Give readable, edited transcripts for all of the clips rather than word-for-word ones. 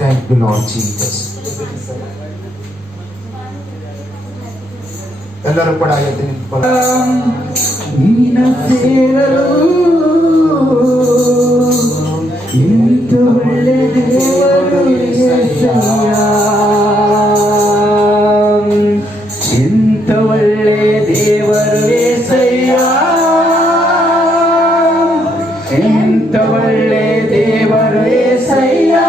Thank you, Lord Jesus. ಎಲ್ಲರೂ ಕೂಡ ಎದ್ದು ನಿನ್ನ ಸೇರಲು ಇಂಥ ಒಳ್ಳೆ ದೇವರು యేసయ్యಾ, ಇಂಥ ಒಳ್ಳೆ ದೇವರು యేసయ్యಾ, ಇಂಥ ಒಳ್ಳೆ ದೇವರು యేసయ్యಾ.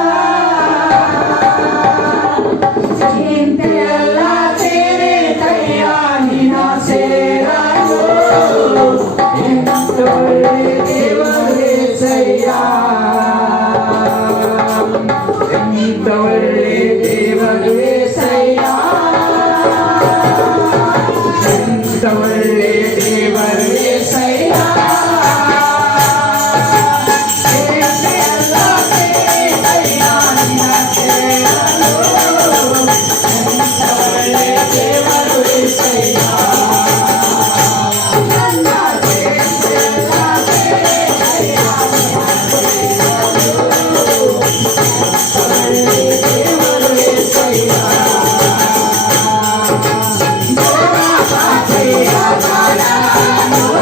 Bye.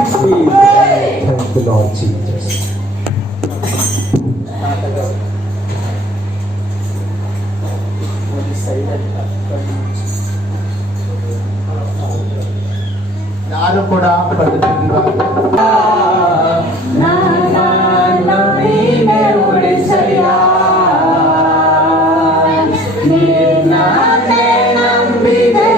Thank the Lord Jesus. ಯಾರು ಕೂಡ ಬದುಕಿಲ್ಲ. ನಮ್ಮನ್ನು ನೀನೇ ಉಳಿಸಯ್ಯ, ನಿನ್ನನ್ನೇ ನಂಬಿದೆ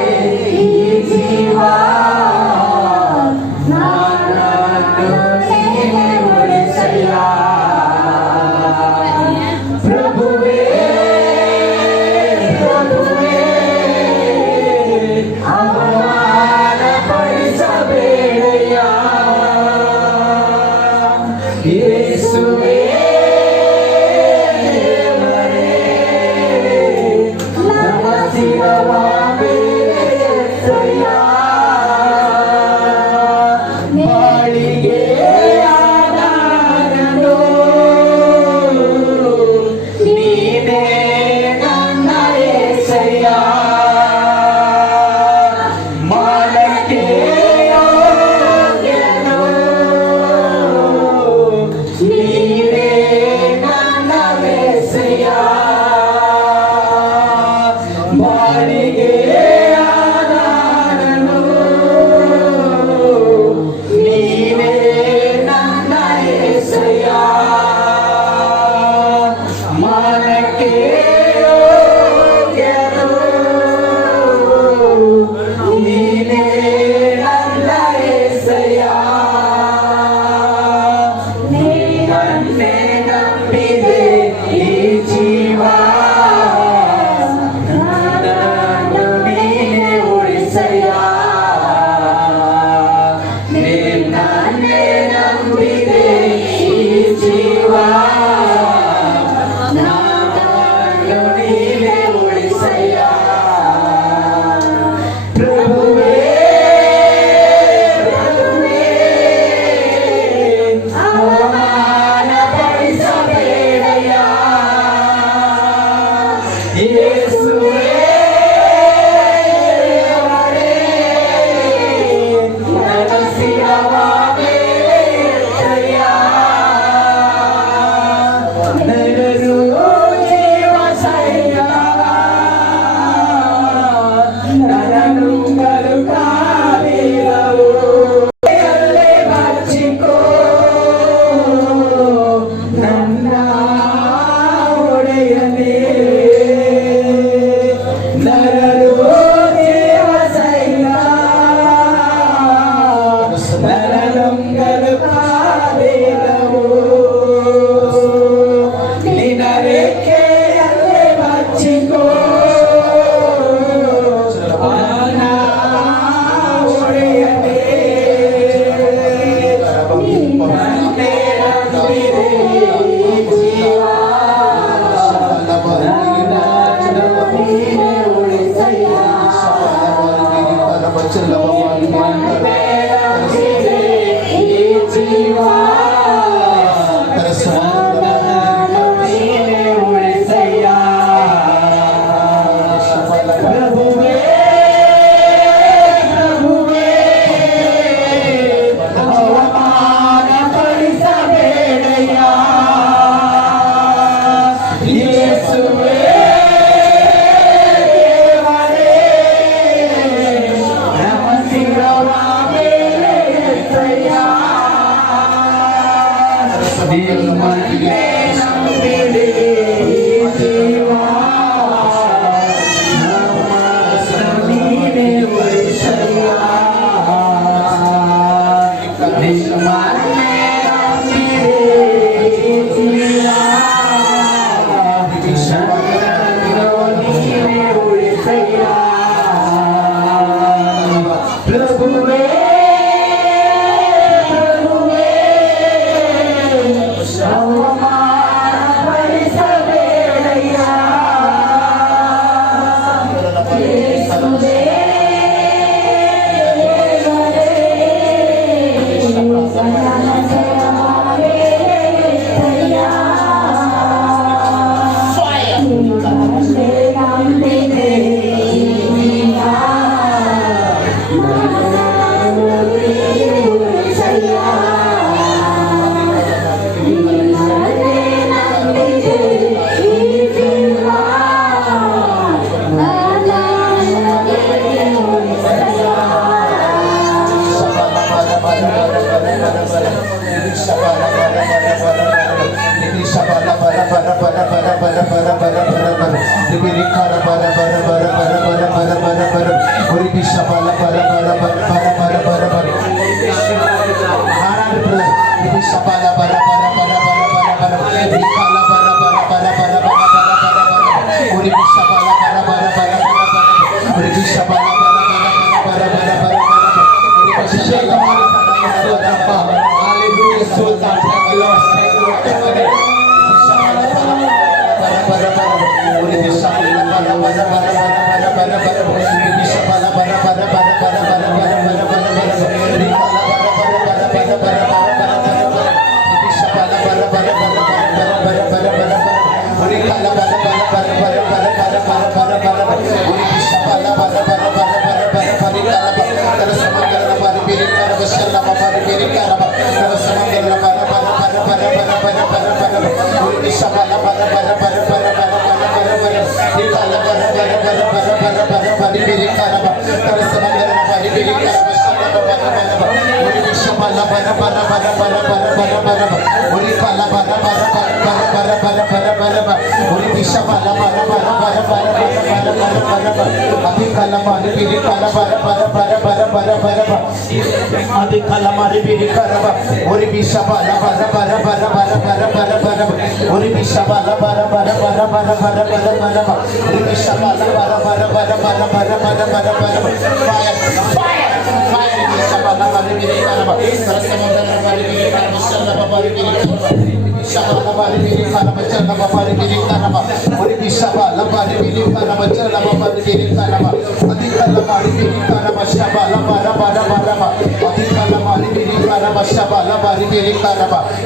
ವಚನವಾಗಿ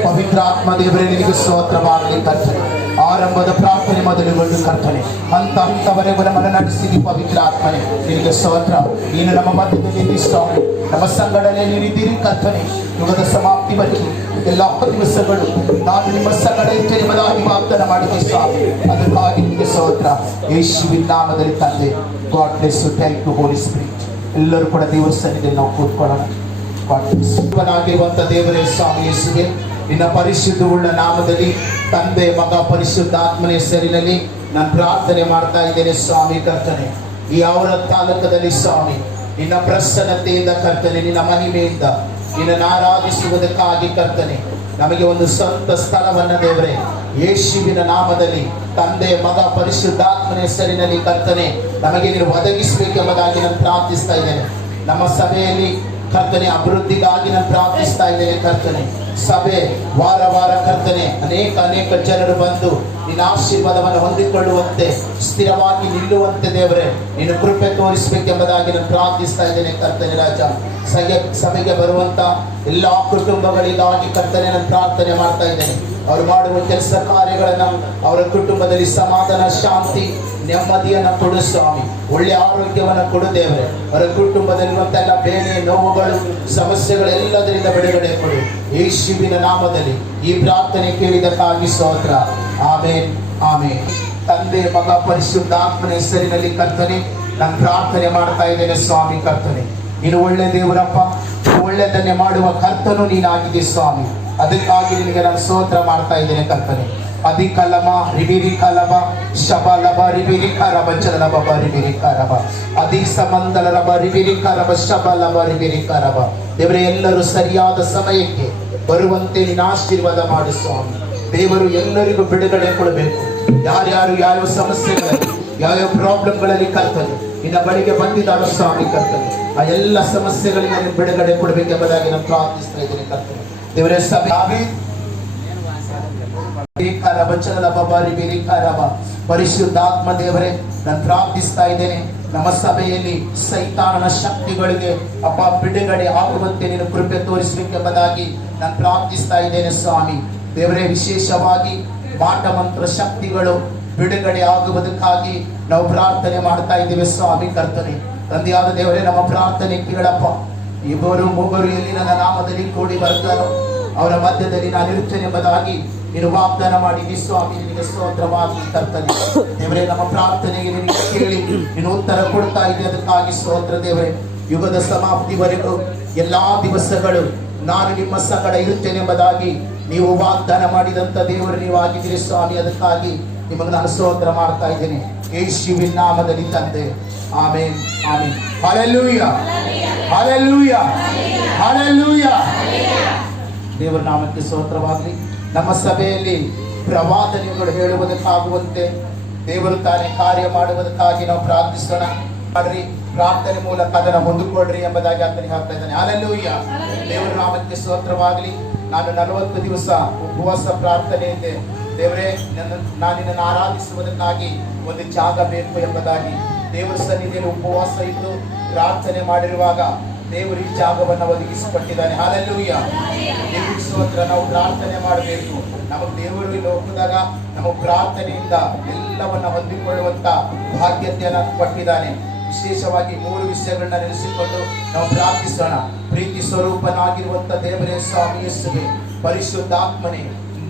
ಪವಿತ್ರಾತ್ಮ ದೇವರೇ ನಿನಗೆ ಸ್ತೋತ್ರವಾಗಲಿ ಕರ್ತನೆ. ಆರಂಭದ ಪ್ರಾರ್ಥನೆ ಮೊದಲುಗೊಂಡು ಕರ್ತನೆ, ಹಂತ ಹಂತವರೆಗೂ ನಮ್ಮನ್ನು ನಡೆಸಿದಿ ಪವಿತ್ರಾತ್ಮನೆ, ನಿನಗೆ ಸ್ತೋತ್ರ. ನೀನು ನಮ್ಮ ಮಧ್ಯದಲ್ಲಿ ಸ್ವಾಮಿ, ನಮ್ಮ ಸಂಗಡನೆ ನೀನಿದ್ದೀರಿ ಕರ್ತನೆ. ಯುಗದ ಸಮಾಪ್ತಿವರೆಗೆ ಎಲ್ಲ ದಿವಸಗಳು ನಾನು ನಿಮ್ಮ ಸಂಗಡ ಇಟ್ಟು ನಿಮ್ಮದಾಗಿ ವಾಗ್ದಾನ ಮಾಡಿದ್ದೆ ಸ್ವಾಮಿ, ಅದಕ್ಕಾಗಿ ನಿಮಗೆ ಸ್ತೋತ್ರ. ಯೇಸುವಿನ ನಾಮದಲ್ಲಿ ತಂದೆ. God bless you. Thank you holy spirit. ಎಲ್ಲರೂ ಕೂಡ ದೇವರ ಸನ್ನಿಧಿಯಲ್ಲಿ ನಾವು ಕೂತ್ಕೊಳ್ಳೋಣ. ಆಗಿರುವಂತ ದೇವರೇ ಸ್ವಾಮಿ ಯೇಸುವೆ, ನಿನ್ನ ಪರಿಶುದ್ಧವುಳ್ಳ ನಾಮದಲ್ಲಿ ತಂದೆ ಮಗ ಪರಿಶುದ್ಧಾತ್ಮನ ಹೆಸರಿನಲ್ಲಿ ನಾನು ಪ್ರಾರ್ಥನೆ ಮಾಡ್ತಾ ಇದ್ದೇನೆ ಸ್ವಾಮಿ ಕರ್ತನೆ. ಈ ಅವರ ತಾಲೂಕದಲ್ಲಿ ಸ್ವಾಮಿ ನಿನ್ನ ಪ್ರಸನ್ನತೆಯಿಂದ ಕರ್ತನೆ, ನಿನ್ನ ಮಹಿಮೆಯಿಂದ ನಿನ್ನನ್ನು ಆರಾಧಿಸುವುದಕ್ಕಾಗಿ ಕರ್ತನೆ ನಮಗೆ ಒಂದು ಸ್ವಂತ ಸ್ಥಳವನ್ನ ದೇವರೇ ಯೇಸುವಿನ ನಾಮದಲ್ಲಿ ತಂದೆ ಮಗ ಪರಿಶುದ್ಧಾತ್ಮನ ಹೆಸರಿನಲ್ಲಿ ಕರ್ತನೆ ನಮಗೆ ನೀನು ಒದಗಿಸಬೇಕೆಂಬುದಾಗಿ ನಾನು ಪ್ರಾರ್ಥಿಸ್ತಾ ಇದ್ದೇನೆ. ನಮ್ಮ ಸಭೆಯಲ್ಲಿ ಕರ್ತನೆ ಅಭಿವೃದ್ಧಿಗಾಗಿ ನಾನು ಪ್ರಾರ್ಥಿಸ್ತಾ ಇದ್ದೇನೆ ಕರ್ತನೆ. ಸಭೆ ವಾರ ವಾರ ಕರ್ತನೆ ಅನೇಕ ಜನರು ಬಂದು ನಿನ್ನ ಆಶೀರ್ವಾದವನ್ನು ಹೊಂದಿಕೊಳ್ಳುವಂತೆ ಸ್ಥಿರವಾಗಿ ನಿಲ್ಲುವಂತೆ ದೇವರೇ ನೀನು ಕೃಪೆ ತೋರಿಸಬೇಕೆಂಬುದಾಗಿ ನಾನು ಪ್ರಾರ್ಥಿಸ್ತಾ ಇದ್ದೇನೆ ಕರ್ತನೆ ರಾಜ. ಸಭೆಗೆ ಬರುವಂತ ಎಲ್ಲಾ ಕುಟುಂಬಗಳಿಗಾಗಿ ಕರ್ತನೆ ನಾನು ಪ್ರಾರ್ಥನೆ ಮಾಡ್ತಾ ಇದ್ದೇನೆ. ಅವರು ಮಾಡುವ ಕೆಲಸ ಕಾರ್ಯಗಳನ್ನ ಅವರ ಕುಟುಂಬದಲ್ಲಿ ಸಮಾಧಾನ, ಶಾಂತಿ, ನೆಮ್ಮದಿಯನ್ನ ಕೊಡು ಸ್ವಾಮಿ. ಒಳ್ಳೆ ಆರೋಗ್ಯವನ್ನ ಕೊಡು ದೇವರೇ. ಅವರ ಕುಟುಂಬದಲ್ಲಿರುವಂತ ಎಲ್ಲ ಬೇನೆ, ನೋವುಗಳು, ಸಮಸ್ಯೆಗಳೆಲ್ಲದರಿಂದ ಬಿಡುಗಡೆ ಕೊಡು ಯೇಸುವಿನ ನಾಮದಲ್ಲಿ ಈ ಪ್ರಾರ್ಥನೆ ಕೇಳಿದಕ್ಕಾಗಿ ಸ್ತೋತ್ರ. ಆಮೇನ್ ಆಮೇನ್. ತಂದೆ, ಮಗ, ಪರಿಶುದ್ಧಾತ್ಮನ ಹೆಸರಿನಲ್ಲಿ ಕರ್ತನೆ ನಾನು ಪ್ರಾರ್ಥನೆ ಮಾಡ್ತಾ ಇದ್ದೇನೆ ಸ್ವಾಮಿ. ಕರ್ತನೆ ನೀನು ಒಳ್ಳೆ ದೇವರಪ್ಪ, ಒಳ್ಳೆದನ್ನೇ ಮಾಡುವ ಕರ್ತನು ನೀನಾಗಿದೆ ಸ್ವಾಮಿ. ಅದಕ್ಕಾಗಿ ನಿನಗೆ ನಾನು ಸ್ತೋತ್ರ ಮಾಡ್ತಾ ಇದ್ದೇನೆ ಕರ್ತನೆ. ಅಧಿಕಲಮ ರಿಬಿರಿ ಕಲಮ ಶಬಲಮ ರಿಬಿರಿ ಕರಬ ಚಲನಬ ರಿಬಿರಿ ಕರಬ ಅಧಿ ಸಮಂದಲ ರಬ ರಿಬಿರಿ ಕರಬ ಶಬಲಮ ರಿಬಿರಿ ಕರಬ. ದೇವರೇ, ಎಲ್ಲರೂ ಸರಿಯಾದ ಸಮಯಕ್ಕೆ ಬರುವಂತೆ ನಿನ್ನ ಆಶೀರ್ವಾದ ಮಾಡು ಸ್ವಾಮಿ. ದೇವರು ಎಲ್ಲರಿಗೂ ಬಿಡುಗಡೆ ಕೊಡಬೇಕು. ಯಾರ್ಯಾರು ಯಾವ್ಯಾವ ಸಮಸ್ಯೆಗಳಲ್ಲಿ, ಯಾವ್ಯಾವ ಪ್ರಾಬ್ಲಮ್ಗಳಲ್ಲಿ ಕರ್ತನೆ ನಿನ್ನ ಬಳಿಗೆ ಬಂದಿದ್ದಾರೋ ಸ್ವಾಮಿ ಕರ್ತನೆ, ಆ ಎಲ್ಲ ಸಮಸ್ಯೆಗಳಿಗೆ ನೀನು ಬಿಡುಗಡೆ ಕೊಡಬೇಕೆಂಬುದಾಗಿ ನಾನು ಪ್ರಾರ್ಥಿಸ್ತಾ ಇದ್ದೇನೆ ಕರ್ತನೆ. ದೇವರೇ, ಸಭೆ ಪರಿಶುದ್ಧಾತ್ಮ ದೇವರೇ ನಾನು ಪ್ರಾರ್ಥಿಸ್ತಾ ಇದ್ದೇನೆ. ನಮ್ಮ ಸಭೆಯಲ್ಲಿ ಸೈತಾನನ ಶಕ್ತಿಗಳಿಗೆ ಅಪ್ಪ ಬಿಡುಗಡೆ ಆಗುವಂತೆ ನೀನು ಕೃಪೆ ತೋರಿಸಬೇಕೆಂಬುದಾಗಿ ನಾನು ಪ್ರಾರ್ಥಿಸ್ತಾ ಇದ್ದೇನೆ ಸ್ವಾಮಿ. ದೇವರೇ, ವಿಶೇಷವಾಗಿ ಮಾಟ ಮಂತ್ರ ಶಕ್ತಿಗಳು ಬಿಡುಗಡೆ ಆಗುವುದಕ್ಕಾಗಿ ನಾವು ಪ್ರಾರ್ಥನೆ ಮಾಡ್ತಾ ಇದ್ದೇವೆ ಸ್ವಾಮಿ ಕರ್ತನೆ. ತಂದೆಯಾದ ದೇವರೇ, ನಮ್ಮ ಪ್ರಾರ್ಥನೆ ಕೇಳಪ್ಪ. ಇಬ್ಬರು ಮೂವರು ಎಲ್ಲಿ ನನ್ನ ನಾಮದಲ್ಲಿ ಕೂಡಿ ಬರ್ತಾರೋ ಅವರ ಮಧ್ಯದಲ್ಲಿ ನಾನು ಇರುತ್ತೇನೆ ಎಂಬುದಾಗಿ ನೀನು ವಾಗ್ದಾನ ಮಾಡಿದಿ ಸ್ವಾಮಿ. ನಿನಗೆ ಸ್ತೋತ್ರವಾಗಿ ಕರ್ತನೆ. ದೇವರೇ, ನಮ್ಮ ಪ್ರಾರ್ಥನೆಗೆ ನಿನಗೆ ಕೇಳಿ ನೀನು ಉತ್ತರ ಕೊಡ್ತಾ ಇದ್ದೆ, ಅದಕ್ಕಾಗಿ ಸ್ತೋತ್ರ ದೇವರೇ. ಯುಗದ ಸಮಾಪ್ತಿವರೆಗೂ ಎಲ್ಲಾ ದಿವಸಗಳು ನಾನು ನಿಮ್ಮ ಸಂಗಡ ಇರುತ್ತೇನೆ ಎಂಬುದಾಗಿ ನೀವು ವಾಗ್ದಾನ ಮಾಡಿದಂತ ದೇವರು ನೀವು ಆಗಿದ್ದೀರಿ ಸ್ವಾಮಿ. ಅದಕ್ಕಾಗಿ ನಿಮಗೆ ನಾನು ಸ್ತೋತ್ರ ಮಾಡ್ತಾ ಇದ್ದೇನೆ ಯೇಸುವಿನ ನಾಮದಲ್ಲಿ ತಂದೆ. Amen amen. Hallelujah hallelujah hallelujah. ದೇವರ ನಾಮಕ್ಕೆ ಸ್ತೋತ್ರವಾಗಲಿ. ನಮ್ಮ ಸಭೆಯಲ್ಲಿ ಪ್ರವಾದನೆಗಳು ಹೇಳುವುದಕ್ಕಾಗುವಂತೆ ದೇವರು ತಾನೇ ಕಾರ್ಯ ಮಾಡುವುದಕ್ಕಾಗಿ ನಾವು ಪ್ರಾರ್ಥಿಸೋಣ. ಮಾಡ್ರಿ, ಪ್ರಾರ್ಥನೆ ಮೂಲಕ ಅದನ್ನು ಹೊಂದಿಕೊಳ್ಳ್ರಿ ಎಂಬುದಾಗಿ ಆತನಿಗೆ ಹೇಳ್ತಾ ಇದ್ದಾನೆ. ಹಲ್ಲೆಲೂಯಾ. ದೇವರ ನಾಮಕ್ಕೆ ಸ್ತೋತ್ರವಾಗಲಿ. ನಾನು 40 ದಿವಸ ಉಪವಾಸ ಪ್ರಾರ್ಥನೆ ಇದೆ. ದೇವರೇ, ನಾನು ನಿನ್ನನ್ನು ಆರಾಧಿಸುವುದಕ್ಕಾಗಿ ಒಂದು ಜಾಗ ಬೇಕು ಎಂಬುದಾಗಿ ದೇವರ ಸನ್ನಿಧಿಯಲ್ಲಿ ಉಪವಾಸ ಇದ್ದು ಪ್ರಾರ್ಥನೆ ಮಾಡಿರುವಾಗ ದೇವರು ಈ ಜಾಗವನ್ನು ಒದಗಿಸಿಕೊಟ್ಟಿದ್ದಾನೆ. ಹಲ್ಲೆಲೂಯಾ. ದೇವರ ಸ್ತೋತ್ರ. ನಾವು ಪ್ರಾರ್ಥನೆ ಮಾಡಬೇಕು. ನಮಗೆ ದೇವರು ಇಲ್ಲಿ ಹೋಗಿದಾಗ ನಮ್ಮ ಪ್ರಾರ್ಥನೆಯಿಂದ ಎಲ್ಲವನ್ನ ಹೊಂದಿಕೊಳ್ಳುವಂತ ಭಾಗ್ಯತೆಯನ್ನು ಕೊಟ್ಟಿದ್ದಾನೆ. ವಿಶೇಷವಾಗಿ 3 ವಿಷಯಗಳನ್ನ ನೆನೆಸಿಕೊಂಡು ನಾವು ಪ್ರಾರ್ಥಿಸೋಣ. ಪ್ರೀತಿ ಸ್ವರೂಪನಾಗಿರುವಂತ ದೇವರೇ ಸ್ವಾಮಿ ಯೇಸುವೆ, ಪರಿಶುದ್ಧಾತ್ಮನೇ,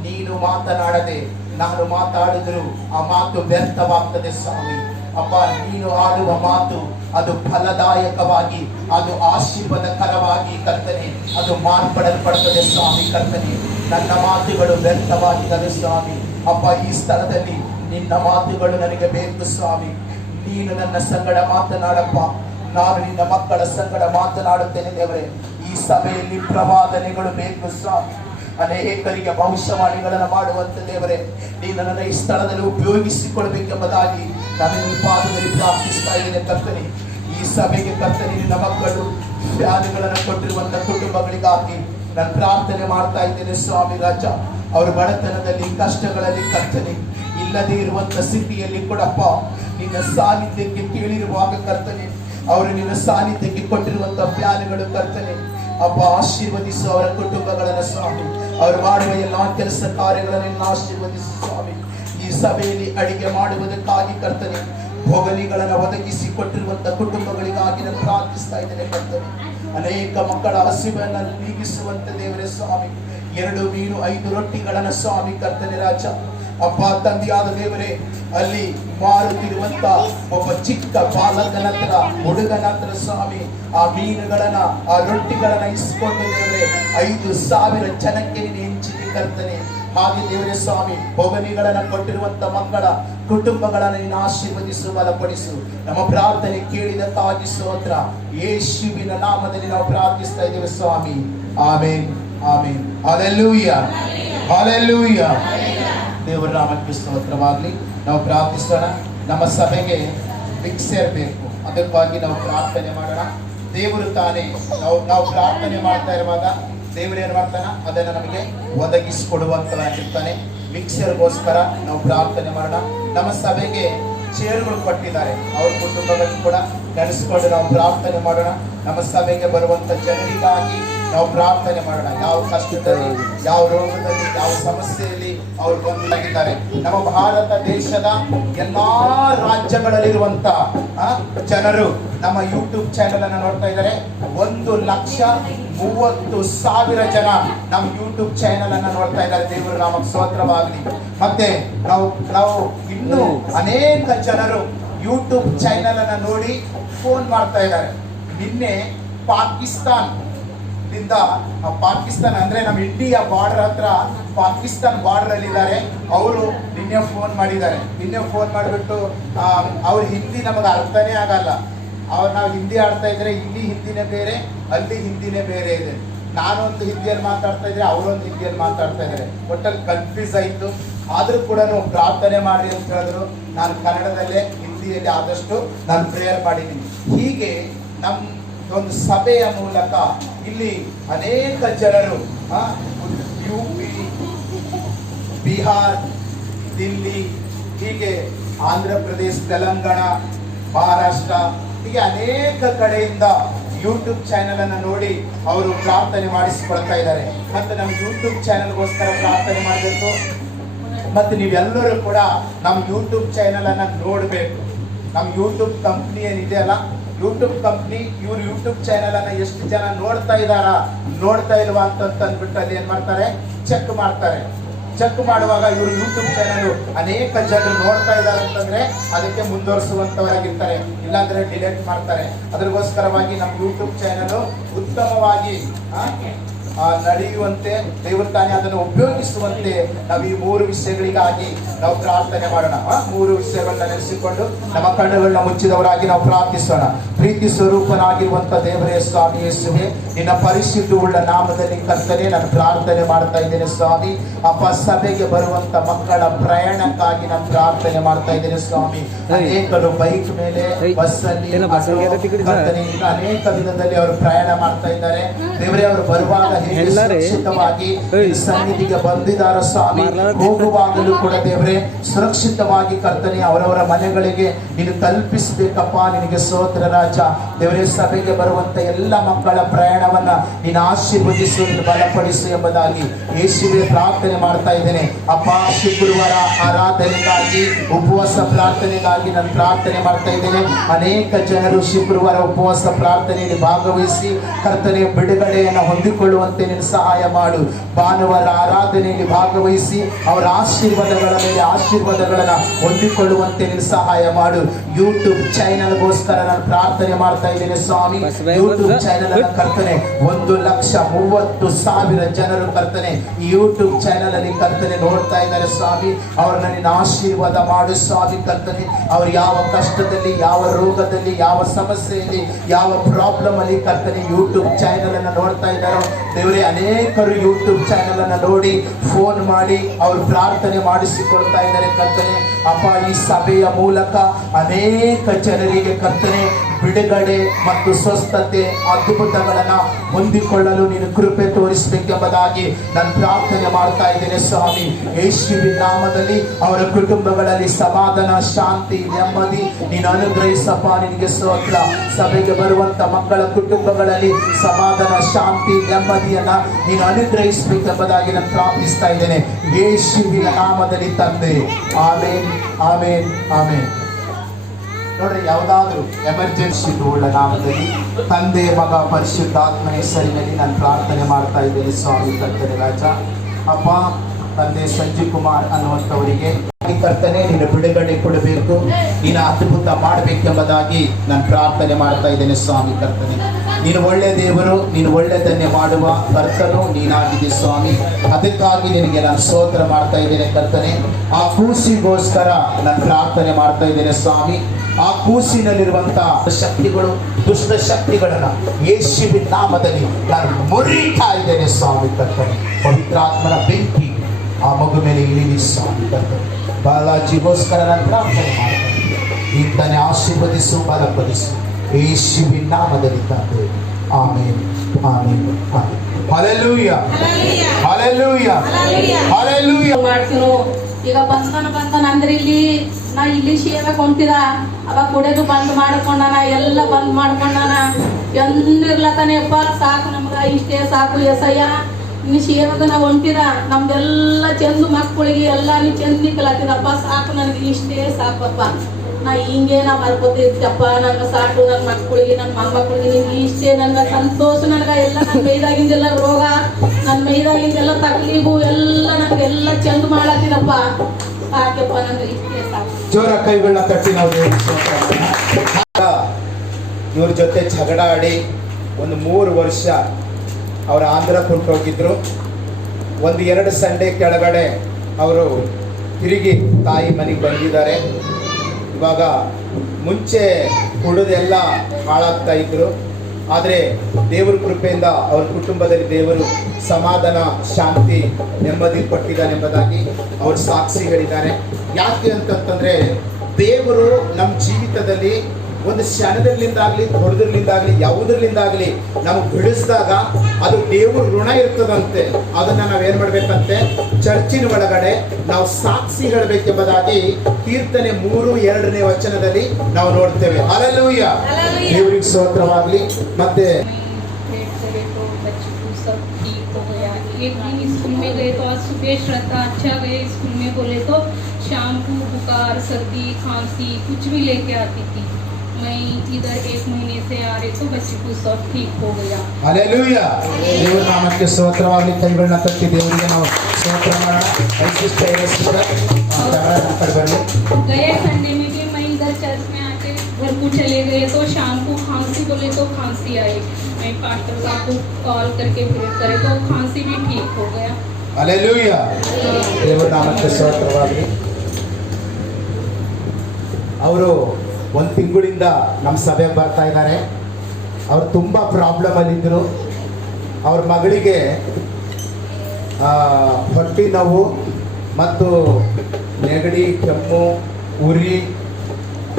ನೀನು ಮಾತನಾಡದೆ ನಾನು ಮಾತಾಡಿದ್ರು ಆ ಮಾತು ವ್ಯರ್ಥವಾಗ್ತದೆ ಸ್ವಾಮಿ. ಅಪ್ಪ, ನೀನು ಆಡುವ ಮಾತು ಅದು ಫಲದಾಯಕವಾಗಿ, ಅದು ಆಶೀರ್ವಾದಕರವಾಗಿ ಕರ್ತನೆ ಅದು ಮಾರ್ಪಡಲ್ಪಡ್ತದೆ ಸ್ವಾಮಿ ಕರ್ತನೆ. ನನ್ನ ಮಾತುಗಳು ವ್ಯರ್ಥವಾಗಿದ್ದಾವೆ ಸ್ವಾಮಿ. ಅಪ್ಪ, ಈ ಸ್ಥಳದಲ್ಲಿ ನಿನ್ನ ಮಾತುಗಳು ನನಗೆ ಬೇಕು ಸ್ವಾಮಿ. ನೀನು ನನ್ನ ಸಂಗಡ ಮಾತನಾಡಪ್ಪ. ನಾನು ನಿನ್ನ ಮಕ್ಕಳ ಸಂಗಡ ಮಾತನಾಡುತ್ತೇನೆ ದೇವರೇ. ಈ ಸಭೆಯಲ್ಲಿ ಪ್ರವಾದನೆಗಳು ಬೇಕು ಸ್ವಾಮಿ. ಅನೇಕರಿಗೆ ಭವಿಷ್ಯವಾಣಿಗಳನ್ನು ಮಾಡುವಂತ ದೇವರೇ, ನೀನು ನನ್ನ ಈ ಸ್ಥಳದಲ್ಲಿ ಉಪಯೋಗಿಸಿಕೊಳ್ಬೇಕೆಂಬುದಾಗಿ ನಾನು ನಿನ್ನ ಪಾದದಲ್ಲಿ ಪ್ರಾರ್ಥಿಸ್ತಾ ಇದ್ದೇನೆ ಕರ್ತನೆ. ಈ ಸಭೆಗೆ ಕರ್ತನೆ ನಿನ್ನ ಮಕ್ಕಳು ವ್ಯಾಧಿಗಳನ್ನು ಕೊಟ್ಟಿರುವಂತ ಕುಟುಂಬಗಳಿಗಾಗಿ ನಾನು ಪ್ರಾರ್ಥನೆ ಮಾಡ್ತಾ ಇದ್ದೇನೆ ಸ್ವಾಮಿ ರಾಜ. ಅವರು ಬಡತನದಲ್ಲಿ, ಕಷ್ಟಗಳಲ್ಲಿ ಕರ್ತನೆ ಇಲ್ಲದೆ ಇರುವಂತ ಸ್ಥಿತಿಯಲ್ಲಿ ಕೊಡಪ್ಪ ನಿನ್ನ ಸಾನ್ನಿಧ್ಯಕ್ಕೆ ಕೇಳಿರುವಾಗ ಕರ್ತನೆ ಅವರು ನಿನ್ನ ಸಾನ್ನಿಧ್ಯಕ್ಕೆ ಕೊಟ್ಟಿರುವಂತ ಪ್ಲಾನ್ಗಳು ಕರ್ತನೆ ಅಪ್ಪ ಆಶೀರ್ವದಿಸು ಅವರ ಕುಟುಂಬಗಳನ್ನು ಸ್ವಾಮಿ. ಅವರು ಮಾಡುವ ಎಲ್ಲಾ ಕೆಲಸ ಕಾರ್ಯಗಳನ್ನು ಆಶೀರ್ವದಿಸು ಸ್ವಾಮಿ. ಈ ಸಭೆಯಲ್ಲಿ ಅಡಿಗೆ ಮಾಡುವುದಕ್ಕಾಗಿ ಕರ್ತನೆ ಭೋಗಲಿಗಳನ್ನು ಒದಗಿಸಿ ಕೊಟ್ಟಿರುವಂತ ಕುಟುಂಬಗಳಿಗಾಗಿ ನಾನು ಪ್ರಾರ್ಥಿಸ್ತಾ ಇದ್ದೇನೆ ಕರ್ತನೆ. ಅನೇಕ ಮಕ್ಕಳ ಹಸಿವನ್ನು ನೀಗಿಸುವಂತ ದೇವರೇ ಸ್ವಾಮಿ. 2 ಮೀನು 5 ರೊಟ್ಟಿಗಳನ್ನು ಸ್ವಾಮಿ ಕರ್ತನೆ ರಾಜ. ಅಪ್ಪ ತಂದೆಯಾದ ದೇವರೇ, ಅಲ್ಲಿ ಮಾರುತ್ತಿರುವಂತ ಒಬ್ಬ ಚಿಕ್ಕ ಬಾಲಕನ ಹತ್ರ, ಹುಡುಗನ ಹತ್ರ ಸ್ವಾಮಿ ಆ ಮೀನುಗಳನ್ನ ಆ ರೊಟ್ಟಿಗಳನ್ನ ಇಸ್ಕೊಂಡು ದೇವರೇ 5,000 ಜನಕ್ಕೆ ನೀನು ಹೆಂಚಿದಿ ಕರ್ತನೆ. ಹಾಗೆ ದೇವರೇ ಸ್ವಾಮಿ, ಭೋಗನಿಗಳನ್ನ ಕೊಟ್ಟಿರುವಂತ ಮಕ್ಕಳ ಕುಟುಂಬಗಳನ್ನ ನೀನು ಆಶೀರ್ವದಿಸು, ಬಲಪಡಿಸು. ನಮ್ಮ ಪ್ರಾರ್ಥನೆ ಕೇಳಿದಕ್ಕಾಗಿ ಸ್ತೋತ್ರ. ಯೇಸುವಿನ ನಾಮದಲ್ಲಿ ನಾವು ಪ್ರಾರ್ಥಿಸ್ತಾ ಇದ್ದೇವೆ ಸ್ವಾಮಿ. ಆಮೇನ್ ಆಮೇನ್. Hallelujah hallelujah. ದೇವರ ನಾಮಕ್ಕೆ ಸ್ತೋತ್ರವಾಗಲಿ. ನಾವು ಪ್ರಾರ್ಥಿಸೋಣ. ನಮ್ಮ ಸಭೆಗೆ ಭಿಕ್ಷೆ ಬೇಕು, ಅದಕ್ಕಾಗಿ ನಾವು ಪ್ರಾರ್ಥನೆ ಮಾಡೋಣ. ದೇವರು ತಾನೇ ನಾವು ಪ್ರಾರ್ಥನೆ ಮಾಡ್ತಾ ಇರುವಾಗ ದೇವರು ಏನ್ ಮಾಡ್ತಾನ ಅದನ್ನ ನಮಗೆ ಒದಗಿಸಿಕೊಡುವಂತವಾಗಿರ್ತಾನೆ. ಮಿಕ್ಸರ್ಗೋಸ್ಕರ ನಾವು ಪ್ರಾರ್ಥನೆ ಮಾಡೋಣ. ನಮ್ಮ ಸಭೆಗೆ ಚೇರುಗಳು ಕೊಟ್ಟಿದ್ದಾರೆ, ಅವ್ರ ಕುಟುಂಬಗಳನ್ನು ಕೂಡ ನೆನೆಸ್ಕೊಂಡು ನಾವು ಪ್ರಾರ್ಥನೆ ಮಾಡೋಣ. ನಮ್ಮ ಸಭೆಗೆ ಬರುವಂತ ಜನರಿಗಾಗಿ ನಾವು ಪ್ರಾರ್ಥನೆ ಮಾಡೋಣ. ಯಾವ ಕಷ್ಟದಲ್ಲಿ, ಯಾವ ರೋಗದಲ್ಲಿ, ಯಾವ ಸಮಸ್ಯೆಯಲ್ಲಿ ಅವರು ಬಂದಿದ್ದಾರೆ. ನಮ್ಮ ಭಾರತ ದೇಶದ ಎಲ್ಲಾ ರಾಜ್ಯಗಳಲ್ಲಿರುವಂತ ಜನರು ನಮ್ಮ ಯೂಟ್ಯೂಬ್ ಚಾನೆಲ್ ಅನ್ನ ನೋಡ್ತಾ ಇದ್ದಾರೆ. 1,30,000 ಜನ ನಮ್ಮ ಯೂಟ್ಯೂಬ್ ಚಾನೆಲ್ ಅನ್ನ ನೋಡ್ತಾ ಇದ್ದಾರೆ. ದೇವರು ನಾಮಕ್ಕೆ ಸ್ತೋತ್ರವಾಗಲಿ. ಮತ್ತೆ ನಾವು ಇನ್ನೂ ಅನೇಕ ಜನರು ಯೂಟ್ಯೂಬ್ ಚಾನೆಲ್ ಅನ್ನ ನೋಡಿ ಫೋನ್ ಮಾಡ್ತಾ ಇದ್ದಾರೆ. ನಿನ್ನೆ ಪಾಕಿಸ್ತಾನ್ ಅಂದ್ರೆ ನಮ್ಮ ಇಂಡಿಯಾ ಬಾರ್ಡರ್ ಹತ್ರ ಪಾಕಿಸ್ತಾನ್ ಬಾರ್ಡರ್ ಅಲ್ಲಿ ಇದ್ದಾರೆ. ಅವರು ನಿನ್ನೆ ಫೋನ್ ಮಾಡಿದ್ದಾರೆ. ನಿನ್ನೆ ಫೋನ್ ಮಾಡಿಬಿಟ್ಟು ಅವ್ರ ಹಿಂದಿ ನಮಗೆ ಅರ್ಥನೇ ಆಗಲ್ಲ. ನಾವು ಹಿಂದಿ ಆಡ್ತಾ ಇದ್ರೆ ಇಲ್ಲಿ ಹಿಂದಿನೇ ಬೇರೆ, ಅಲ್ಲಿ ಹಿಂದಿನೇ ಬೇರೆ ಇದೆ. ನಾನೊಂದು ಹಿಂದಿಯಲ್ಲಿ ಮಾತಾಡ್ತಾ ಇದ್ರೆ ಅವರೊಂದು ಹಿಂದಿಯಲ್ಲಿ ಮಾತಾಡ್ತಾ ಇದ್ದಾರೆ. ಒಟ್ಟಲ್ಲಿ ಕನ್ಫ್ಯೂಸ್ ಆಯ್ತು. ಆದ್ರೂ ಕೂಡ ಪ್ರಾರ್ಥನೆ ಮಾಡಿ ಅಂತ ಹೇಳಿದ್ರು. ನಾನು ಕನ್ನಡದಲ್ಲೇ ಹಿಂದಿಯಲ್ಲಿ ಆದಷ್ಟು ನಾನು ಪ್ರೇಯರ್ ಮಾಡಿದ್ದೀನಿ. ಹೀಗೆ ನಮ್ಮ ಒಂದು ಸಭೆಯ ಮೂಲಕ ಇಲ್ಲಿ ಅನೇಕ ಜನರು ಯುಪಿ, ಬಿಹಾರ್, ದಿಲ್ಲಿ, ಹೀಗೆ ಆಂಧ್ರ ಪ್ರದೇಶ, ತೆಲಂಗಾಣ, ಮಹಾರಾಷ್ಟ್ರ, ಹೀಗೆ ಅನೇಕ ಕಡೆಯಿಂದ ಯೂಟ್ಯೂಬ್ ಚಾನೆಲ್ ಅನ್ನ ನೋಡಿ ಅವರು ಪ್ರಾರ್ಥನೆ ಮಾಡಿಸಿಕೊಳ್ತಾ ಇದ್ದಾರೆ. ಮತ್ತೆ ನಮ್ಮ ಯೂಟ್ಯೂಬ್ ಚಾನೆಲ್ಗೋಸ್ಕರ ಪ್ರಾರ್ಥನೆ ಮಾಡಬೇಕು. ಮತ್ತೆ ನೀವೆಲ್ಲರೂ ಕೂಡ ನಮ್ಮ ಯೂಟ್ಯೂಬ್ ಚಾನೆಲ್ ಅನ್ನ ನೋಡಬೇಕು. ನಮ್ಮ ಯೂಟ್ಯೂಬ್ ಕಂಪ್ನಿ ಏನಿದೆ ಅಲ್ಲ, ಯೂಟ್ಯೂಬ್ ಕಂಪ್ನಿ ಇವ್ರು ಯೂಟ್ಯೂಬ್ ಚಾನೆಲ್ ಅನ್ನ ಎಷ್ಟು ಜನ ನೋಡ್ತಾ ಇಲ್ವಾ ಅಂತ ಅಂದ್ಬಿಟ್ಟು ಅಲ್ಲಿ ಏನ್ ಮಾಡ್ತಾರೆ, ಚೆಕ್ ಮಾಡ್ತಾರೆ. ಚೆಕ್ ಮಾಡುವಾಗ ಇವರು ಯೂಟ್ಯೂಬ್ ಚಾನೆಲ್ ಅನೇಕ ಜನರು ನೋಡ್ತಾ ಇದ್ದಾರೆ ಅಂತಂದ್ರೆ ಅದಕ್ಕೆ ಮುಂದುವರಿಸುವಂತವರಾಗಿರ್ತಾರೆ, ಇಲ್ಲಾಂದ್ರೆ ಡಿಲೀಟ್ ಮಾಡ್ತಾರೆ. ಅದಕ್ಕೋಸ್ಕರವಾಗಿ ನಮ್ಮ ಯೂಟ್ಯೂಬ್ ಚಾನೆಲ್ ಉತ್ತಮವಾಗಿ ನಡೆಯುವಂತೆ, ದೇವರು ತಾನೇ ಅದನ್ನು ಉಪಯೋಗಿಸುವಂತೆ ನಾವು ಈ 3 ವಿಷಯಗಳಿಗಾಗಿ ನಾವು ಪ್ರಾರ್ಥನೆ ಮಾಡೋಣ. 3 ವಿಷಯಗಳನ್ನ ನೆನೆಸಿಕೊಂಡು ನಮ್ಮ ಕಣ್ಣುಗಳನ್ನ ಮುಚ್ಚಿದವರಾಗಿ ನಾವು ಪ್ರಾರ್ಥಿಸೋಣ. ಪ್ರೀತಿ ಸ್ವರೂಪನಾಗಿರುವಂತ ದೇವರೇ, ಸ್ವಾಮಿ ಯೇಸುವೆ, ನಿನ್ನ ಪರಿಶುದ್ಧ ಉಳ್ಳ ನಾಮದಲ್ಲಿ ಕರ್ತನೆ ನಾನು ಪ್ರಾರ್ಥನೆ ಮಾಡ್ತಾ ಇದ್ದೇನೆ ಸ್ವಾಮಿ. ಅಪ್ಪ, ಸಭೆಗೆ ಬರುವಂತ ಮಕ್ಕಳ ಪ್ರಯಾಣಕ್ಕಾಗಿ ನಾನು ಪ್ರಾರ್ಥನೆ ಮಾಡ್ತಾ ಇದ್ದೇನೆ ಸ್ವಾಮಿ. ಅನೇಕರು ಬೈಕ್ ಮೇಲೆ, ಬಸ್ ಅಲ್ಲಿ, ಅನೇಕ ವಿಧದಲ್ಲಿ ಅವರು ಪ್ರಯಾಣ ಮಾಡ್ತಾ ಇದ್ದಾರೆ. ದೇವರೇ, ಅವರು ಬರುವಾಗ ಸುರಕ್ಷಿತವಾಗಿ ಸನ್ನಿಧಿಗೆ ಬಂದಿದ್ದಾರೆ ಸ್ವಾಮಿ. ಹೋಗುವಾಗಲೂ ಕೂಡ ದೇವರೇ ಸುರಕ್ಷಿತವಾಗಿ ಕರ್ತನೆ ಅವರವರ ಮನೆಗಳಿಗೆ ನೀನು ತಲುಪಿಸಬೇಕಪ್ಪ. ನಿನಗೆ ಸ್ತೋತ್ರ ರಾಜ. ದೇವರೇ, ಸಭೆಗೆ ಬರುವಂತ ಎಲ್ಲ ಮಕ್ಕಳ ಪ್ರಯಾಣವನ್ನ ನೀನು ಆಶೀರ್ವದಿಸು, ನೀನು ಬಲಪಡಿಸು ಎಂಬುದಾಗಿ ಯೇಸುವೆ ಪ್ರಾರ್ಥನೆ ಮಾಡ್ತಾ ಇದ್ದೇನೆ. ಅಪ್ಪ, ಶುಕ್ರವಾರ ಆರಾಧನೆಗಾಗಿ, ಉಪವಾಸ ಪ್ರಾರ್ಥನೆಗಾಗಿ ನಾನು ಪ್ರಾರ್ಥನೆ ಮಾಡ್ತಾ ಇದ್ದೇನೆ. ಅನೇಕ ಜನರು ಶುಕ್ರವಾರ ಉಪವಾಸ ಪ್ರಾರ್ಥನೆಯಲ್ಲಿ ಭಾಗವಹಿಸಿ ಕರ್ತನೆ ಬಿಡುಗಡೆಯನ್ನು ಹೊಂದಿಕೊಳ್ಳುವಂತೆ ನೀನು ಸಹಾಯ ಮಾಡು. ಭಾನುವಾರ ಆರಾಧನೆಯಲ್ಲಿ ಭಾಗವಹಿಸಿ ಅವರ ಆಶೀರ್ವಾದಗಳ ಮೇಲೆ ಆಶೀರ್ವಾದಗಳನ್ನ ಹೊಂದಿಕೊಳ್ಳುವಂತೆ ನೀನು ಸಹಾಯ ಮಾಡು. ಯೂಟ್ಯೂಬ್ ಚಾನೆಲ್ಗೋಸ್ಕರ ನಾನು ಪ್ರಾರ್ಥನೆ ಮಾಡ್ತಾ ಇದ್ದೇನೆ ಸ್ವಾಮಿ. ಯೂಟ್ಯೂಬ್ ಚಾನೆಲ್ ಅನ್ನ ಕರ್ತನೆ 1,30,000 ಜನರು ಕರ್ತನೆ ಈ ಯೂಟ್ಯೂಬ್ ಚಾನೆಲ್ ಅಲ್ಲಿ ಕರ್ತನೆ ನೋಡ್ತಾ ಇದ್ದಾರೆ ಸ್ವಾಮಿ. ಅವ್ರನ್ನ ನೀನು ಆಶೀರ್ವಾದ ಮಾಡು ಸ್ವಾಮಿ ಕರ್ತನೆ. ಅವ್ರು ಯಾವ ಕಷ್ಟದಲ್ಲಿ, ಯಾವ ರೋಗದಲ್ಲಿ, ಯಾವ ಸಮಸ್ಯೆಯಲ್ಲಿ, ಯಾವ ಪ್ರಾಬ್ಲಮ್ ಅಲ್ಲಿ ಕರ್ತನೆ ಯೂಟ್ಯೂಬ್ ಚಾನೆಲ್ ಅನ್ನ ನೋಡ್ತಾ ಇದ್ದಾರೋ ದೇವರೇ, ಅನೇಕರು ಯೂಟ್ಯೂಬ್ ಚಾನೆಲ್ ಅನ್ನ ನೋಡಿ ಫೋನ್ ಮಾಡಿ ಅವರು ಪ್ರಾರ್ಥನೆ ಮಾಡಿಸಿಕೊಳ್ತಾ ಇದ್ದಾರೆ ಕರ್ತನೆ. ಅಪ್ಪ, ಈ ಸಭೆಯ ಮೂಲಕ ಅನೇಕ ಜನರಿಗೆ ಕರ್ತನೆ ಬಿಡುಗಡೆ ಮತ್ತು ಸ್ವಸ್ಥತೆ, ಅದ್ಭುತಗಳನ್ನ ಹೊಂದಿಕೊಳ್ಳಲು ನೀನು ಕೃಪೆ ತೋರಿಸಬೇಕೆಂಬುದಾಗಿ ನಾನು ಪ್ರಾರ್ಥನೆ ಮಾಡ್ತಾ ಇದ್ದೇನೆ ಸ್ವಾಮಿ. ಯೇಸುವಿನ ನಾಮದಲ್ಲಿ ಅವರ ಕುಟುಂಬಗಳಲ್ಲಿ ಸಮಾಧಾನ, ಶಾಂತಿ, ನೆಮ್ಮದಿ ನೀನು ಅನುಗ್ರಹಿಸಪ್ಪ. ನಿನಗೆ ಸ್ತೋತ್ರ. ಸಭೆಗೆ ಬರುವಂತ ಮಕ್ಕಳ ಕುಟುಂಬಗಳಲ್ಲಿ ಸಮಾಧಾನ, ಶಾಂತಿ, ನೆಮ್ಮದಿಯನ್ನ ನೀನು ಅನುಗ್ರಹಿಸಬೇಕೆಂಬುದಾಗಿ ನಾನು ಪ್ರಾರ್ಥಿಸ್ತಾ ಇದ್ದೇನೆ ಯೇಸುವಿನ ನಾಮದಲ್ಲಿ ತಂದೆ. ಆಮೇನ್, ಆಮೇನ್, ಆಮೇನ್. ನೋಡ್ರಿ, ಯಾವುದಾದ್ರೂ ಎಮರ್ಜೆನ್ಸಿ ಉಳ್ಳ ನಾಮದಲ್ಲಿ ತಂದೆ, ಮಗ, ಪರಿಶುದ್ಧಾತ್ಮ ಹೆಸರಿನಲ್ಲಿ ನಾನು ಪ್ರಾರ್ಥನೆ ಮಾಡ್ತಾ ಇದ್ದೇನೆ ಸ್ವಾಮಿ ಕರ್ತನೆ ರಾಜ. ಅಪ್ಪ, ತಂದೆ ಸಂಜೀವ್ ಕುಮಾರ್ ಅನ್ನುವಂಥವರಿಗೆ ಕರ್ತನೆ ನೀನು ಬಿಡುಗಡೆ ಕೊಡಬೇಕು, ನೀನು ಅದ್ಭುತ ಮಾಡಬೇಕೆಂಬುದಾಗಿ ನಾನು ಪ್ರಾರ್ಥನೆ ಮಾಡ್ತಾ ಇದ್ದೇನೆ ಸ್ವಾಮಿ ಕರ್ತನೆ. ನೀನು ಒಳ್ಳೆ ದೇವರು, ನೀನು ಒಳ್ಳೆದನ್ನೇ ಮಾಡುವ ಕರ್ತನು ನೀನಾಗಿದೆ ಸ್ವಾಮಿ. ಅದಕ್ಕಾಗಿ ನಿನಗೆ ನಾನು ಸ್ತೋತ್ರ ಮಾಡ್ತಾ ಇದ್ದೇನೆ ಕರ್ತನೆ. ಆ ಕೂಸಿಗೋಸ್ಕರ ನಾನು ಪ್ರಾರ್ಥನೆ ಮಾಡ್ತಾ ಇದ್ದೇನೆ ಸ್ವಾಮಿ. ಆ ಕೂಸಿನಲ್ಲಿರುವಂತಹ ಶಕ್ತಿಗಳು, ದುಷ್ಟ ಶಕ್ತಿಗಳನ್ನ ಯೇಸುವಿನ ನಾಮದಲ್ಲಿ ನಾನು ಮುರಿತಾ ಇದ್ದೇನೆ ಸ್ವಾಮಿ ಕರ್ತನೆ. ಪವಿತ್ರಾತ್ಮನ ಬೆಂಕಿ ಆ ಮಗು ಮೇಲೆ ಇಳಿಲಿ ಸ್ವಾಮಿ ಕರ್ತನೆ. ಬಾಲಾಜಿಗೋಸ್ಕರ ನಾನು ಪ್ರಾರ್ಥನೆ ಮಾಡ್ತೇನೆ. ಇಂತಾನೆ ಆಶೀರ್ವದಿಸು, ಬಲಪಡಿಸು ಯೇಸುವಿನ ನಾಮದಲ್ಲಿ ತಂದೆ. Amen, amen, amen. Hallelujah, hallelujah, hallelujah. ಮಾಡ್ತೀನೋ ಈಗ ಬಂಧನ ಅಂದ್ರೆ ಇಲ್ಲಿ ನಾ ಇಲ್ಲಿ ಸೇವೆ ಕೊಂತೀರ ಅವಾಗ ಕುಡಿಯೋದು ಬಂದ್ ಮಾಡ್ಕೊಂಡಾನ, ಎಲ್ಲ ಬಂದ್ ಮಾಡ್ಕೊಂಡಾನ. ಎಂದಿರ್ಲತ್ತಾನೆಪ್ಪ, ಸಾಕು ನಮ್ಗ ಇಷ್ಟೇ ಸಾಕು ಎಸಯ್ಯ, ನೀ ಸೇವೆಗ ನಾವು ಹೊಂಟಿರ, ನಮ್ದೆಲ್ಲ ಚಂದ ಮಕ್ಕಳಿಗೆ ಎಲ್ಲ ನೀ ಚಂದ ನಿಕ್ಕಲತ್ತಿದಪ್ಪ, ಸಾಕು ನನಗೆ ಇಷ್ಟೇ ಸಾಕಪ್ಪ. ನಾ ಹಿಂಗೆ ನಾ ಬರ್ಕೋತಿದ್ದಪ್ಪ, ನಂಗೆ ಸಾಕು ನನ್ನ ಮಕ್ಕಳಿಗೆ ನನ್ನ ಮೊಮ್ಮಕ್ಕಳಿಗೆ ನಿಂಗೆ ಇಷ್ಟೇ, ನನಗೆ ಸಂತೋಷ, ನನಗೆ ಎಲ್ಲ ನನ್ನ ಮೈದಾಗಿಂದೆಲ್ಲ ರೋಗ, ನನ್ನ ಮೈದಾಗಿಂದೆಲ್ಲ ತಕ್ಲೀಫು ಎಲ್ಲ ನನಗೆಲ್ಲ ಚಂದ ಮಾಡತ್ತಿದಪ್ಪ, ಸಾಕಪ್ಪ ನನಗೆ ಇಷ್ಟೇ ಸಾಕು. ಜೋರ ಕೈಗಳನ್ನ ತಟ್ಟಿ ನಾವು ದೇವರಿಗೆ ಸ್ತೋತ್ರ ಮಾಡೋಣ. ಇವ್ರ ಜೊತೆ ಜಗಳ ಆಡಿ ಒಂದು 3 ವರ್ಷ ಅವರ ಆಂಧ್ರ ಹೊಂಟೋಗಿದ್ರು. 1-2 ಸಂಡೆ ಕೆಳಗಡೆ ಅವರು ತಿರುಗಿ ತಾಯಿ ಮನೆಗೆ ಬಂದಿದ್ದಾರೆ. ಇವಾಗ ಮುಂಚೆ ಕುಡಿದೆಲ್ಲ ಹಾಳಾಗ್ತಾ ಇದ್ರು, ಆದರೆ ದೇವರ ಕೃಪೆಯಿಂದ ಅವ್ರ ಕುಟುಂಬದಲ್ಲಿ ದೇವರು ಸಮಾಧಾನ, ಶಾಂತಿ, ನೆಮ್ಮದಿ ಕೊಟ್ಟಿದ್ದಾನೆಂಬುದಾಗಿ ಅವರು ಸಾಕ್ಷಿಗಳಿದ್ದಾರೆ. ಯಾಕೆ ಅಂತಂತಂದ್ರೆ ದೇವರು ನಮ್ಮ ಜೀವಿತದಲ್ಲಿ ಒಂದು ಕ್ಷಣದಲ್ಲಿಂದಾಗ್ಲಿ, ಹೊಡೆದ್ರಲಿಂದಾಗ್ಲಿ, ಯಾವುದ್ರಲಿಂದಾಗ್ಲಿ ನಮಗೆ ಬಿಡಿಸಿದಾಗ ಅದು ದೇವ್ರ ಋಣ ಇರ್ತದಂತೆ. ಅದನ್ನ ನಾವೇನ್ ಮಾಡ್ಬೇಕಂತೆ, ಚರ್ಚಿನ ಒಳಗಡೆ ನಾವು ಸಾಕ್ಷಿ ಹೇಳಬೇಕೆಂಬುದಾಗಿ ಕೀರ್ತನೆ 3:2ನೇ ವಚನದಲ್ಲಿ ನಾವು ನೋಡ್ತೇವೆ. ಹಲ್ಲೆಲೂಯ, ದೇವರಿಗೆ ಸ್ತೋತ್ರವಾಗಲಿ. ಮತ್ತೆ एक दिन स्कूल में गए तो आज सुबह श्रद्धा अच्छा गए, स्कूल में बोले तो शाम को बुखार, सर्दी, खांसी कुछ भी लेके आती थी। मैं इधर 1 महीने से आ रहे तो बच्चे को सब ठीक हो गया। ಹಲ್ಲೆಲೂಯ, ದೇವರ ನಾಮಕ್ಕೆ ಸ್ತೋತ್ರವಾಗಲಿ. ಕೈಗಳನ್ನ ತಟ್ಟಿ ದೇವರಿಗೆ ನಾವು ಸ್ತೋತ್ರ ಮಾಡೋಣ. गए संडे में भी मैं इधर चर्च में आके घर को चले गए तो शाम को खांसी बोले तो खांसी आई, मैं पास्टर साहब को कॉल करके प्रे करे तो खांसी भी ठीक हो गया। ಹಲ್ಲೆಲೂಯ, ದೇವರ ನಾಮಕ್ಕೆ ಸ್ತೋತ್ರವಾಗಲಿ. ಅವರು 1 ತಿಂಗಳಿಂದ ನಮ್ಮ ಸಭೆಗೆ ಬರ್ತಾ ಇದ್ದಾರೆ. ಅವರು ತುಂಬ ಪ್ರಾಬ್ಲಮ್ ಅಲ್ಲಿದ್ದರು. ಅವ್ರ ಮಗಳಿಗೆ ಹೊಟ್ಟೆ ನೋವು ಮತ್ತು ನೆಗಡಿ, ಕೆಮ್ಮು, ಉರಿ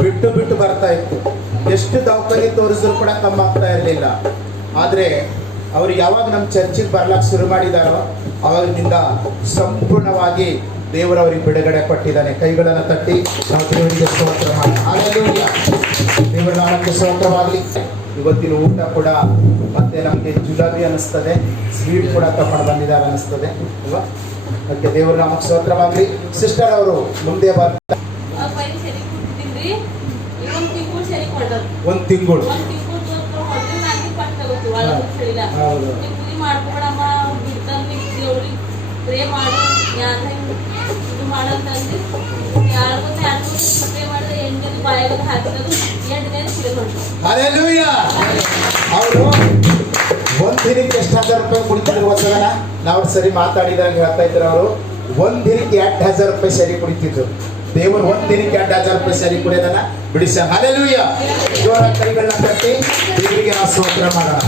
ಬಿಟ್ಟು ಬಿಟ್ಟು ಬರ್ತಾ ಇತ್ತು. ಎಷ್ಟು ದವಾಖಾನೆ ತೋರಿಸಿದ್ರು ಕೂಡ ಕಮ್ಮಿ ಆಗ್ತಾ ಇರಲಿಲ್ಲ. ಆದರೆ ಅವರು ಯಾವಾಗ ನಮ್ಮ ಚರ್ಚಿಗೆ ಬರ್ಲಿಕ್ಕೆ ಶುರು ಮಾಡಿದಾರೋ ಅವಾಗಿನಿಂದ ಸಂಪೂರ್ಣವಾಗಿ ದೇವರವರಿಗೆ ಬಿಡುಗಡೆ ಕೊಟ್ಟಿದ್ದಾನೆ. ಕೈಗಳನ್ನು ತಟ್ಟಿ ನಾವು ದೇವರಿಗೆ ಸ್ತೋತ್ರ ಮಾಡಿ. ಹಲ್ಲೆಲೂಯ, ದೇವರ ನಾಮಕ್ಕೆ ಸ್ತೋತ್ರವಾಗಲಿ. ಇವತ್ತಿನ ಊಟ ಕೂಡ ಮತ್ತೆ ನಮಗೆ ಜುಲಾಬಿ ಅನ್ನಿಸ್ತದೆ, ಸ್ವೀಟ್ ಕೂಡ ತಗೊಂಡು ಬಂದಿದ್ದಾರೆ ಅನ್ನಿಸ್ತದೆ ಅಲ್ವಾ? ಅದಕ್ಕೆ ದೇವರ ನಾಮಕ್ಕೆ ಸ್ತೋತ್ರವಾಗಲಿ. ಸಿಸ್ಟರ್ ಅವರು ಮುಂದೆ ಬರ್ತಾರೆ. 1 ತಿಂಗಳು ಹೌದು. ಹಲ್ಲೆಲೂಯ, ಅವರು 1 ದಿನಕ್ಕೆ ಎಷ್ಟು 1000 ರೂಪಾಯಿ ಕುಡಿತಿದ್ರು ಗೊತ್ತದನ? ನಾವು ಸರಿ ಮಾತಾಡಿದಾಗ ಹೇಳ್ತಾ ಇದ್ರು, ಅವರು 1 ದಿನಕ್ಕೆ 2000 ರೂಪಾಯಿ ಸರಿ ಕುಡಿತಿದ್ರು. ದೇವರು 1 ದಿನಕ್ಕೆ 2000 ರೂಪಾಯಿ ಸರಿ ಕುಡಿಯೋದನ್ನ ಬಿಡಿಸ. ಹಲ್ಲೆಲೂಯ, ಜೋರ ಕೈಗಳನ್ನ ಕಟ್ಟಿ ದೇವರಿಗೆ ನಾವು ಸ್ತೋತ್ರ ಮಾಡೋಣ.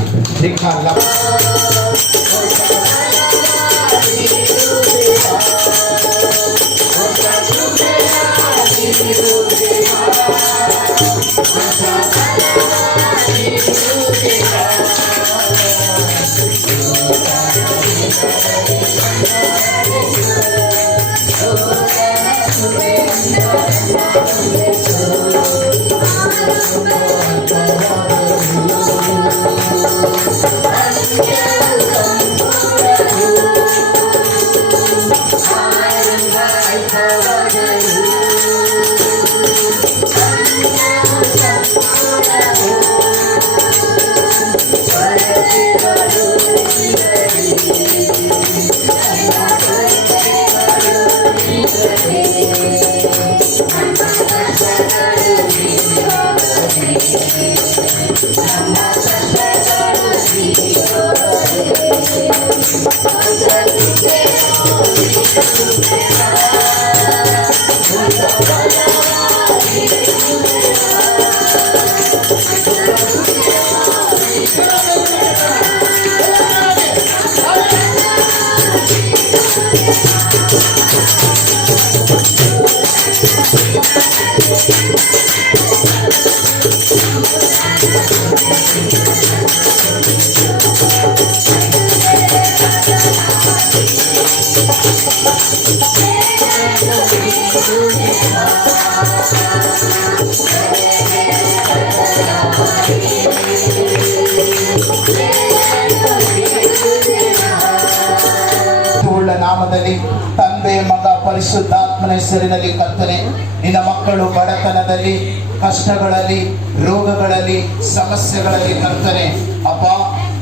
ಉಳ್ಳ ನಾಮದಲ್ಲಿ ತಂದೆ ಮಗ ಪರಿಶುದ್ಧಾತ್ಮನ ಹೆಸರಿನಲ್ಲಿ ಕರ್ತನೆ, ನಿನ್ನ ಮಕ್ಕಳು ಬಡತನದಲ್ಲಿ, ಕಷ್ಟಗಳಲ್ಲಿ, ರೋಗಗಳಲ್ಲಿ, ಸಮಸ್ಯೆಗಳಲ್ಲಿ ಕರ್ತನೆ ಅಪ್ಪ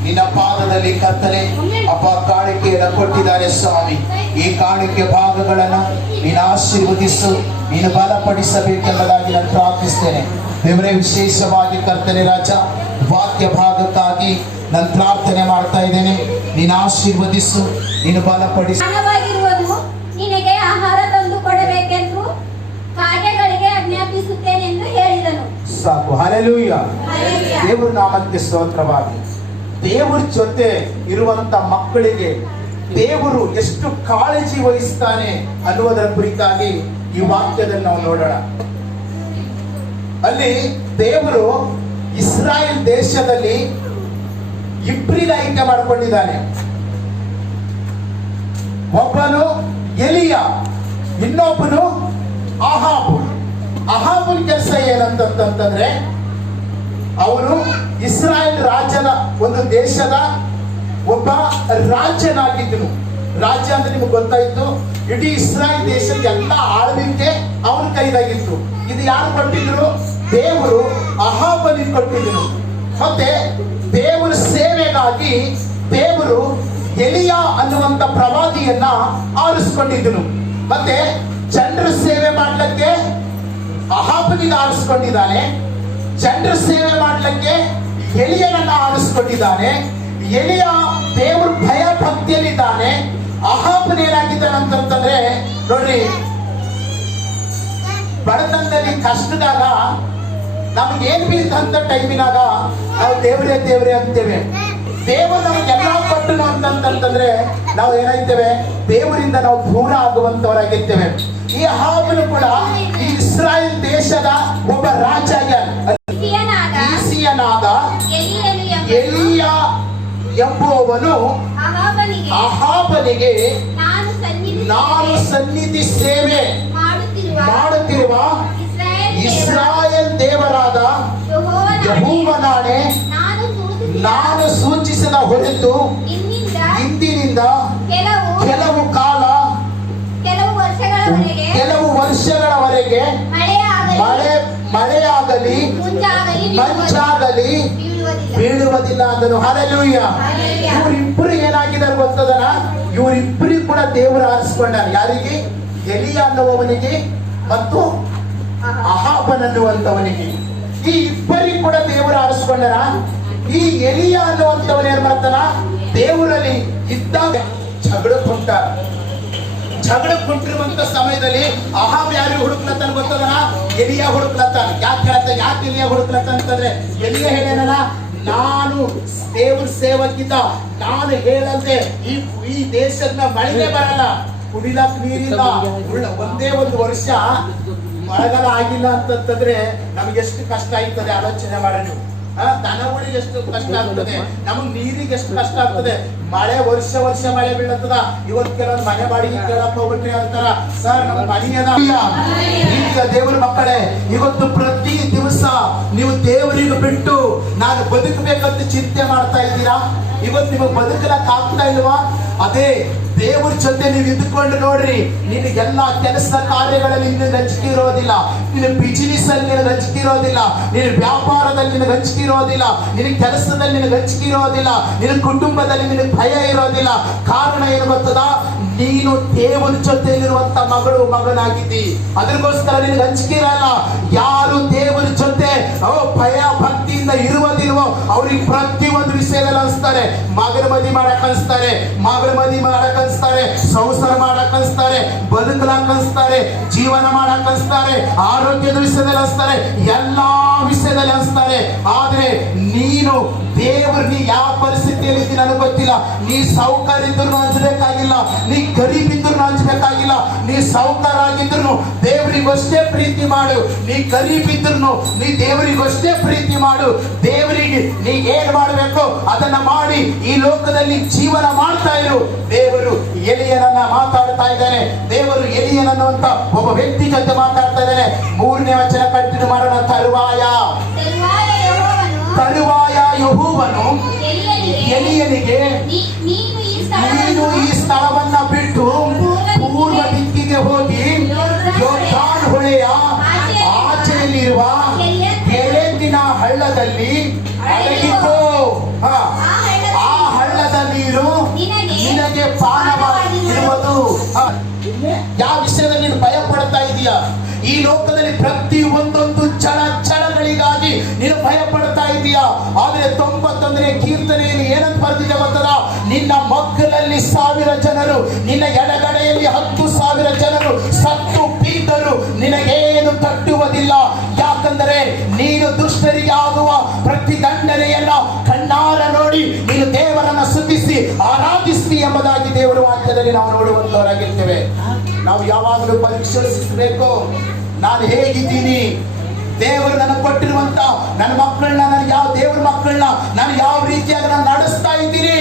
ನಿನ್ನ ಪಾದದಲ್ಲಿ ಕರ್ತನೆ ಅಪ್ಪ ಕಾಣಿಕೆಯನ್ನು ಕೊಟ್ಟಿದ್ದಾರೆ ಸ್ವಾಮಿ. ಈ ಕಾಣಿಕೆ ಭಾಗಗಳನ್ನು ನೀನು ಆಶೀರ್ವದಿಸು, ನೀನು ಬಲಪಡಿಸಬೇಕೆಂಬುದಾಗಿ ನಾನು ಪ್ರಾರ್ಥಿಸ್ತೇನೆ ದೇವರೇ. ವಿಶೇಷವಾಗಿ ಕರ್ತನೆ ರಾಜ ವಾಕ್ಯ ಭಾಗಕ್ಕಾಗಿ ನಾನು ಪ್ರಾರ್ಥನೆ ಮಾಡ್ತಾ ಇದ್ದೇನೆ. ನೀನು ಆಶೀರ್ವದಿಸು, ನೀನು ಬಲಪಡಿಸು. ಜ್ಞಾನವಾಗಿರುವನು ನಿನಗೆ ಆಹಾರ ತಂದು ಕೊಡಬೇಕೆಂದು ಕಾರ್ಯಗಳಿಗೆ ಆಜ್ಞಾಪಿಸುತ್ತೇನೆಂದು ಹೇಳಿದನು. ಸಾಕು. ಹಲ್ಲೆಲೂಯ. ದೇವರ ನಾಮಕ್ಕೆ ಸ್ತೋತ್ರವಾಗಿ. ದೇವರ ಜೊತೆ ಇರುವಂತ ಮಕ್ಕಳಿಗೆ ದೇವರು ಎಷ್ಟು ಕಾಳಜಿ ವಹಿಸ್ತಾನೆ ಅನ್ನುವುದರ ಕುರಿತಾಗಿ ಈ ವಾಕ್ಯದಲ್ಲಿ ನಾವು ನೋಡೋಣ. ಅಲ್ಲಿ ದೇವರು ಇಸ್ರಾಯೇಲ್ ದೇಶದಲ್ಲಿ ಇಬ್ಬರಿಗೆ ಆಯ್ಕೆ ಮಾಡಿಕೊಂಡಿದ್ದಾನೆ. ಒಬ್ಬನು ಎಲಿಯ, ಇನ್ನೊಬ್ಬನು ಅಹಾಬು. ಅಹಾಬುನ ಕೆಲಸ ಏನಂತಂದ್ರೆ ಅವನು ಇಸ್ರಾಯೇಲ್ ರಾಜನ ಒಂದು ದೇಶದ ಒಬ್ಬ ರಾಜ್ಯನಾಗಿದ್ದನು. ರಾಜ್ಯ ಅಂದ್ರೆ ನಿಮ್ಗೆ ಗೊತ್ತಾಯ್ತು, ಇಡೀ ಇಸ್ರಾಯೇಲ್ ದೇಶದ ಎಲ್ಲ ಆಳ್ವಿಕೆ ಅವನ ಕೈದಾಗಿತ್ತು. ಇದು ಯಾರು ಕೊಟ್ಟಿದ್ರು? ದೇವರು ಅಹಾಬನಿಗೆ ಕೊಟ್ಟಿದ್ರು. ಮತ್ತೆ ದೇವರ ಸೇವೆಗಾಗಿ ದೇವರು ಎಲಿಯ ಅನ್ನುವಂತ ಪ್ರವಾದಿಯನ್ನ ಆರಿಸ್ಕೊಂಡಿದ್ದನು. ಮತ್ತೆ ಜನರ ಸೇವೆ ಮಾಡ್ಲಿಕ್ಕೆ ಅಹಾಬನಿಗೆ ಆರಿಸ್ಕೊಂಡಿದ್ದಾನೆ, ಜನರ ಸೇವೆ ಮಾಡ್ಲಿಕ್ಕೆ ಎಲಿಯನನ್ನ ಆರಿಸ್ಕೊಂಡಿದ್ದಾನೆ. ಎಲಿಯ ದೇವ್ರ ಭಯ ಭಕ್ತಿಯಲ್ಲಿದ್ದಾನೆ. ಅಹಾಬನ್ ಏನಾಗಿದ್ದಾನೆ ಅಂತಂದ್ರೆ ನೋಡ್ರಿ, ಬಡತನದಲ್ಲಿ ಕಷ್ಟದಾಗ ನಮ್ಗೆ ಏನ್ ಬೀಳ್ತಂತ ಟೈಮಿನಾಗ ನಾವು ದೇವ್ರೇ ದೇವ್ರೇ ಅಂತೇವೆ. ದೇವರು ನಮಗೆಲ್ಲ ಕೊಟ್ಟನು ಅಂತಂತಂದ್ರೆ ನಾವು ಏನಾಯ್ತೇವೆ? ದೇವರಿಂದ ನಾವು ದೂರ ಆಗುವಂತವರಾಗಿರ್ತೇವೆ. ಈ ಅಹಾಬನು ಕೂಡ ಈ ಇಸ್ರಾಯೇಲ್ ದೇಶದ ಒಬ್ಬ ರಾಜ ಈಸಿಯನಾದ ಎಲಿಯ ಎಂಬುವವನು ಅಹಾಬನಿಗೆ ನಾನು ಸನ್ನಿಧಿ ಸೇವೆ ಮಾಡುತ್ತಿರುವ ಇಸ್ರಾಯೇಲ್ ದೇವರಾದ ಯೆಹೋವನಾಣೆ ನಾನು ಸೂಚಿಸಿದ ಹೊರತು ಇಂದಿನಿಂದ ಕೆಲವು ಕಾಲ ಕೆಲವು ವರ್ಷಗಳವರೆಗೆ ಮಳೆಯಾಗಲಿ ಮಂಚಾಗಲಿ ಬೀಳುವುದಿಲ್ಲ ಅಂದನು. ಹಲ್ಲೆಲೂಯ. ಇವರಿಬ್ಬರು ಏನಾಗಿದ್ದಾರೆ ಗೊತ್ತದನ? ಇವರಿಬ್ಬರಿಗೂ ಕೂಡ ದೇವರು ಆರಿಸ್ಕೊಂಡಾರ. ಯಾರಿಗೆ? ಎಲಿಯ ಅನ್ನುವವನಿಗೆ ಮತ್ತು ಅಹಾಬನ್ ಅನ್ನುವಂತವನಿಗೆ. ಈ ಇಬ್ಬರಿಗೂ ಕೂಡ ದೇವರು ಆರಿಸ್ಕೊಂಡಾರ. ಈ ಎಲಿಯ ಅನ್ನುವಂಥವನು ಏನ್ ಮಾಡ್ತಾನ? ದೇವರಲ್ಲಿ ಇದ್ದಾಗ ಜಗಳಕ್ಕೆ ಹೊಂಟಾರ. ಜಗಳಕ್ಕೆ ಹೊಂಟಿರುವಂತ ಸಮಯದಲ್ಲಿ ಅಹಾಬ್ ಯಾರಿಗೆ ಹುಡುಕ್ಲತ್ತಾನ ಗೊತ್ತದನ? ಎಲಿಯ ಹುಡುಕ್ಲತ್ತಾನ. ಯಾಕೆ ಎಲಿಯ ಹುಡುಕ್ಲತ್ತ ಅಂತಂದ್ರೆ ಎಲಿಯ ಹೇಳೇನಲ್ಲ, ನಾನು ದೇವ್ರ ಸೇವಕಿದ್ದ, ನಾನು ಹೇಳಂತೆ ಈ ದೇಶದ ಮಳೆನೇ ಬರಲ್ಲ, ಕುಡಿಲಕ್ ನೀರಿಲ್ಲ, ಒಂದೇ ಒಂದು ವರ್ಷ ಮಳೆಗಾಲ ಆಗಿಲ್ಲ ಅಂತಂತಂದ್ರೆ ನಮ್ಗೆ ಎಷ್ಟು ಕಷ್ಟ ಆಯ್ತದೆ ಆಲೋಚನೆ ಮಾಡಿ ನೀವು. ದನಗಳಿಗೆ ಎಷ್ಟು ಕಷ್ಟ ಆಗ್ತದೆ, ನಮಗ್ ನೀರಿಗೆ ಎಷ್ಟು ಕಷ್ಟ ಆಗ್ತದೆ. ಮಳೆ ವರ್ಷ ಮಳೆ ಬೀಳತ್ತದ. ಇವತ್ತು ಕೆಲವೊಂದು ಮನೆ ಬಾಡಿಗೆ ಕೇಳಕ್ ಹೋಗ್ಬಿಟ್ರಿ ಅಂತಾರ, ಸರ್ ನಮ್ಮ ಮನೆಯದ. ಈಗ ದೇವರ ಮಕ್ಕಳೇ, ಇವತ್ತು ಪ್ರತಿ ದಿವಸ ನೀವು ದೇವರಿಗೆ ಬಿಟ್ಟು ನಾನು ಬದುಕಬೇಕಂತ ಚಿಂತೆ ಮಾಡ್ತಾ ಇದ್ದೀರಾ? ಇವತ್ತು ನಿಮಗೆ ಬದುಕಲಕ್ ಆಗ್ತಾ ಇಲ್ವಾ? ಅದೇ ದೇವರ ಜೊತೆ ನೀವು ಇದ್ದುಕೊಂಡು ನೋಡ್ರಿ, ನಿನಗೆಲ್ಲ ಕೆಲಸ ಕಾರ್ಯಗಳಲ್ಲಿ ನಿನಗೆ ಹಂಚಿಕೆ ಇರೋದಿಲ್ಲ, ನಿನ್ನ ಬಿಸಿನೆಸ್ ಅಲ್ಲಿ ನಿನಗೆ ಹಂಚಿಕೆ ಇರೋದಿಲ್ಲ, ನಿನ್ನ ವ್ಯಾಪಾರದಲ್ಲಿ ನಿನಗೆ ಹಂಚಿಕೆ ಇರೋದಿಲ್ಲ, ನಿನ್ನ ಕೆಲಸದಲ್ಲಿ ನಿನಗೆ ಹಂಚಿಕೆ ಇರೋದಿಲ್ಲ, ನಿನ್ನ ಕುಟುಂಬದಲ್ಲಿ ನಿನಗೆ ಭಯ ಇರೋದಿಲ್ಲ. ಕಾರಣ ಏನು ಗೊತ್ತದ? ನೀನು ದೇವರ ಜೊತೆಯಲ್ಲಿರುವಂತ ಮಗನಾಗಿದ್ದಿ. ಅದಕ್ಕೋಸ್ಕರ ನಿನಗೆ ಹಂಚಿಕೆ ಇರಲ್ಲ. ಯಾರು ದೇವರ ಜೊತೆ ಭಯ ಭಕ್ತಿಯಿಂದ ಇರುವುದಿಲ್ವೋ ಅವ್ರಿಗೆ ಪ್ರತಿಯೊಂದು ವಿಷಯದಲ್ಲಿ ಅನಿಸ್ತಾರೆ. ಮಗನ ಮದಿ ಮಾಡಕ್ ಅನಿಸ್ತಾರೆ, ಮಗಳ ಮದಿ ಮಾಡಕ್ ಅನಿಸ್ತಾರೆ, ಸಂಸಾರ ಮಾಡಕ್ ಅನಿಸ್ತಾರೆ, ಬದುಕಲಾಕ್ ಅನಿಸ್ತಾರೆ, ಜೀವನ ಮಾಡಕ್ ಅನಿಸ್ತಾರೆ, ಆರೋಗ್ಯದ ವಿಷಯದಲ್ಲಿ ಅನಿಸ್ತಾರೆ, ಎಲ್ಲಾ ವಿಷಯದಲ್ಲಿ ಅನಿಸ್ತಾರೆ. ಆದ್ರೆ ನೀನು ದೇವ್ರ ಯಾವ ಪರಿಸ್ಥಿತಿಯಲ್ಲಿ ನನಗೆ ಗೊತ್ತಿಲ್ಲ. ನೀ ಸಾಹುಕಾರ ಇದ್ರು ಹಂಚಬೇಕಾಗಿಲ್ಲ, ನೀ ಗರೀಬ್ ಇದ್ರು ಹಂಚಬೇಕಾಗಿಲ್ಲ. ನೀ ಸಾಹುಕಾರ ಆಗಿದ್ರು ದೇವರಿಗಷ್ಟೇ ಪ್ರೀತಿ ಮಾಡು, ನೀ ಗರೀಬ್ ಇದ್ರು ನೀ ದೇವರಿಗಷ್ಟೇ ಪ್ರೀತಿ ಮಾಡು. ದೇವರಿಗೆ ನೀ ಏನ್ ಮಾಡಬೇಕು ಅದನ್ನ ಮಾಡಿ ಈ ಲೋಕದಲ್ಲಿ ಜೀವನ ಮಾಡ್ತಾ ಇರು. ದೇವರು ಎಲಿಯನನ್ನ ಮಾತಾಡ್ತಾ ಇದ್ದಾನೆ. ದೇವರು ಎಲಿಯನನ್ನುವಂತ ಒಬ್ಬ ವ್ಯಕ್ತಿ ಜೊತೆ ಮಾತಾಡ್ತಾ ಇದ್ದಾನೆ. 3ನೇ ವಚನ ಕಂಟಿನ್ಯೂ ಮಾಡೋಣ. ತರುವಾಯ ಯೆಹೋವನು ಎಲಿಯನಿಗೆ, ನೀನು ಈ ಸ್ಥಳವನ್ನ ಬಿಟ್ಟು ಪೂರ್ವ ದಿಕ್ಕಿಗೆ ಹೋಗಿ ಯೋರ್ದಾನ್ ಹೊಳೆಯ ಆಚೆಯಲ್ಲಿರುವ ಕೆರೆತಿನ ಹಳ್ಳದಲ್ಲಿ ಅಡಗಿಕೋ. ಆ ಹಳ್ಳದ ನೀರು ನಿನಗೆ ಪಾನವಾಗಿರುವುದು. ಯಾವ ವಿಷಯದಲ್ಲಿ ನೀನು ಭಯ ಪಡ್ತಾ ಇದೀಯಾ? ಈ ಲೋಕದಲ್ಲಿ ಪ್ರತಿ ಒಂದೊಂದು ಕ್ಷಣಗಳಿಗಾಗಿ ನೀನು ಭಯ ಪಡ್ತಾ ಇದೀಯಾ? ಆದ್ರೆ 91ನೇ ಕೀರ್ತನೆಯಲ್ಲಿ ಏನಂತ ಬರೆದಿದೆ ಗೊತ್ತದ? ನಿನ್ನ ಮಕ್ಕಳಲ್ಲಿ 1000 ಜನರು, ನಿನ್ನ ಎಡಗಡೆಯಲ್ಲಿ 10,000 ಜನರು ಸತ್ತು ಬಿದ್ದರು, ನಿನಗೇನು ತಟ್ಟುವುದಿಲ್ಲ. ಯಾಕಂದರೆ ನೀನು ದುಷ್ಟರಿಗೆ ಆಗುವ ಪ್ರತಿದಂಡನೆಯನ್ನ ಕಣ್ಣಾರ ನೋಡಿ ನೀನು ದೇವರನ್ನ ಸ್ತುತಿಸಿ ಆರಾಧಿಸ್ತಿ ಎಂಬುದಾಗಿ ದೇವರ ವಾಕ್ಯದಲ್ಲಿ ನಾವು ನೋಡುವಂತವರಾಗಿರ್ತೇವೆ. ನಾವು ಯಾವಾಗಲೂ ಪರೀಕ್ಷಿಸಬೇಕು, ನಾನು ಹೇಗಿದ್ದೀನಿ, ದೇವರು ನನಗೆ ಕೊಟ್ಟಿರುವಂತ ನನ್ನ ಮಕ್ಕಳನ್ನ, ನಾನು ಯಾವ ದೇವರ ಮಕ್ಕಳನ್ನ ನಾನು ಯಾವ ರೀತಿಯಾಗಿ ನಾನು ನಡೆಸ್ತಾ ಇದ್ದೀನಿ,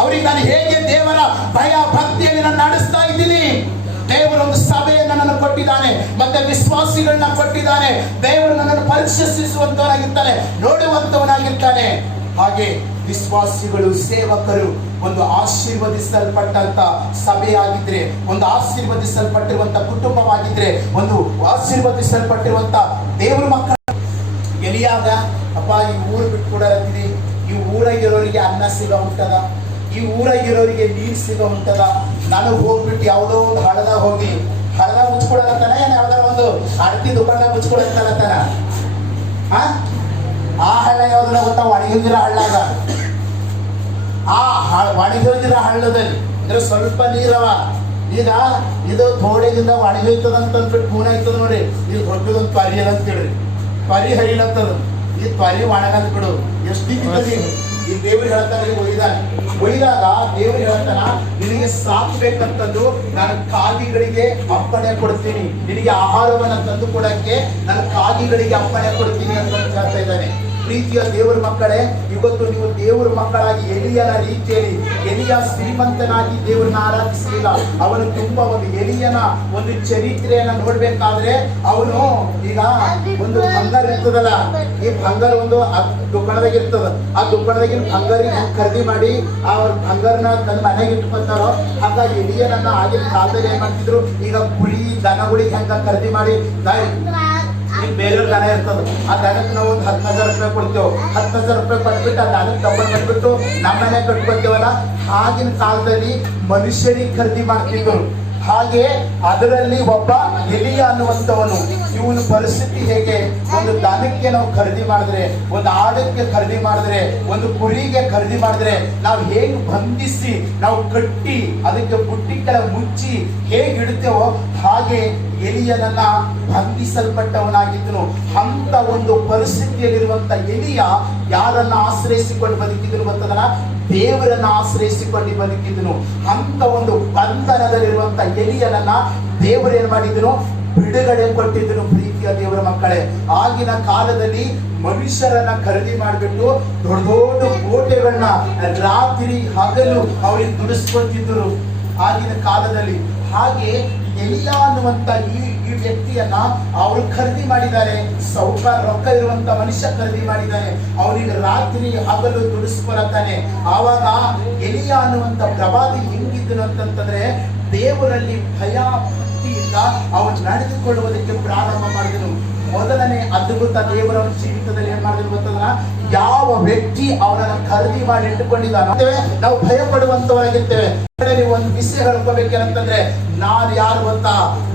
ಅವ್ರಿಗೆ ನಾನು ಹೇಗೆ ದೇವರ ಭಯ ಭಕ್ತಿಯಲ್ಲಿ ನಾನು ನಡೆಸ್ತಾ ಇದ್ದೀನಿ. ದೇವರು ಒಂದು ಸಭೆಯನ್ನು ನನಗೆ ಕೊಟ್ಟಿದ್ದಾನೆ, ಮತ್ತೆ ವಿಶ್ವಾಸಿಗಳನ್ನ ಕೊಟ್ಟಿದ್ದಾನೆ. ದೇವರು ನನ್ನನ್ನು ಪರೀಕ್ಷಿಸುವಂತವನಾಗಿರ್ತಾನೆ, ನೋಡುವಂತವನಾಗಿರ್ತಾನೆ. ಹಾಗೆ ವಿಶ್ವಾಸಿಗಳು, ಸೇವಕರು ಒಂದು ಆಶೀರ್ವದಿಸಲ್ಪಟ್ಟಂತ ಸಭೆಯಾಗಿದ್ರೆ, ಒಂದು ಆಶೀರ್ವದಿಸಲ್ಪಟ್ಟಿರುವಂತ ಕುಟುಂಬವಾಗಿದ್ರೆ, ಒಂದು ಆಶೀರ್ವದಿಸಲ್ಪಟ್ಟಿರುವಂತ ದೇವರ ಮಕ್ಕಳ. ಎಲಿಯಾಗ ಅಪ್ಪ ಈ ಊರು ಬಿಟ್ಟು ಕೊಡಲತ್ತೀರಿ, ಈ ಊರಾಗಿರೋರಿಗೆ ಅನ್ನ ಸಿಗ ಉಂಟದ, ಈ ಊರಾಗಿರೋರಿಗೆ ನೀರು ಸಿಗ ಉಂಟದ. ನಾನು ಹೋಗ್ಬಿಟ್ಟು ಯಾವುದೋ ಒಂದು ಹಳದಾಗ ಹೋಗಿ ಹಳದಾಗ ಮುಚ್ಕೊಡಲತ್ತಾನ, ಏನ್ ಯಾವ್ದಾರ ಒಂದು ಅಡತಿ ದುಕಾನ್ದಾಗ ಮುಚ್ಕೊಡಲತ್ತಾನ. ಆ ಹಳ್ಳ ಯಾವ್ದನ್ನ ಗೊತ್ತಾ? ಒಣಗಿದಿರೋ ಹಳ್ಳಾಗ. ಆ ಒಣಗಿದಿರೋ ಹಳ್ಳದಲ್ಲಿ ಅಂದ್ರೆ ಸ್ವಲ್ಪ ನೀರವ. ಈಗ ಇದು ಥೋಡೆಗಿಂದ ಒಣಗೋಯ್ತದಂತ ಅಂದ್ಬಿಟ್ಟು ಪೂನ ಆಯ್ತದ ನೋಡಿ, ಇಲ್ಲಿ ಹೊಟ್ಟದೊಂದು ತ್ವರಿ ಅದ ಅಂತೇಳ್ರಿ, ತ್ವರಿ ಹರಿಲತ್ತದ. ಈ ತ್ವರಿ ಒಣಗಂತ ಬಿಡು. ಎಷ್ಟು ಈ ದೇವ್ರು ಹೇಳ್ತಾನೆ, ಒಯ್ದಾಗ ದೇವ್ರು ಹೇಳ್ತಾನ, ನಿನಗೆ ಸಾಕ್ಬೇಕಂತಂದು ನಾನು ಕಾಗಿಗಳಿಗೆ ಅಪ್ಪಣೆ ಕೊಡ್ತೀನಿ, ನಿನಗೆ ಆಹಾರವನ್ನ ತಂದು ಕೊಡಕ್ಕೆ ನನ್ನ ಕಾಗಿಗಳಿಗೆ ಅಪ್ಪಣೆ ಕೊಡ್ತೀನಿ ಅಂತ ಹೇಳ್ತಾ ಇದ್ದಾನೆ. ಪ್ರೀತಿಯ ದೇವರ ಮಕ್ಕಳೇ, ಇವತ್ತು ನೀವು ದೇವರ ಮಕ್ಕಳಾಗಿ ಎಲಿಯನ ರೀತಿಯಲ್ಲಿ, ಎಲಿಯ ಶ್ರೀಮಂತನಾಗಿ ದೇವರನ್ನ ಆರಾಧಿಸಲಿಲ್ಲ. ಅವನು ತುಂಬಾ ಒಂದು ಎಲಿಯನ ಒಂದು ಚರಿತ್ರೆಯನ್ನ ನೋಡ್ಬೇಕಾದ್ರೆ, ಅವನು ಈಗ ಒಂದು ಬಂಗಾರ ಇರ್ತದಲ್ಲ, ಈ ಬಂಗಾರ ಒಂದು ದುಕಾಣದಾಗ ಇರ್ತದ, ಆ ದುಕಾಣದಾಗಿನ ಬಂಗಾರಿ ಖರೀದಿ ಮಾಡಿ ಅವ್ರ ಬಂಗಾರನ ತನ್ನ ಮನೆಗೆ ಇಟ್ಕೊತಾರೋ, ಹಾಗಾಗಿ ಎಲಿಯನನ್ನ ಆಗಿನ ಕಾಲದಲ್ಲಿ ಏನ್ ಮಾಡ್ತಿದ್ರು, ಈಗ ಕುರಿ ದನಗಳಿಗೆ ಹೆಂಗ ಖರೀದಿ ಮಾಡಿ ಈಗ ಬೇರೆಯವ್ರ ದನ ಇರ್ತದ, ಆ ದನಕ್ಕೆ ನಾವು ಒಂದು 10,000 ರೂಪಾಯಿ ಕೊಡ್ತೇವೆ. 10,000 ರೂಪಾಯಿ ಕೊಟ್ಬಿಟ್ಟು ಆ ದನಕ್ಕೆ ತಗೊಂಡ್ ಬಂದ್ಬಿಟ್ಟು ನಮ್ಮ ಮನೆ ಕಟ್ಕೊತೇವಲ್ಲ, ಆಗಿನ ಕಾಲದಲ್ಲಿ ಮನುಷ್ಯರಿಗೆ ಖರೀದಿ ಮಾಡ್ತಿದ್ರು. ಹಾಗೆ ಅದರಲ್ಲಿ ಒಬ್ಬ ಎಲಿಯ ಅನ್ನುವಂಥವನು, ಇವನ ಪರಿಸ್ಥಿತಿ ಹೇಗೆ, ಒಂದು ದನಕ್ಕೆ ನಾವು ಖರೀದಿ ಮಾಡಿದ್ರೆ, ಒಂದು ಆಡಕ್ಕೆ ಖರೀದಿ ಮಾಡಿದ್ರೆ, ಒಂದು ಕುರಿಗೆ ಖರೀದಿ ಮಾಡಿದ್ರೆ ನಾವು ಹೇಗೆ ಬಂಧಿಸಿ ನಾವು ಕಟ್ಟಿ ಅದಕ್ಕೆ ಬುಟ್ಟಿ ಕೆಳಗೆ ಮುಚ್ಚಿ ಹೇಗೆ ಇಡ್ತೇವೋ, ಹಾಗೆ ಎಲಿಯನನ್ನ ಬಂಧಿಸಲ್ಪಟ್ಟವನಾಗಿದ್ದನು. ಅಂತ ಒಂದು ಪರಿಸ್ಥಿತಿಯಲ್ಲಿರುವಂತ ಎಲಿಯ ಯಾರನ್ನ ಆಶ್ರಯಿಸಿಕೊಂಡು ಬದುಕಿದನು ಗೊತ್ತದಲ್ಲ? ದೇವರನ್ನ ಆಶ್ರಯಿಸಿಕೊಂಡು ಬದುಕಿದನು. ಅಂತ ಒಂದು ಬಂಧನದಲ್ಲಿರುವಂತ ಎಲಿಯನನ್ನ ದೇವರು ಏನ್ ಮಾಡಿದನು? ಬಿಡುಗಡೆ ಕೊಟ್ಟಿದ್ದನು. ಪ್ರೀತಿಯ ದೇವರ ಮಕ್ಕಳೇ, ಆಗಿನ ಕಾಲದಲ್ಲಿ ಮನುಷ್ಯರನ್ನ ಖರೀದಿ ಮಾಡಿಬಿಟ್ಟು ದೊಡ್ಡ ದೊಡ್ಡ ಕೋಟೆಗಳನ್ನ ರಾತ್ರಿ ಹಗಲು ಅವ್ರಿಗೆ ದುಡಿಸ್ಕೊತಿದ್ರು ಆಗಿನ ಕಾಲದಲ್ಲಿ. ಹಾಗೆ ಎಲಿಯ ಅನ್ನುವಂತ ಈ ವ್ಯಕ್ತಿಯನ್ನ ಅವರು ಖರೀದಿ ಮಾಡಿದ್ದಾರೆ. ಸಾಹುಕಾರ ರೊಕ್ಕ ಇರುವಂತ ಮನುಷ್ಯ ಖರೀದಿ ಮಾಡಿದ್ದಾನೆ, ಅವನಿಗೆ ರಾತ್ರಿ ಹಗಲು ದುಡಿಸ್ಕೊಳತಾನೆ. ಆವಾಗ ಎಲಿಯ ಅನ್ನುವಂತ ಪ್ರವಾದಿ ಹೆಂಗಿದ್ದನು ಅಂತಂತಂದ್ರೆ, ದೇವರಲ್ಲಿ ಭಯ ಭಕ್ತಿಯಿಂದ ಅವನು ನಡೆದುಕೊಳ್ಳುವುದಕ್ಕೆ ಪ್ರಾರಂಭ ಮಾಡಿದನು. ಮೊದಲನೇ ಅದ್ಭುತ ದೇವರ ಜೀವಿತದಲ್ಲಿ ಏನ್ ಮಾಡಿದ್ರು ಗೊತ್ತಂದ್ರ, ಯಾವ ವ್ಯಕ್ತಿ ಅವನನ್ನ ಖರೀದಿ ಮಾಡಿ ಇಟ್ಟುಕೊಂಡಿದ್ದಾನೋ ನಾವು ಭಯ ಪಡುವಂತವರಾಗಿರ್ತೇವೆ. ನೀವು ಒಂದು ವಿಷಯ ಹೇಳ್ಕೋಬೇಕೇನಂತಂದ್ರೆ, ನಾನು ಯಾರು ಗೊತ್ತಾ?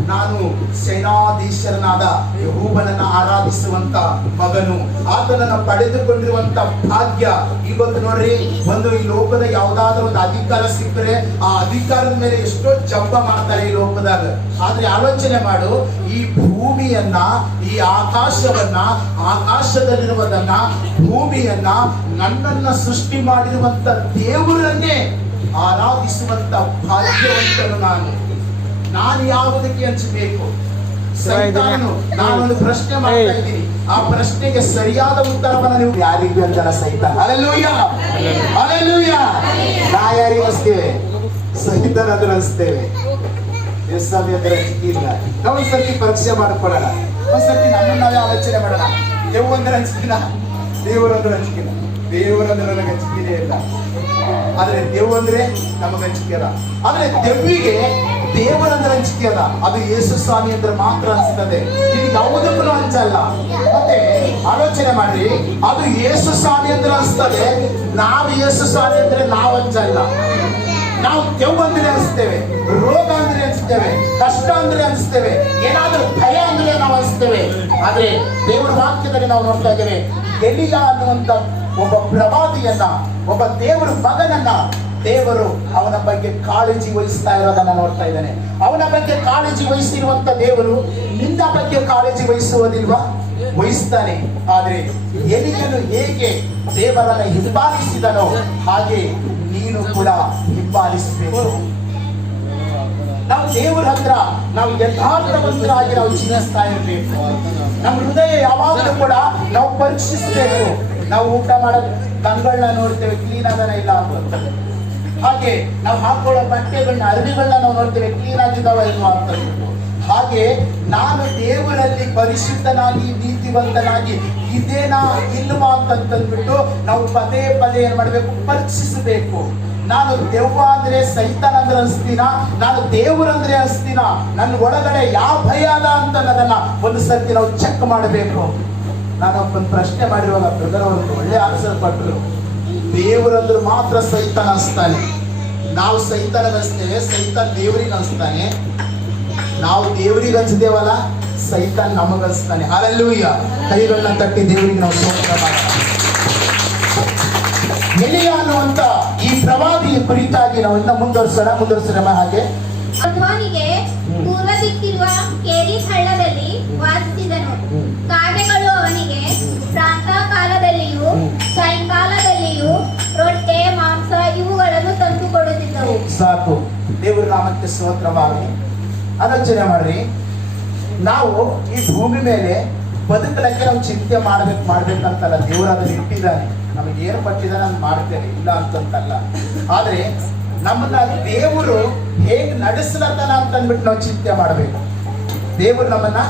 ನಾನು ಸೇನಾಧೀಶರನಾದ ಯೆಹೋವನನ್ನ ಆರಾಧಿಸುವಂತ ಮಗನು, ಆತನನ್ನ ಪಡೆದುಕೊಂಡಿರುವಂತ ಭಾಗ್ಯ. ಇವತ್ತು ನೋಡ್ರಿ, ಒಂದು ಈ ಲೋಕದ ಯಾವ್ದಾದ್ರು ಒಂದು ಅಧಿಕಾರ ಸಿಕ್ಕರೆ ಆ ಅಧಿಕಾರದ ಮೇಲೆ ಎಷ್ಟೋ ಜಂಬ ಮಾಡ್ತಾರೆ ಈ ಲೋಕದಾಗ. ಆದ್ರೆ ಆಲೋಚನೆ ಮಾಡು, ಈ ಭೂಮಿಯನ್ನ, ಈ ಆಕಾಶವನ್ನ, ಆಕಾಶದಲ್ಲಿರುವುದನ್ನ, ಭೂಮಿ ಭೂಮಿಯನ್ನ ನನ್ನನ್ನ ಸೃಷ್ಟಿ ಮಾಡಿರುವಂತ ದೇವರನ್ನೇ ಆರಾಧಿಸುವಂತ ಭಾಗ್ಯವಂತನು ನಾನು ಯಾವುದಕ್ಕೆ ಹಂಚಬೇಕು? ಸೈತಾನನು ನಾನೊಂದು ಪ್ರಶ್ನೆ ಮಾಡ್ತಾ ಇದ್ದೀನಿ, ಆ ಪ್ರಶ್ನೆಗೆ ಸರಿಯಾದ ಉತ್ತರವನ್ನು ನೀವು ಯಾರಿಗೆ ಅಂತಾರ? ಸೈತಾನ. Hallelujah, hallelujah. ನಾ ಯಾರಿಗೆ ಹಚ್ತೇವೆ? ಸೈತಾನ ಹತ್ರ ಹಚ್ತೇವೆ. ಸ್ವಾಮಿ ಹತ್ರ ಇಲ್ಲ. ನಾವು ಒಂದ್ಸರ್ತಿ ಪರೀಕ್ಷೆ ಮಾಡ್ಕೊಳ್ಳೋಣ, ಒಂದ್ಸರ್ತಿ ನಮ್ಮನ್ನ ನಾವೇ ಆಲೋಚನೆ ಮಾಡೋಣ. ದೇವ್ ಅಂದ್ರೆ ಹಂಚ್ತೀನ, ದೇವರಂದ್ರೆ ಹಂಚಿಕಿಲ್ಲ. ದೇವರಂದ್ರೆ ನನಗೆ ಹಂಚಿಕೆನೇ ಇಲ್ಲ, ಆದ್ರೆ ದೇವ್ ಅಂದ್ರೆ ನಮಗೆ ಹಂಚಿಕೆ ಅದ. ಆದ್ರೆ ದೆವ್ವಿಗೆ ದೇವರಂದ್ರೆ ಹಂಚಿಕೆ ಅದ. ಅದು ಯೇಸು ಸ್ವಾಮಿ ಅಂದ್ರೆ ಮಾತ್ರ ಅನ್ಸ್ತದೆ, ಇದು ಯಾವುದಕ್ಕೂ ಹಂಚಲ್ಲ. ಮತ್ತೆ ಆಲೋಚನೆ ಮಾಡ್ರಿ, ಅದು ಯೇಸು ಸ್ವಾಮಿ ಅಂದ್ರೆ ಅನ್ಸ್ತದೆ, ನಾವು ಯೇಸು ಸ್ವಾಮಿ ಅಂದ್ರೆ ನಾವು ಹಂಚಲ್ಲ. ನಾವು ದೆವ್ವ ಅಂದ್ರೆ ಅನಿಸ್ತೇವೆ, ರೋಗ ಅಂದ್ರೆ ಅನಿಸ್ತೇವೆ, ಕಷ್ಟ ಅಂದ್ರೆ ಅನಿಸ್ತೇವೆ, ಏನಾದ್ರೂ ಭಯ ಅಂದ್ರೆ ನಾವು ಅನಿಸ್ತೇವೆ. ಆದ್ರೆ ದೇವರ ವಾಕ್ಯದಲ್ಲಿ ನಾವು ನೋಡ್ತಾ ಇದ್ದೇವೆ, ಎಲಿಯ ಅನ್ನುವಂತ ಒಬ್ಬ ಪ್ರವಾದಿಯನ್ನ, ಒಬ್ಬ ದೇವರ ಮಗನನ್ನ ದೇವರು ಅವನ ಬಗ್ಗೆ ಕಾಳಜಿ ವಹಿಸ್ತಾ ಇರೋದನ್ನ ನೋಡ್ತಾ ಇದ್ದಾನೆ. ಅವನ ಬಗ್ಗೆ ಕಾಳಜಿ ವಹಿಸಿರುವಂತ ದೇವರು ನಿನ್ನ ಬಗ್ಗೆ ಕಾಳಜಿ ವಹಿಸುವುದಿಲ್ವಾ? ವಹಿಸ್ತಾನೆ. ಆದ್ರೆ ಎಲಿಯನು ಹೇಗೆ ದೇವರನ್ನ ಹಿಂಬಾಲಿಸಿದನೋ ಹಾಗೆ ನೀನು ಕೂಡ ಹಿಂಬಾಲಿಸಬೇಕು. ನಾವು ದೇವರ ಹತ್ರ ನಾವು ಯಥಾರ್ಥವಂತರಾಗಿ ನಾವು ಜೀವಿಸ್ತಾ ಇರಬೇಕು. ನಮ್ಮ ಹೃದಯ ಯಾವಾಗಲೂ ಕೂಡ ನಾವು ಪರೀಕ್ಷಿಸಬೇಕು. ನಾವು ಊಟ ಮಾಡೋದು ಕಣ್ಗಳನ್ನ ನೋಡ್ತೇವೆ, ಕ್ಲೀನ್ ಆಗನ ಇಲ್ಲ ಅಂತ. ಹಾಗೆ ನಾವು ಹಾಕೊಳ್ಳೋ ಬಟ್ಟೆಗಳನ್ನ, ಅರಿವಿಗಳನ್ನ ನಾವು ನೋಡ್ತೇವೆ, ಕ್ಲೀನ್ ಆಗಿದ್ದಾವ ಇಲ್ವಾ ಅಂತ. ಹಾಗೆ ನಾನು ದೇವರಲ್ಲಿ ಪರಿಶುದ್ಧನಾಗಿ ನೀತಿವಂತನಾಗಿ ಇದೇನಾ ಇಲ್ವಾ ಅಂತಂದ್ಬಿಟ್ಟು ನಾವು ಪದೇ ಪದೇ ಏನ್ ಮಾಡ್ಬೇಕು? ಪರೀಕ್ಷಿಸಬೇಕು. ನಾನು ದೆವ್ವ ಅಂದ್ರೆ ಸೈತಾನ ಅಂದ್ರೆ ಅನಿಸ್ತೀನ, ನಾನು ದೇವರಂದ್ರೆ ಅನಿಸ್ತೀನ, ನನ್ನ ಒಳಗಡೆ ಯಾವ ಭಯ ಅದ ಅಂತ ಅನ್ನೋದನ್ನ ಒಂದು ಸರ್ತಿ ನಾವು ಚೆಕ್ ಮಾಡಬೇಕು. ನಾನು ಒಂದು ಪ್ರಶ್ನೆ ಮಾಡಿರುವಾಗ ಬ್ರದರ್ ಅವರು ಒಳ್ಳೆ ಆನ್ಸರ್ ಕೊಟ್ಟರು. ದೇವರಂದ್ರೆ ಮಾತ್ರ ಸೈತಾನ ಅನಿಸ್ತಾನೆ, ನಾವು ಸೈತಾನ ಅನಿಸ್ತೇವೆ, ಸೈತಾನ್ ದೇವರಿಗೆ ಅನಿಸ್ತಾನೆ. ನಾವು ದೇವರಿಗೆ ಅನ್ಸಿದೇವಲ್ಲ, ಸೈತಾನ್ ನಮಗ ಅನಿಸ್ತಾನೆ. ಹಲ್ಲೆಲೂಯಾ. ಕೈಗಳನ್ನ ತಟ್ಟಿ ದೇವರಿಗೆ ನಾವು ಸ್ತೋತ್ರ ಮಾಡೋಣ. ಎಲಿಯ ಅನ್ನುವಂತ ಈ ಪ್ರವಾದಿಯ ಕುರಿತಾಗಿ ನಾವು ಇನ್ನ ಮುಂದುವರಿಸೋಣ. ಹಾಗೆ ಅವನಿಗೆ ಪೂರ್ವ ದಿಕ್ಕಿರುವ ಕೇರಿತ್ ಹಳ್ಳದಲ್ಲಿ ವಾಸಿಸಿದನು. ಕಾಗೆಗಳು ಅವನಿಗೆ ಪ್ರಾತಃ ಕಾಲದಲ್ಲಿಯೂ ಸಾಯಂಕಾಲದಲ್ಲಿಯೂ ರೊಟ್ಟೆ, ಮಾಂಸ ಇವುಗಳನ್ನು ತಂದು ಕೊಡುತ್ತಿದ್ದವು. ಸಾಕು. ದೇವರ ನಾಮಕ್ಕೆ ಸ್ತೋತ್ರವಾಗಲಿ. ಆಲೋಚನೆ ಮಾಡ್ರಿ, ನಾವು ಈ ಭೂಮಿ ಮೇಲೆ ಬದುಕಲಕ್ಕೆ ನಾವು ಚಿಂತೆ ಮಾಡ್ಬೇಕಂತಲ್ಲ, ದೇವರು ಅದನ್ನು ಇಟ್ಟಿದ್ದಾನೆ. ನಮಗೆ ಏನು ಪಟ್ಟಿದ್ದಾನೆ ಅದು ಮಾಡ್ತೇನೆ, ಇಲ್ಲ ಅಂತಂತಲ್ಲ. ಆದ್ರೆ ನಮ್ಮನ್ನ ದೇವರು ಹೇಗೆ ನಡೆಸ್ಲತ್ತಾನ ಅಂತಂದ್ಬಿಟ್ಟು ನಾವು ಚಿಂತೆ ಮಾಡ್ಬೇಕು. ದೇವರು ನಮ್ಮನ್ನ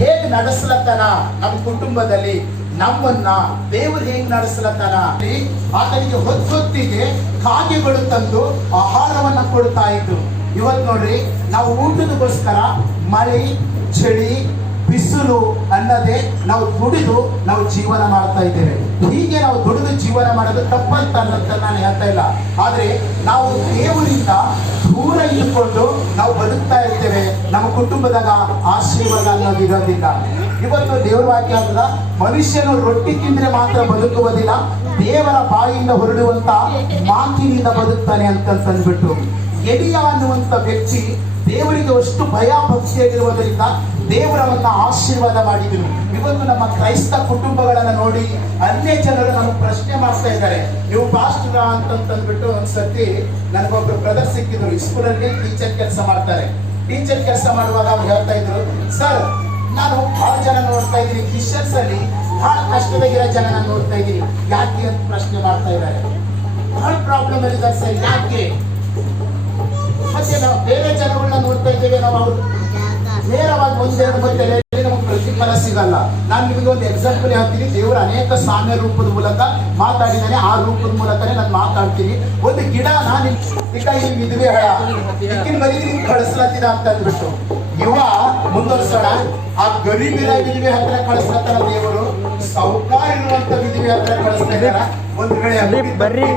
ಹೇಗೆ ನಡೆಸ್ಲತ್ತಾನ, ನಮ್ಮ ಕುಟುಂಬದಲ್ಲಿ ನಮ್ಮನ್ನ ದೇವರು ಹೇಗೆ ನಡೆಸ್ಲತ್ತಾನ. ಆತನಿಗೆ ಹೊತ್ತಿಗೆ ಕಾಗೆಗಳು ತಂದು ಆಹಾರವನ್ನ ಕೊಡ್ತಾ ಇದ್ದು. ಇವತ್ತು ನೋಡ್ರಿ, ನಾವು ಊಟದಗೋಸ್ಕರ ಮಳೆ, ಚಳಿ, ಬಿಸಿಲು ಅನ್ನದೇ ನಾವು ದುಡಿದು ನಾವು ಜೀವನ ಮಾಡ್ತಾ ಇದ್ದೇವೆ. ಹೀಗೆ ನಾವು ದುಡಿದು ಜೀವನ ಮಾಡೋದು ತಪ್ಪಂತ ನಾನು ಹೇಳ್ತಾ ಇಲ್ಲ. ಆದ್ರೆ ನಾವು ದೇವರಿಂದ ದೂರ ಇಟ್ಕೊಂಡು ನಾವು ಬದುಕ್ತಾ ಇರ್ತೇವೆ. ನಮ್ಮ ಕುಟುಂಬದಾಗ ಆಶೀರ್ವಾದ ಅನ್ನೋದು ಇರೋದಿಲ್ಲ. ಇವತ್ತು ದೇವರ ವಾಕ್ಯ ಆಗ್ತದ, ಮನುಷ್ಯನು ರೊಟ್ಟಿ ತಿಂದ್ರೆ ಮಾತ್ರ ಬದುಕುವುದಿಲ್ಲ, ದೇವರ ಬಾಯಿಯಿಂದ ಹೊರಡುವಂತ ಮಾತಿನಿಂದ ಬದುಕ್ತಾನೆ ಅಂತಂದ್ಬಿಟ್ಟು. ಎಲಿಯ ಅನ್ನುವಂತ ವ್ಯಕ್ತಿ ದೇವರಿಗೆ ಅಷ್ಟು ಭಯ ಭಕ್ತಿಯಾಗಿರುವುದರಿಂದ ದೇವರವನ್ನ ಆಶೀರ್ವಾದ ಮಾಡಿದ್ರು. ಇವತ್ತು ನಮ್ಮ ಕ್ರೈಸ್ತ ಕುಟುಂಬಗಳನ್ನ ನೋಡಿ ಅನ್ಯ ಜನರು ನಮಗೆ ಪ್ರಶ್ನೆ ಮಾಡ್ತಾ ಇದ್ದಾರೆ, ನೀವು ಪಾಸ್ಟರ್ ಅಂತಂದ್ಬಿಟ್ಟು. ಒಂದ್ಸತಿ ನನಗೊಬ್ರು ಬ್ರದರ್ ಸಿಕ್ಕಿದ್ರು, ಸ್ಕೂಲಲ್ಲಿ ಟೀಚರ್ ಕೆಲಸ ಮಾಡ್ತಾರೆ. ಟೀಚರ್ ಕೆಲಸ ಮಾಡುವಾಗ ಅವ್ರು ಹೇಳ್ತಾ ಇದ್ರು, ಸರ್ ನಾನು ಬಹಳ ಜನ ನೋಡ್ತಾ ಇದ್ದೀನಿ, ಕ್ರಿಶ್ಚಿಯನ್ಸ್ ಅಲ್ಲಿ ಬಹಳ ಕಷ್ಟದಾಗಿರೋ ಜನ ನೋಡ್ತಾ ಇದ್ದೀನಿ, ಯಾಕೆ ಅಂತ ಪ್ರಶ್ನೆ ಮಾಡ್ತಾ ಇದ್ದಾರೆ. ಬಹಳ ಪ್ರಾಬ್ಲಮ್ ಇದೆ ಸರ್, ಯಾಕೆ? ಮತ್ತೆ ನಾವು ಬೇರೆ ಜನಗಳನ್ನ ನೋಡ್ತಾ ಇದ್ದೇವೆ, ನಾವು ಅವ್ರು ನೇರವಾಗಿ ಒಂದೆರಡು ಮತ್ತೆ ನಮಗೆ ಪ್ರತಿಫಲ ಸಿಗಲ್ಲ. ನಾನು ನಿಮಗೆ ಒಂದು ಎಕ್ಸಾಂಪಲ್ ಹೇಳ್ತೀನಿ. ದೇವರು ಅನೇಕ ಸಾಮ್ಯ ರೂಪದ ಮೂಲಕ ಮಾತಾಡಿದ್ದಾನೆ, ಆ ರೂಪದ ಮೂಲಕನೇ ನಾನು ಮಾತಾಡ್ತೀನಿ. ಒಂದು ಗಿಡನ ಈ ವಿಧವೆ ಹಳ ಇಕ್ಕಿನ ಮರಿಗೆ ನಿಮ್ಗೆ ಕಳಿಸ್ಲತ್ತಿದ ಅಂತ ಅಂದ್ಬಿಟ್ಟು ಇವ ಮುಂದುವರ್ಸೋಣ. ಆ ಗರೀಬಿರ ವಿಧವೆ ಹತ್ರ ಕಳಿಸ್ಲತ್ತಾರ ದೇವರು, ಸೌಕಾರ ಇರುವಂತ ವಿಧವೆ ಹತ್ರ ಕಳಿಸ್ತಾ ಇದ್ದಾರ. ಒಂದು ವೇಳೆ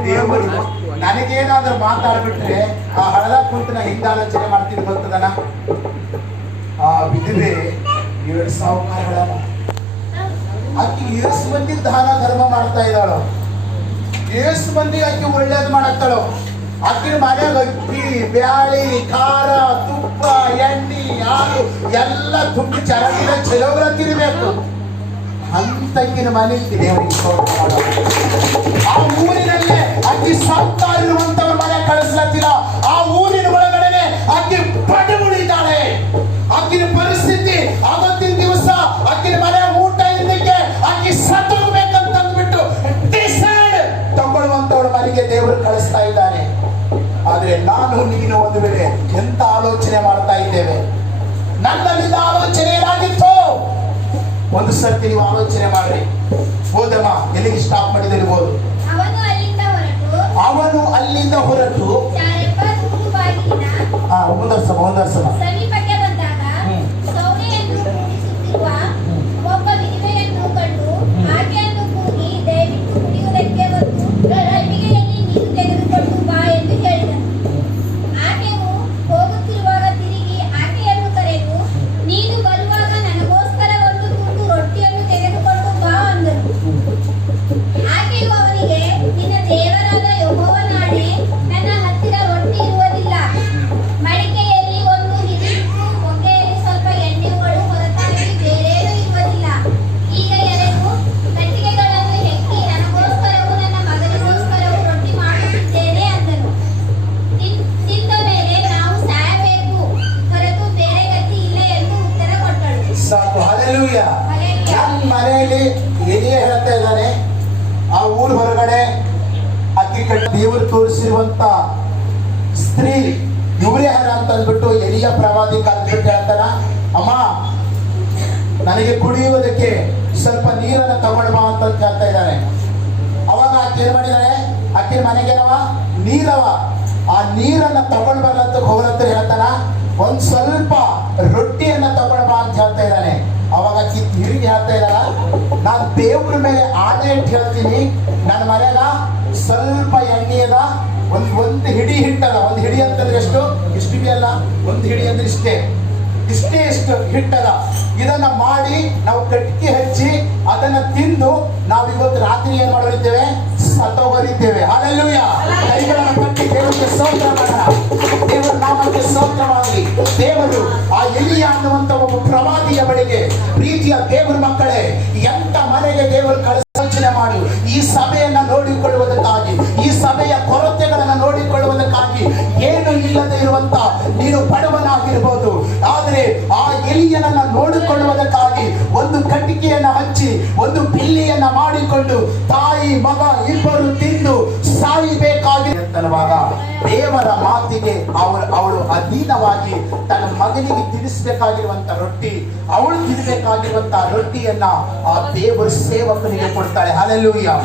ದೇವರು ನನಗೇನಾದ್ರೂ ಮಾತಾಡ್ಬಿಟ್ರೆ ಆ ಹಳದ ಕುಂತು ನಾ ಹಿಂದೆ ಆಲೋಚನೆ ಮಾಡ್ತೀನಿ ಗೊತ್ತದನ. ಆ ವಿಧವೆ 2,000 ಹಳ, ಆಕಿ ಎಷ್ಟು ಮಂದಿ ದಾನ ಧರ್ಮ ಮಾಡ್ತಾ ಇದ್ದಾಳು, ಎಷ್ಟು ಮಂದಿ ಆಕಿ ಒಳ್ಳೇದು ಮಾಡತ್ತಾಳು. ಆಕಿನ ಮನ್ಯಾಗ ಅಕ್ಕಿ, ಬ್ಯಾಳಿ, ಖಾರ, ತುಪ್ಪ, ಎಣ್ಣೆ, ಹಾಲು ಎಲ್ಲ ತುಂಬಿ ಚರಗಿದ ಚೆಲುವರ ತಿರ್ಬೇಕು. ಅಂತಕ್ಕಿನ ಮನೆಗೆ ದೇವರಿಗೆ ಸ್ತೋತ್ರ ಮಾಡೋಣ. ಆ ಊರಿನಲ್ಲೇ ಅಕ್ಕಿ ಸಾಕ್ತಾ ಇರುವಂತವ್ರ ಮನೆ ಕಳಿಸ್ಲತ್ತಿಲ್ಲ. ಆ ಊರಿನ ಒಳಗಡೆ ಅಕ್ಕಿ ಪಟುಳಿದ್ದಾಳೆ. ಅಕ್ಕಿನ ಪರಿಸ್ಥಿತಿ ಅವತ್ತಿನ ದಿವಸ ಅಕ್ಕಿನ ಮನೆ ಊಟ ಇದ್ದಕ್ಕೆ ಅಕ್ಕಿ ಸತ್ತೋಗ್ಬೇಕಂತಂದ್ಬಿಟ್ಟು ಡಿಸೈಡ್ ತಗೊಳ್ಳುವಂತವಳ ಮನೆಗೆ ದೇವರು ಕಳಿಸ್ತಾ ಇದ್ದಾನೆ. ಆದ್ರೆ ನಾನು ನೀನು ಒಂದು ವೇಳೆ ಎಂತ ಆಲೋಚನೆ ಮಾಡ್ತಾ ಇದ್ದೇವೆ? ನನ್ನಲ್ಲಿ ಆಲೋಚನೆ ಏನಾಗಿತ್ತು? ಒಂದು ಸರ್ತಿ ನೀವು ಆಲೋಚನೆ ಮಾಡ್ರಿ. ಹೋದಮ್ಮ ಎಲ್ಲಿಗೆ ಸ್ಟಾಪ್ ಮಾಡಿದಿರ್ಬೋದು. ಅವನು ಅಲ್ಲಿಂದ ಹೊರಟು ಮುಂದರ್ಸಮ ಸಮೀಪಕ್ಕೆ ಬಂದಾಗ ಸೌದೆಯನ್ನು ಕೂಡಿಸುತ್ತಿರುವ ಒಬ್ಬ ವಿಧವೆಯನ್ನು ಕಂಡು ಆಕೆಯನ್ನು ಕೂಗಿ ದಯವಿಟ್ಟು ಕುಡಿಯುವುದಕ್ಕೆ ಬಂದು ಕೈಪಿಗೆಯಲ್ಲಿ ನೀರು ತೆಗೆದುಕೊಂಡು ಬಾ ಎಂದು ಹೇಳಿದನು. ಆಕೆಯು ಹೋಗುತ್ತಿರುವಾಗ ತಿರುಗಿ ಆಕೆಯನ್ನು ಕರೆದು ನೀನು ಬರುವಾಗ ನನಗೋಸ್ಕರ ಒಂದು ತುಂಡು ರೊಟ್ಟಿಯನ್ನು ತೆಗೆದುಕೊಂಡು ಬಾ ಅಂದನು. ಆಕೆಯು ಅವನಿಗೆ ನಿನ್ನ ದೇವರಾದ ಯೆಹೋವನಾಣೆ, ನನ್ನ ಹತ್ತಿರ ರೊಟ್ಟಿ ಇರುವುದಿಲ್ಲ. ಮಡಿಕೆಯಲ್ಲಿ ಒಂದು ಹಿಡಿಯಿಟ್ಟು ಹೊಗೆಯಲ್ಲಿ ಸ್ವಲ್ಪ ಎಣ್ಣೆಗಳು ಹೊರತಾಗಿ ಬೇರೇನೂ ಇರುವುದಿಲ್ಲ. ಈಗ 2 ಕಟ್ಟಿಗೆಗಳನ್ನು ಹೆಕ್ಕಿ ನನಗೋಸ್ಕರವೂ ನನ್ನ ಮಗನಿಗೋಸ್ಕರವೂ ರೊಟ್ಟಿ ಮಾಡುತ್ತಿದ್ದೇನೆ ಅಂದನು. ತಿಂದ ಮೇಲೆ ನಾವು ಸಾಯಬೇಕು ಹೊರತು ಬೇರೆ ಗತಿ ಇಲ್ಲ ಎಂದು ಉತ್ತರ ಕೊಟ್ಟಳು. ಸಾಕು. ಹಲ್ಲೆಲೂಯಾ. ನನ್ನ ಮನೆಯಲ್ಲಿ ಎಲಿಯ ಹೇಳ್ತಾ ಇದ್ದಾನೆ, ಆ ಊರ್ ಹೊರಗಡೆ ಅಕ್ಕಿ ಕಟ್ಟ ದೇವರು ತೋರಿಸಿರುವಂತ ಸ್ತ್ರೀ ಇವರೇ ಹರ ಅಂತ ಅಂದ್ಬಿಟ್ಟು ಎಲಿಯ ಪ್ರವಾದಿ ಕಲ್ಬಿಟ್ಟು ಹೇಳ್ತಾರ, ಅಮ್ಮ ನನಗೆ ಕುಡಿಯುವುದಕ್ಕೆ ಸ್ವಲ್ಪ ನೀರನ್ನ ತಗೊಳ್ಬಾ ಅಂತ ಕೇಳ್ತಾ ಇದ್ದಾನೆ. ಅವಾಗ ಆಕೆ ಏನ್ ಮಾಡಿದಾಳೆ? ಅಕ್ಕಿನ ಮನೆಗೇನವ ನೀರವ. ಆ ನೀರನ್ನ ತಗೊಳ್ಬಾರ್ದಂತ ಹೋಗ್ಲಂತ ಹೇಳ್ತಾನ. ಒಂದ್ ಸ್ವಲ್ಪ ರೊಟ್ಟಿಯನ್ನ ತಗೊಳ್ಬಾ ಅಂತ ಹೇಳ್ತಾ ಇದ್ದಾನೆ. ಅವಾಗ ಅಕ್ಕಿ ತಿರುಗಿ ಹೇಳ್ತಾ ಇದ್ದಾಳ, ನಾನ್ ದೇವ್ರ ಮೇಲೆ ಆಣೆ ಇಟ್ಟು ಹೇಳ್ತೀನಿ, ನನ್ನ ಮನೆಗ ಸ್ವಲ್ಪ ಎಣ್ಣೆ ಅದ, ಒಂದು ಹಿಡಿ ಹಿಟ್ಟದ. ಒಂದು ಹಿಡಿ ಅಂತಂದ್ರೆ ಎಷ್ಟು ಬಿ ಅಲ್ಲ, ಒಂದು ಹಿಡಿ ಅಂದ್ರೆ ಇಷ್ಟೇ ಹಿಟ್ಟದ. ಇದನ್ನ ಮಾಡಿ ನಾವು ಕಟ್ಟಿಗೆ ಹಚ್ಚಿ ಅದನ್ನ ತಿಂದು ನಾವು ಇವತ್ತು ರಾತ್ರಿ ಏನ್ ಮಾಡೋರಿದ್ದೇವೆ? ಸತ್ತೋಗಲಿದ್ದೇವೆ. ಹಲ್ಲೆಲೂಯಾ. ಕೈಗಳನ್ನು ಕಟ್ಟಿ ದೇವರಿಗೆ ಸ್ತೋತ್ರ ಮಾಡೋಣ. ದೇವರ ನಾಮಕ್ಕೆ ಸ್ತೋತ್ರವಾಗಿ. ದೇವರು ಆ ಎಲಿಯ ಅನ್ನುವಂತ ಒಬ್ಬ ಪ್ರವಾದಿಯ ಬಳಿಗೆ, ಪ್ರೀತಿಯ ದೇವರ ಮಕ್ಕಳೇ, ಎಂತ ಮನೆಗೆ ದೇವರು ಯೋಚನೆ ಮಾಡಿ ಈ ಸಭೆಯನ್ನ ನೋಡಿಕೊಳ್ಳುವುದಕ್ಕಾಗಿ, ಈ ಸಭೆಯ ಕೊರತೆಗಳನ್ನ ನೋಡಿಕೊಳ್ಳುವುದಕ್ಕಾಗಿ, ಏನು ಇಲ್ಲದೆ ಇರುವಂತ ನೀನು ಬಡವನಾಗಿರ್ಬೋದು, ಆದ್ರೆ ಆ ಎಲಿಯನನ್ನ ನೋಡಿಕೊಳ್ಳುವುದಕ್ಕಾಗಿ ಒಂದು ಕಟ್ಟಿಗೆಯನ್ನ ಹಚ್ಚಿ ಒಂದು ಬಿಲ್ಲಿಯನ್ನ ಮಾಡಿಕೊಂಡು ತಾಯಿ ಮಗ ಇಬ್ಬರು ತಿಂದು ಸಾಯಬೇಕಾಗಿರುವಾಗ ದೇವರ ಮಾತಿಗೆ ಅವಳು ಅಧೀನವಾಗಿ ತನ್ನ ಮಗನಿಗೆ ತಿನ್ನಿಸಬೇಕಾಗಿರುವಂತ ರೊಟ್ಟಿ, ಅವಳು ತಿನ್ನಬೇಕಾಗಿರುವಂತ ರೊಟ್ಟಿಯನ್ನ ಆ ದೇವರ ಸೇವಕನಿಗೆ ಕೊಡ್ತಾಳೆ. ಹಲ್ಲೆಲೂಯಾ.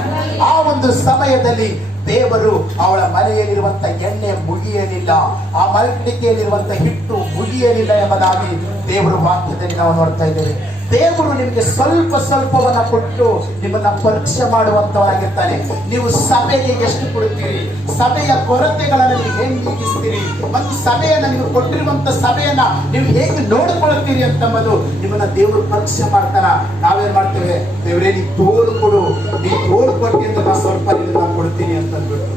ಆ ಒಂದು ಸಮಯದಲ್ಲಿ ದೇವರು ಅವಳ ಮನೆಯಲ್ಲಿರುವಂತ ಎಣ್ಣೆ ಮುಗಿಯಲಿಲ್ಲ, ಆ ಮಲ್ಟಿಕೆಯಲ್ಲಿರುವಂತ ಹಿಟ್ಟು ಮುಗಿಯಲಿಲ್ಲ ಎಂಬುದಾಗಿ ದೇವರ ವಾಕ್ಯದಲ್ಲಿ ನಾವು ನೋಡ್ತಾ ಇದ್ದೇವೆ. ದೇವರು ನಿಮಗೆ ಸ್ವಲ್ಪವನ್ನ ಕೊಟ್ಟು ನಿಮ್ಮನ್ನ ಪರೀಕ್ಷೆ ಮಾಡುವಂತವರಾಗಿರ್ತಾನೆ. ನೀವು ಸಭೆಗೆ ಎಷ್ಟು ಕೊಡ್ತೀರಿ, ಸಭೆಯ ಕೊರತೆಗಳನ್ನು ನೀವು ಹೇಗೆ ನೀಗಿಸ್ತೀರಿ, ಮತ್ತು ಸಭೆಯನ್ನ ನೀವು ಕೊಟ್ಟಿರುವಂತ ಸಭೆಯನ್ನ ನೀವು ಹೇಗೆ ನೋಡಿಕೊಳ್ತೀರಿ ಅಂತಂಬುದು ನಿಮ್ಮನ್ನ ದೇವರು ಪರೀಕ್ಷೆ ಮಾಡ್ತಾರ. ನಾವೇನ್ ಮಾಡ್ತೇವೆ? ದೇವರೇ ನೀ ತೋಳು ಕೊಡು, ನೀ ತೋಳು ಕೊಟ್ಟಿ ಅಂತ ನಾನು ಸ್ವಲ್ಪ ನಾನು ಕೊಡ್ತೀನಿ ಅಂತ ಅಂದ್ಬಿಟ್ಟು.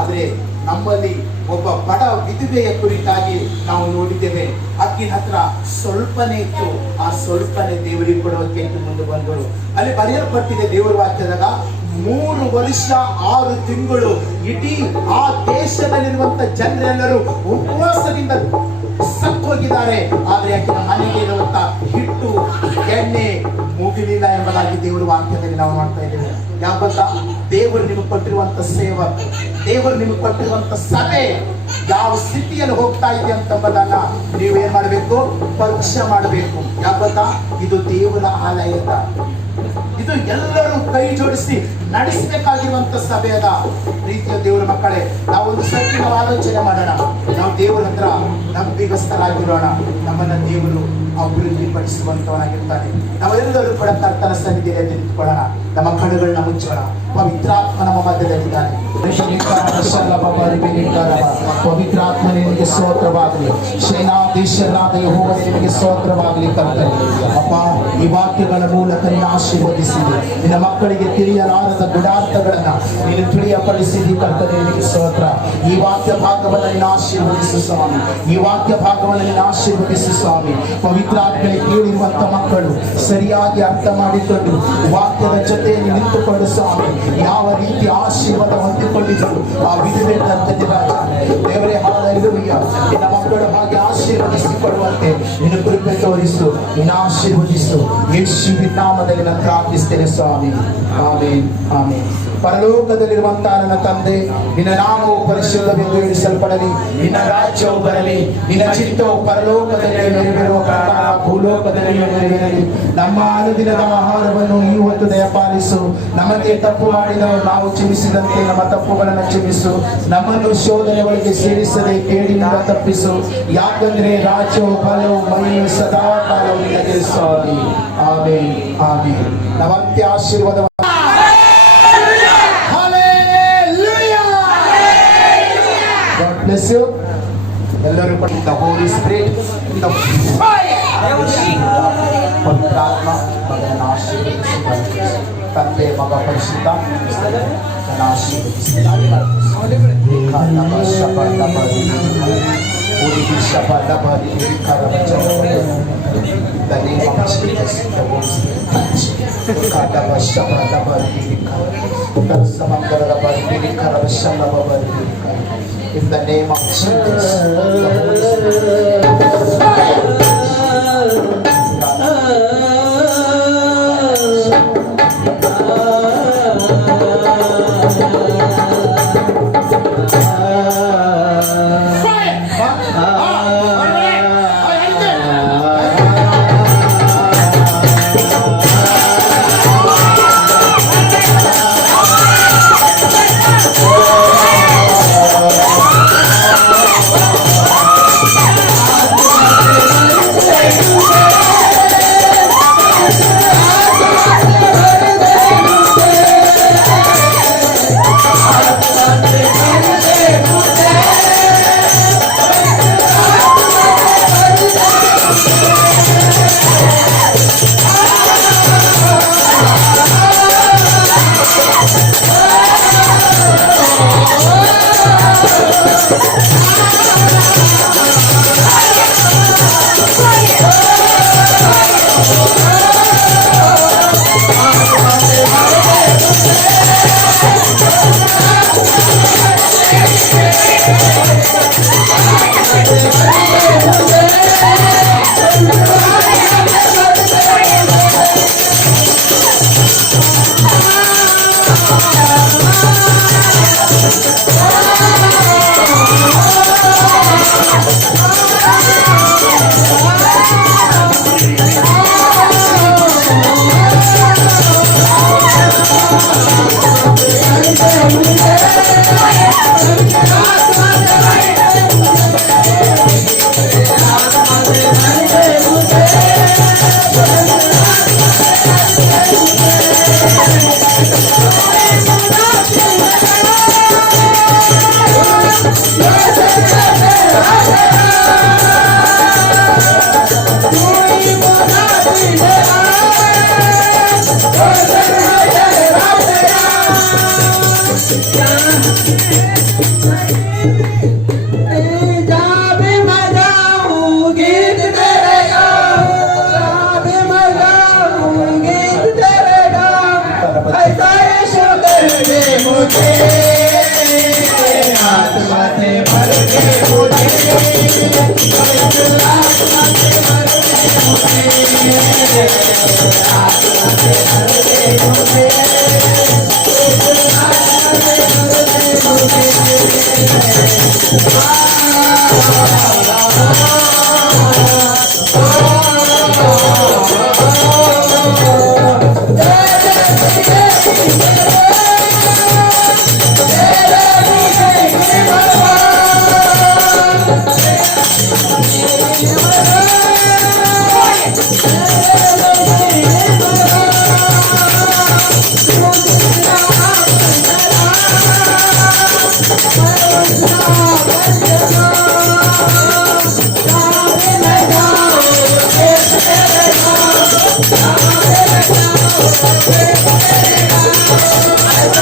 ಆದ್ರೆ ನಮ್ಮಲ್ಲಿ ಒಬ್ಬ ಬಡ ವಿಧವೆಯ ಕುರಿತಾಗಿ ನಾವು ನೋಡಿದ್ದೇವೆ. ಅಕ್ಕಿನ ಹತ್ರ ಸ್ವಲ್ಪನೇ ಇತ್ತು, ಆ ಸ್ವಲ್ಪನೇ ದೇವರಿಗೆ ಕೊಡೋಕೆ ಮುಂದೆ ಬಂದರು. ಅಲ್ಲಿ ಬರೆಯಲ್ಪಟ್ಟಿದೆ ದೇವರ ವಾಕ್ಯದಾಗ, 3 ವರ್ಷ 6 ತಿಂಗಳು ಇಡೀ ಆ ದೇಶದಲ್ಲಿರುವಂತ ಜನರೆಲ್ಲರೂ ಉಪವಾಸದಿಂದ ಸತ್ತೋಗಿದ್ದಾರೆ. ಆದ್ರೆ ಆಕಿನ ಮನೆಗೆ ಇರುವಂತ ಹಿಟ್ಟು ಎಣ್ಣೆ ಮುಗಿಲಿಲ್ಲ ಎಂಬುದಾಗಿ ದೇವರ ವಾಕ್ಯದಲ್ಲಿ ನಾವು ನೋಡ್ತಾ ಇದ್ದೇವೆ. ಯಾವಾಗ ದೇವರು ನಿಮಗೆ ಕೊಟ್ಟಿರುವಂತ ಸೇವಾ, ದೇವರು ನಿಮಗೆ ಕೊಟ್ಟಿರುವಂತ ಸಭೆ ಯಾವ ಸ್ಥಿತಿಯಲ್ಲಿ ಹೋಗ್ತಾ ಇದೆ ಅಂತಂಬುದನ್ನ ನೀವು ಏನ್ ಮಾಡಬೇಕು? ಪರೀಕ್ಷೆ ಮಾಡಬೇಕು. ಯಾವಾಗ ಇದು ದೇವರ ಆಲಯದ, ಇದು ಎಲ್ಲರೂ ಕೈ ಜೋಡಿಸಿ ನಡೆಸಬೇಕಾಗಿರುವಂತ ಸಭೆಯದ. ಪ್ರೀತಿಯ ದೇವರ ಮಕ್ಕಳೇ, ನಾವು ಒಂದು ಸರ್ತಿ ನಾವು ಆಲೋಚನೆ ಮಾಡೋಣ. ನಾವು ದೇವರ ಹತ್ರ ನಂಬಿಗಸ್ತರಾಗಿರೋಣ. ನಮ್ಮನ್ನ ದೇವರು ಅಭಿವೃದ್ಧಿ ಪಡಿಸುವಂತವನಾಗಿರ್ತಾನೆ. ನಾವೆಲ್ಲರೂ ಕೂಡ ಕರ್ತನ ಸನ್ನಿಧಿಯಲ್ಲಿ ನಿಂತುಕೊಳ್ಳೋಣ. ನಮ್ಮ ಕಣ್ಣುಗಳನ್ನ ಮುಚ್ಚೋಣ. ಪವಿತ್ರಾತ್ಮ ನಮ್ಮ ಮಧ್ಯದಲ್ಲಿದ್ದಾನೆ. ಪವಿತ್ರಾತ್ಮನೇ ನಿಮಗೆ ಸ್ತೋತ್ರವಾಗಲಿ. ಸೇನಾಧೀಶರಾದ ಯೆಹೋವನೇ ನಿಮಗೆ ಸ್ತೋತ್ರವಾಗಲಿ. ಕರ್ತನೆ ಅಪ್ಪ, ಈ ವಾಕ್ಯಗಳ ಮೂಲಕ ನೀನು ಆಶೀರ್ವದಿಸಿದೆ. ನಿನ್ನ ಮಕ್ಕಳಿಗೆ ತಿಳಿಯಲಾರದ ಗುಡಾರ್ಥಗಳನ್ನ ನೀನು ತಿಳಿಯ ಬಲಪಡಿಸಿದಿ ಕರ್ತನೇ ನಿನಗೆ ಸ್ತೋತ್ರ. ಈ ವಾಕ್ಯ ಭಾಗವನ್ನು ನೀನು ಆಶೀರ್ವದಿಸು ಸ್ವಾಮಿ. ಈ ವಾಕ್ಯ ಭಾಗವನ್ನು ನೀನು ಆಶೀರ್ವದಿಸು ಸ್ವಾಮಿ. ಪವಿತ್ರಾತ್ಮನೆ ಕೇಳಿರುವಂತ ಮಕ್ಕಳು ಸರಿಯಾಗಿ ಅರ್ಥ ಮಾಡಿಕೊಂಡು ವಾಕ್ಯದ ಜೊತೆಯಲ್ಲಿ ನಿಂತುಕೊಂಡು ಸ್ವಾಮಿ ಯಾವ ರೀತಿ ಆಶೀರ್ವಾದ ಹೊಂದಿಕೊಂಡಿದ್ದರು ಆ ವಿಧವೇ ಕರ್ತನೆ ರಾಜ. ದೇವರೇ ಹಾಲೆಲೂಯಾ. ನಿನ್ನ ಮಕ್ಕಳು ಹಾಗೆ ಆಶೀರ್ವದಿಸಿಕೊಳ್ಳುವಂತೆ ನಿನ್ನ ಕೃಪೆ ತೋರಿಸು, ನಿನ್ನ ಆಶೀರ್ವದಿಸು. ಯೇಸುವಿನ ನಾಮದಲ್ಲಿ ನಾನು ಪ್ರಾರ್ಥಿಸ್ತೇನೆ ಸ್ವಾಮಿ. Amen, amen. ಪರಲೋಕದಲ್ಲಿರುವಂತಹ ನನ್ನ ತಂದೆ, ನಿನ್ನ ನಾಮವು ಪರಿಶುದ್ಧವೆಂದು ಎಣಿಸಲ್ಪಡಲಿ, ನಿನ್ನ ರಾಜ್ಯವು ಬರಲಿ, ನಿನ್ನ ಚಿತ್ತವು ಪರಲೋಕದಲ್ಲಿ ನೆರವೇರುವ ಪ್ರಕಾರ ಭೂಲೋಕದಲ್ಲಿ ನೆರವೇರಲಿ. ನಮ್ಮ ಅನುದಿನದ ಆಹಾರವನ್ನು ಈ ಹೊತ್ತು ದಯಪಾಲಿಸು. ನಮಗೆ ತಪ್ಪು ಮಾಡಿದವರು ನಾವು ಕ್ಷಮಿಸಿದಂತೆ ನಮ್ಮ ತಪ್ಪುಗಳನ್ನು ಕ್ಷಮಿಸು. ನಮ್ಮನ್ನು ಶೋಧನೆ ಒಳಗೆ ಸೇರಿಸದೆ ಕೇಳಿನಿಂದ ತಪ್ಪಿಸು. ಯಾಕಂದ್ರೆ ರಾಜ್ಯವು ಬಲವು ಮಹಿಮೆಯು ಸದಾ ಕಾಲವು ನಿನಗೆ ಸ್ವಾಮಿ. Amen, amen. ನವಂತೆ ಆಶೀರ್ವಾದ. God bless you. ಎಲ್ಲರೂ the Holy Spirit, the fire. ಪವಿತ್ರಾತ್ಮ ಮಗನನ್ನು ಆಶೀರ್ವದಿಸಿದ್ದಾರೆ. ತಂದೆ ಮಗ ಪರಿಶುದ್ಧ ಆಶೀರ್ವದಿಸಿದ್ದಾರೆ. The name of Jesus, the Holy Spirit touch. In the name of Jesus, the Holy Spirit.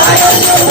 I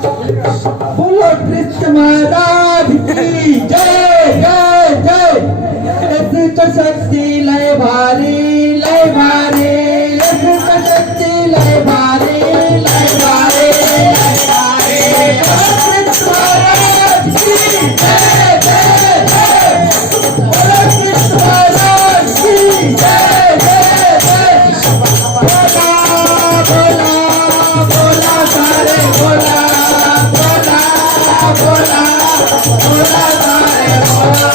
बोलो कृष्ण महाराज की जय जय जय। यशुच शक्ति लय भारी लय भारी, यशुच शक्ति लय भारी लय भारी लय भारी। कृष्ण महाराज की जय जय जय। बोलो कृष्ण महाराज की जय जय जय। बोला बोला बोला सारे बोला बोला बोला बोला सारे बोला।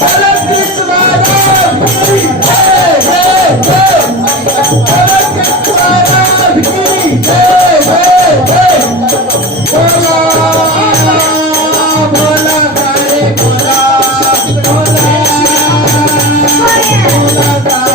बोलो कृष्ण महाराज की जय जय जय। बोलो कृष्ण महाराज की जय जय जय। बोला बोला सारे बोला बोला बोला सारे बोला।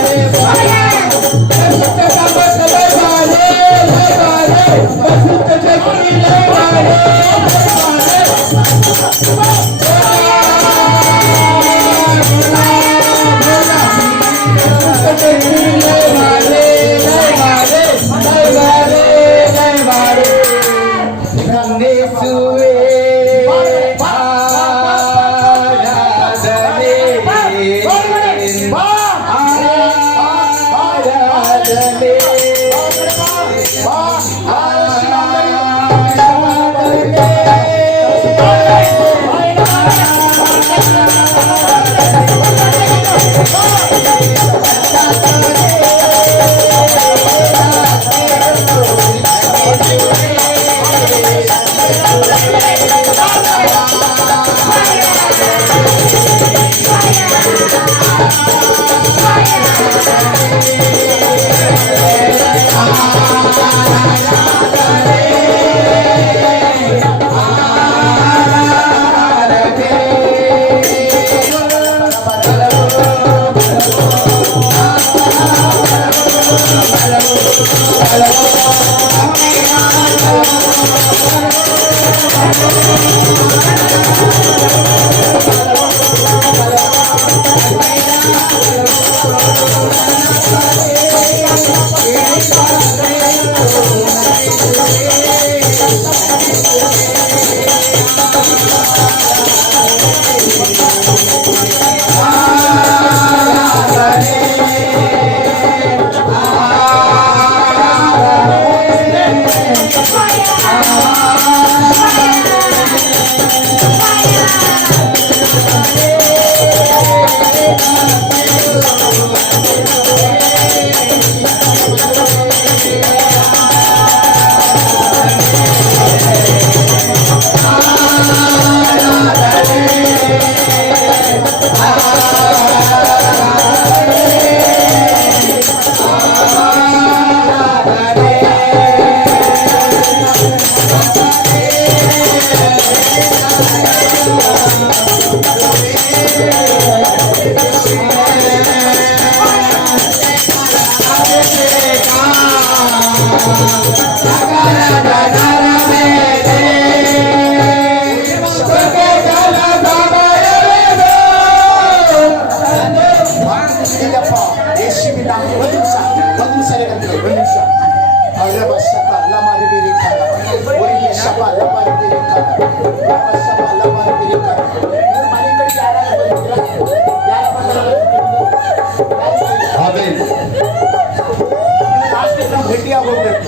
ರೆಡಿ ಆಗೋಗ್ಬೇಕು.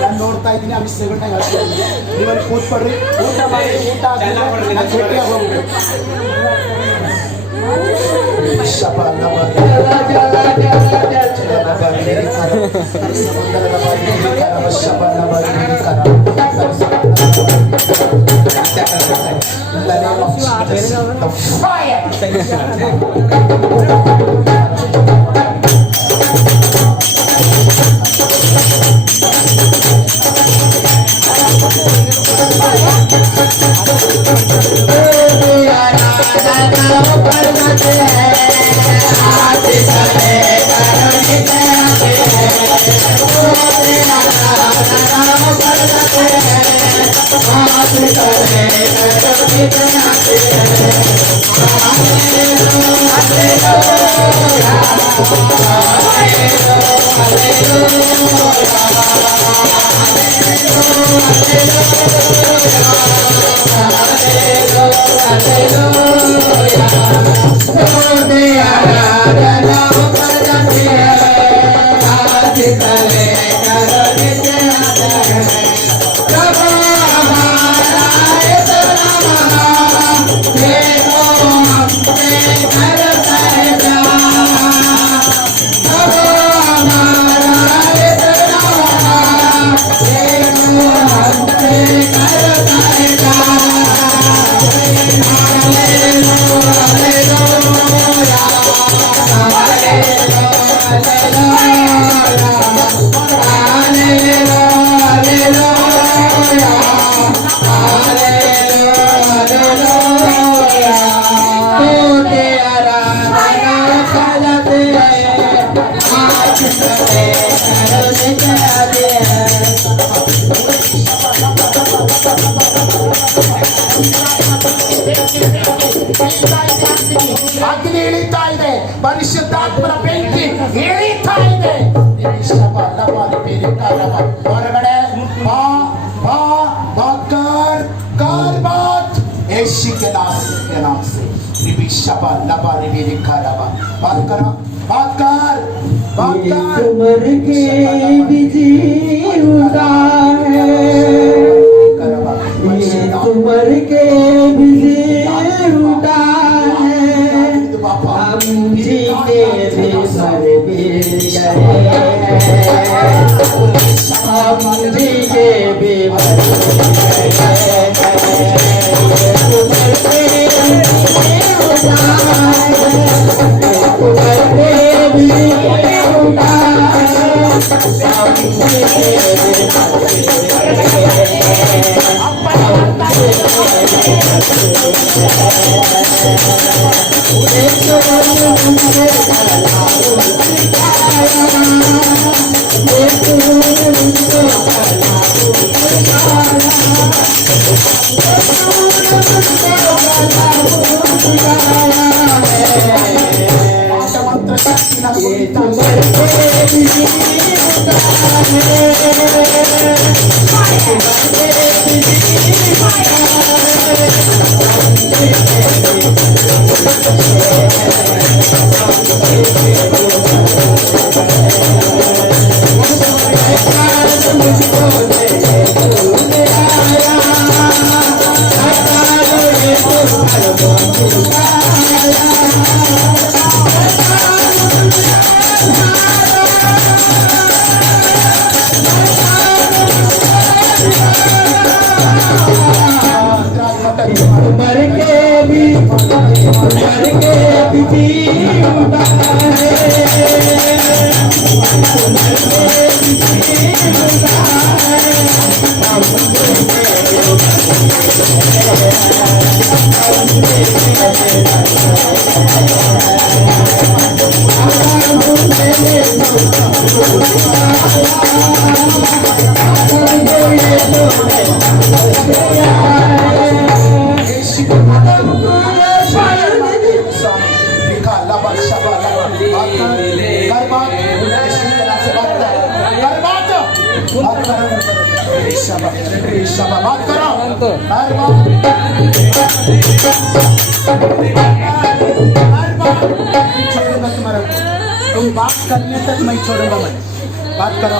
ನಾನು ನೋಡ್ತಾ ಇದ್ದೀನಿ ಅಭಿಷೇಕನಾಗ ನೀವಲ್ಲಿ ಕೂತ್ಕೊಡ್ರಿ, ಊಟ ಮಾಡಿ, ಊಟ ಆದ್ಮೇಲೆ ನಾನು ರೆಡಿ ಆಗೋಗ್ಬೇಕು. ಅಗ್ನಿ ಇಳಿತಾ ಇದೆ, ಪರಿಶುದ್ಧಾತ್ಮನ ಬೆಂಕಿ ಇಳಿತಾ ಇದೆ. ಹೊರಗಡೆ ಬಾ ಬಾ ಬಾ ಕರ್ ಕರ್ ಬಾತ್ ಯೇಸು के नाम से रिबिशबा लबा रिबि करबा बात कर बात कर बात कर। मर के भी जीऊंगा है, ये मर के भी जीऊंगा है, हम जीने भी मर भी गए, हम जीने भी मर गए। तुम बात करने तक मैं छोड़ूंगा, मैं बात करो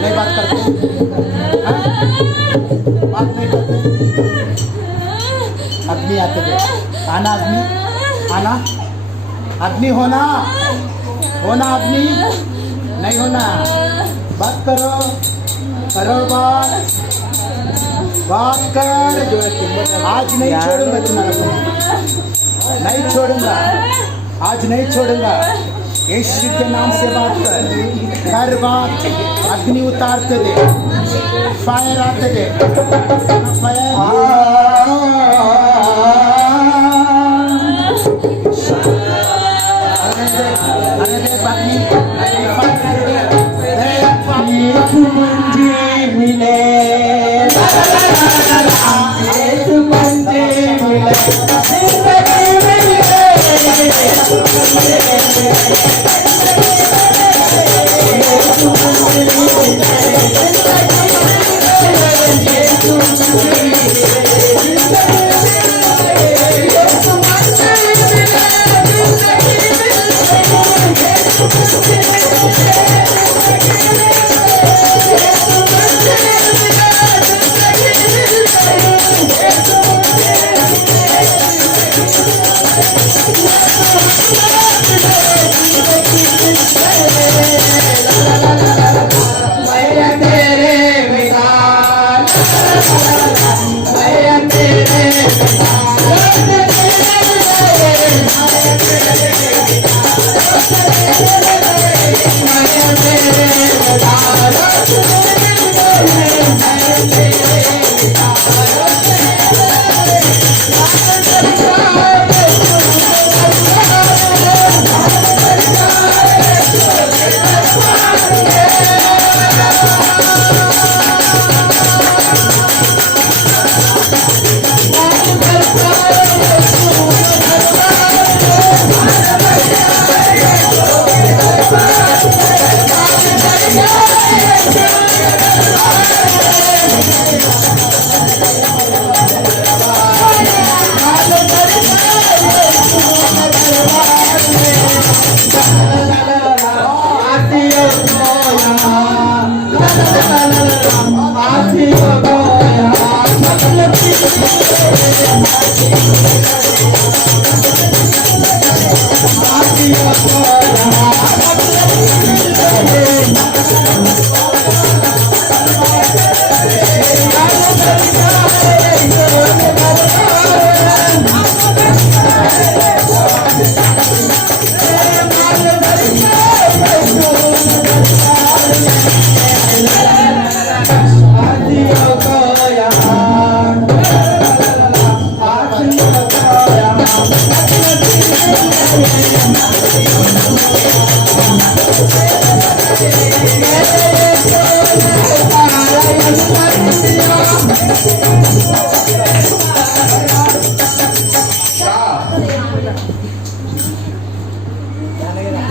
नहीं बात करते हाँ? बात नहीं करते अग्नि आते थे आना अग्नि आना अग्नि होना अग्नि नहीं होना बात करो बात कर आज नहीं छोड़ूंगा तुम्हारा नहीं छोड़ूंगा आज नहीं छोड़ूंगा यीशु के नाम से बात कर बात अग्नि उतारते दे फायर आते दे फायर अरे दे अग्नि मंजी मिले मंजी मिले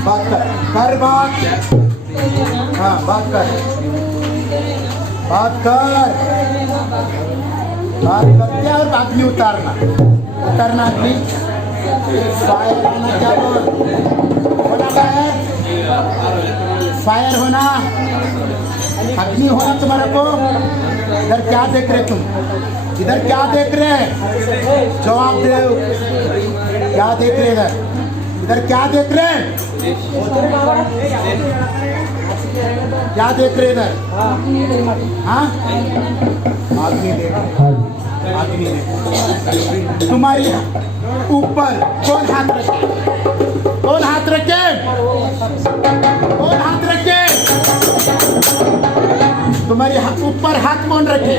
बात कर बात हाँ बात कर क्या और अग्नि उतारना अग्नि फायर होना क्या होना फायर होना अग्नि होना तुम्हारा को इधर क्या देख रहे तुम इधर क्या देख रहे जवाब दे क्या देख रहे इधर क्या देख रहे क्या देख रहे इधर हाँ आदमी देख आदमी देख तुम्हारी ऊपर कौन हाथ रखे कौन हाथ रखे तुम्हारी ऊपर हाथ कौन रखे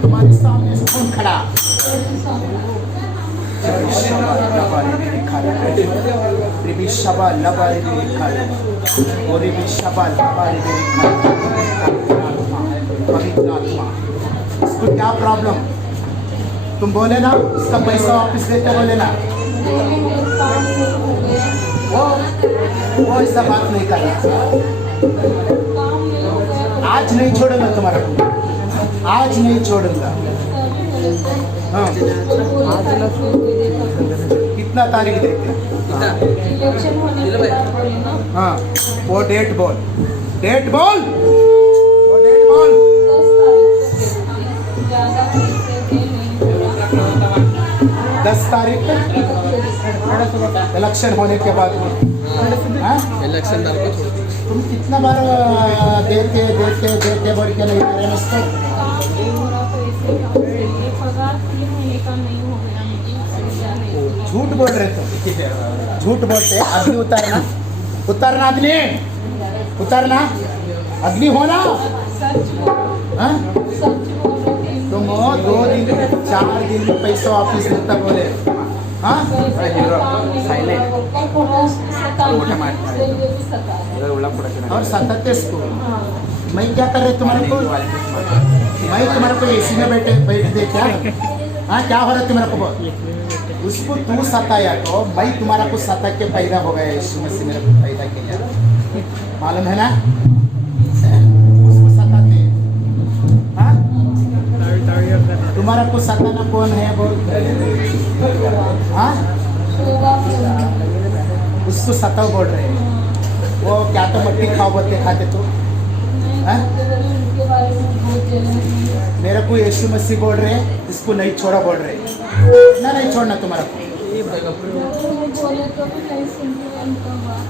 तुम्हारे सामने कौन खड़ा इसको क्या प्रॉब्लम तुम बोले ना इसका पैसा वापस देते बोले ना वो ऐसा बात नहीं करना आज नहीं छोड़ूंगा तुम्हारा आज नहीं छोड़ूंगा हाँ कितना तारीख देते हैं? इलेक्शन होने के बाद बोले ना हाँ वो डेट बोल, डेट बोल, वो डेट बोल। 10 तारीख से दे नहीं हो रहा। 10 तारीख इलेक्शन होने के बाद हाँ? इलेक्शन तुम कितना बार देते देते देते बोल के नहीं दे रहे उसको? काम नहीं हो रहा तो ऐसे काम से ये पगार 3 महीने का नहीं हो गया मुझे सुविधा नहीं हुई। झूठ बोल रहे तुम, झूठ बोलते। अग्नि उतारना, उतारना अग्नि, उतारना अग्नि होना। सच बोल हाँ? सच बोल रही हूँ। तुम 2 दिन 4 दिन में पैसा वापिस देता बोले हाँ? और सतत इसको मैं क्या कर रहे तुम्हारे को? मैं तुम्हारे को एसी में बैठ दे क्या? हाँ क्या हो रहा है तुम्हारे को? उसको तू सताया तो मैं तुम्हारा को सता के पैदा हो गया। यीशु मसीह मेरे को पैदा किया, मालूम है ना? उसको सताते हाँ? तुम्हारा को सताना कौन है बोल? हाँ उसको सताओ बोल रहे हैं। वो क्या तो मट्टी खाओ बोलते खाते तो हाँ? मेरे को यीशु मसीह बोल रहे हैं, इसको नहीं छोड़ा बोल रहे हैं। ना नहीं छोड़ना तुम्हारा को। बोले तो भी नहीं सुनते उनका बात।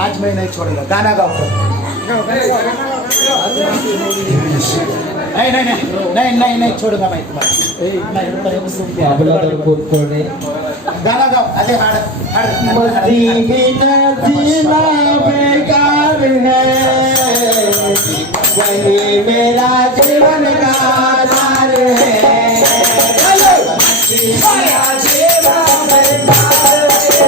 आज मैं नहीं छोड़ूंगा। गाना गाओ। नहीं नहीं नहीं नहीं नहीं नहीं छोड़ूंगा मैं तुम्हारा। नहीं तुम्हारे सुन दिया। गाना गाओ। अरे हाड़ हाड़ मस्ती बिना जीना बेकार है, वही मेरा जीवन का आधार है। मस्ती बिना जीना बेकार है,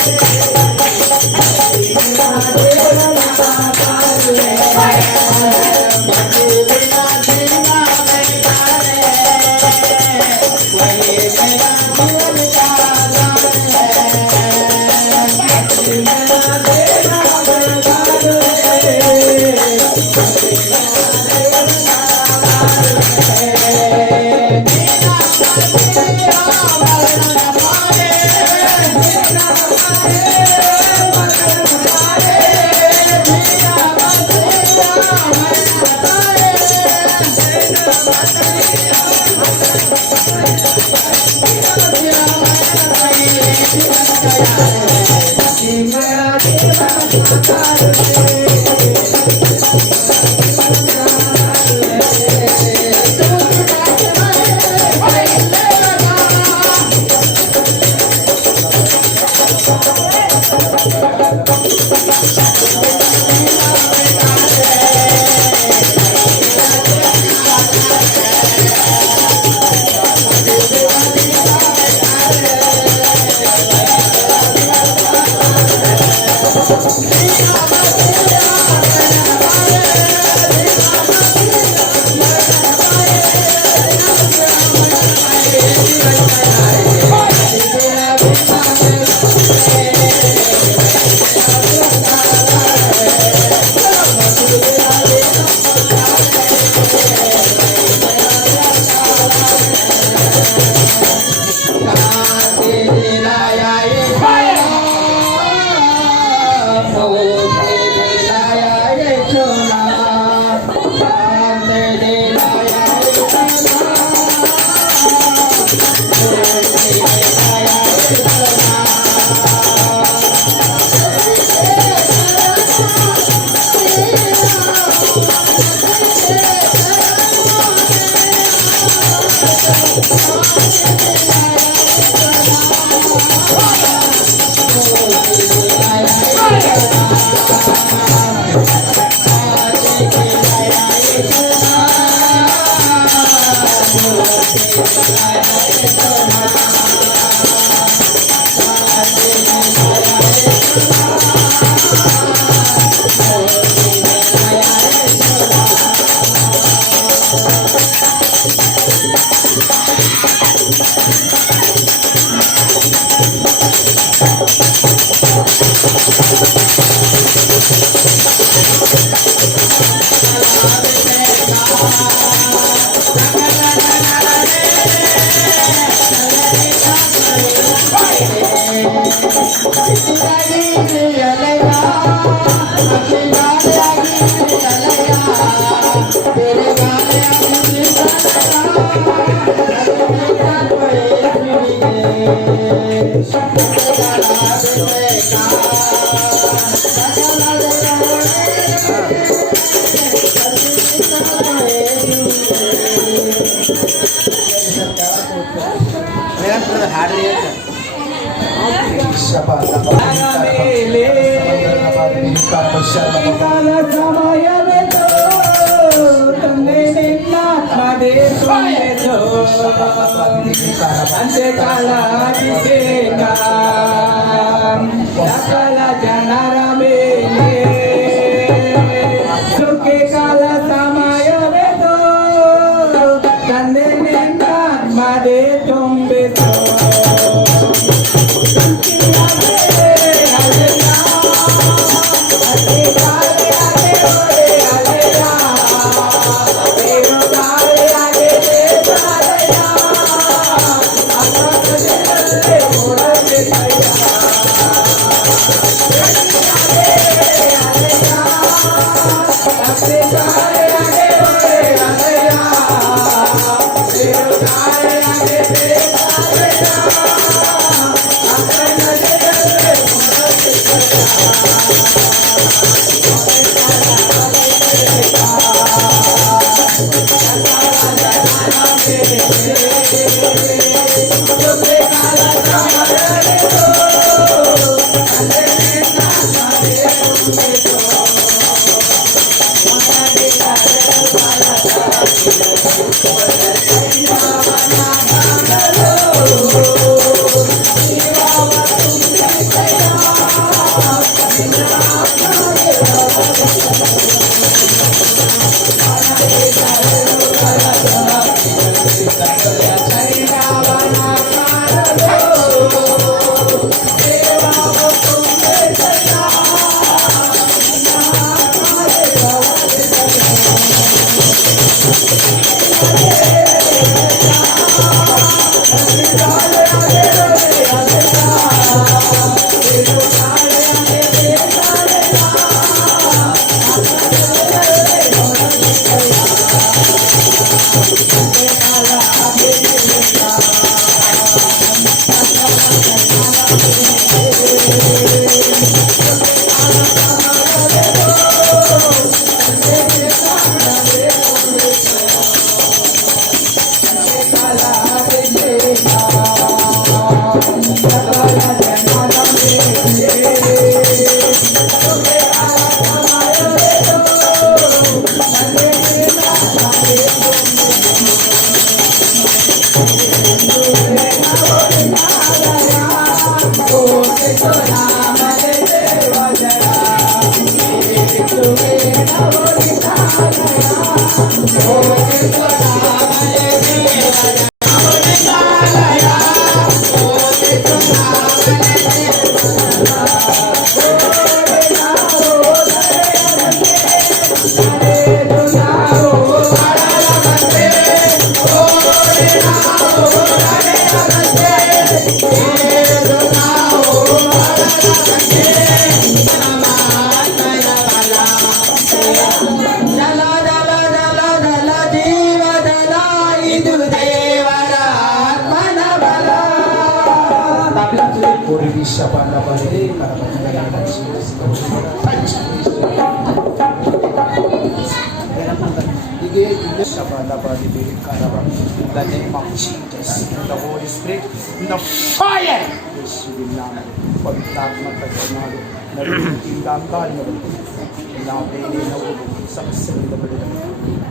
बिना जीवन का आधार है। मस्ती बिना जीना बेकार है, वही मेरा जीवन का आधार है। हाँ ಸಮಯವೆಂದು ತಂದೆ ನಿನ್ನಾತ್ಮದೇ ತುಂಬಿತು ಅಂತ್ಯಕಾಲ ಅಭಿಷೇಕ ಸಕಲ ಜನರ ಮೇಲೆ ಸುಖಿ ಕಾಲ ಸಮಯವೆಂದು ತಂದೆ ನಿನ್ನಾತ್ಮದೇ ತುಂಬಿತು In the name of Jesus, the Holy Spirit, in the fire, ಪವಿತ್ರಾತ್ಮ ತಜ್ಞರು ನಡುವಿನ ಅಂಗಾರಗಳು ಎಲ್ಲ ಬೇರೆ ನೋವು ಸಮಸ್ಯೆಗಳಿಂದ ಬಿಡುವ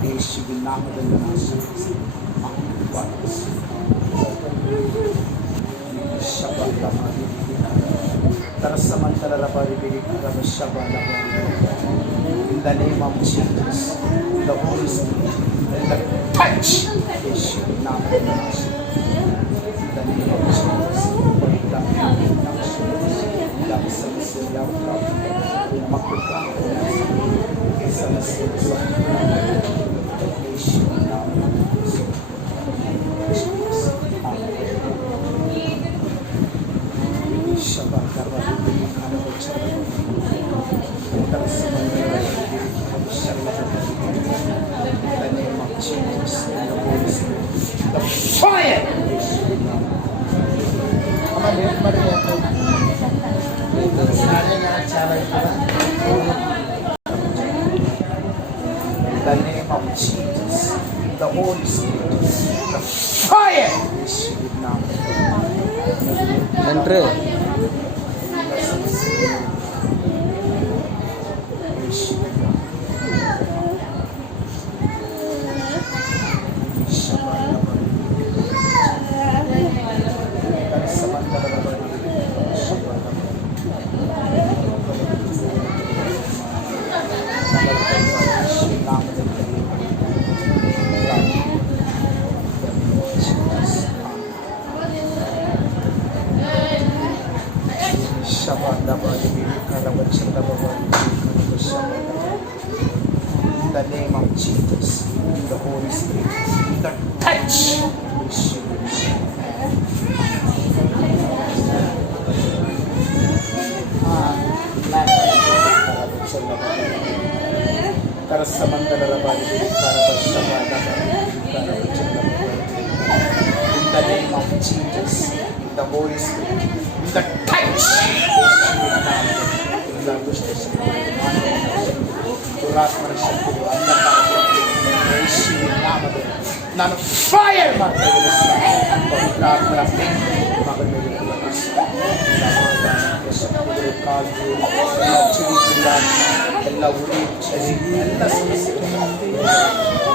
ಯೇಸುವಿನ ನಾಮದಲ್ಲಿ ನಾಶಿಸಿ ತರಸಮಂತಲರ ಪರಿಬಿಡಿ ಕರವ Shabala in the name of Jesus, the Holy Spirit, and the touch ಯೇಸುವಿನ ನಾಮದಲ್ಲಿ ನಾಶಿಸಿ in the name of Jesus, ಯಾವ ಸಮಸ್ಯೆ ಯಾವ ಪ್ರಾಬ್ಲಮ್ ಮಕ್ಕಳ ಸಮಸ್ಯೆ ಶಬ the Holy Spirit, the fire. ಯೇಸುವಿನ ನಾಮದಲ್ಲಿ entry In the name of Jesus, the Holy Spirit, the touch. In the name of Jesus, the Holy Spirit, the touch. ದುರಾತ್ಮರ ಶಕ್ತಿಗಳು ಯೇಸುವಿನ ನಾಮದಲ್ಲಿ ನಾನು ಫೈರ್ ಮಾಡ್ತಾ ಇದ್ದೇನೆ. ಪವಿತ್ರಾತ್ಮರ ಬೆಂಕಿ ಮಗಳ ಮೇಲೆ ಶಕ್ತಿಗಳು ಕಾಲು ಎಲ್ಲ ಚಿಡಿಗಳ ಎಲ್ಲ ಉರಿ ಚಳಿ ಎಲ್ಲ ಸಮಸ್ಯೆಗಳು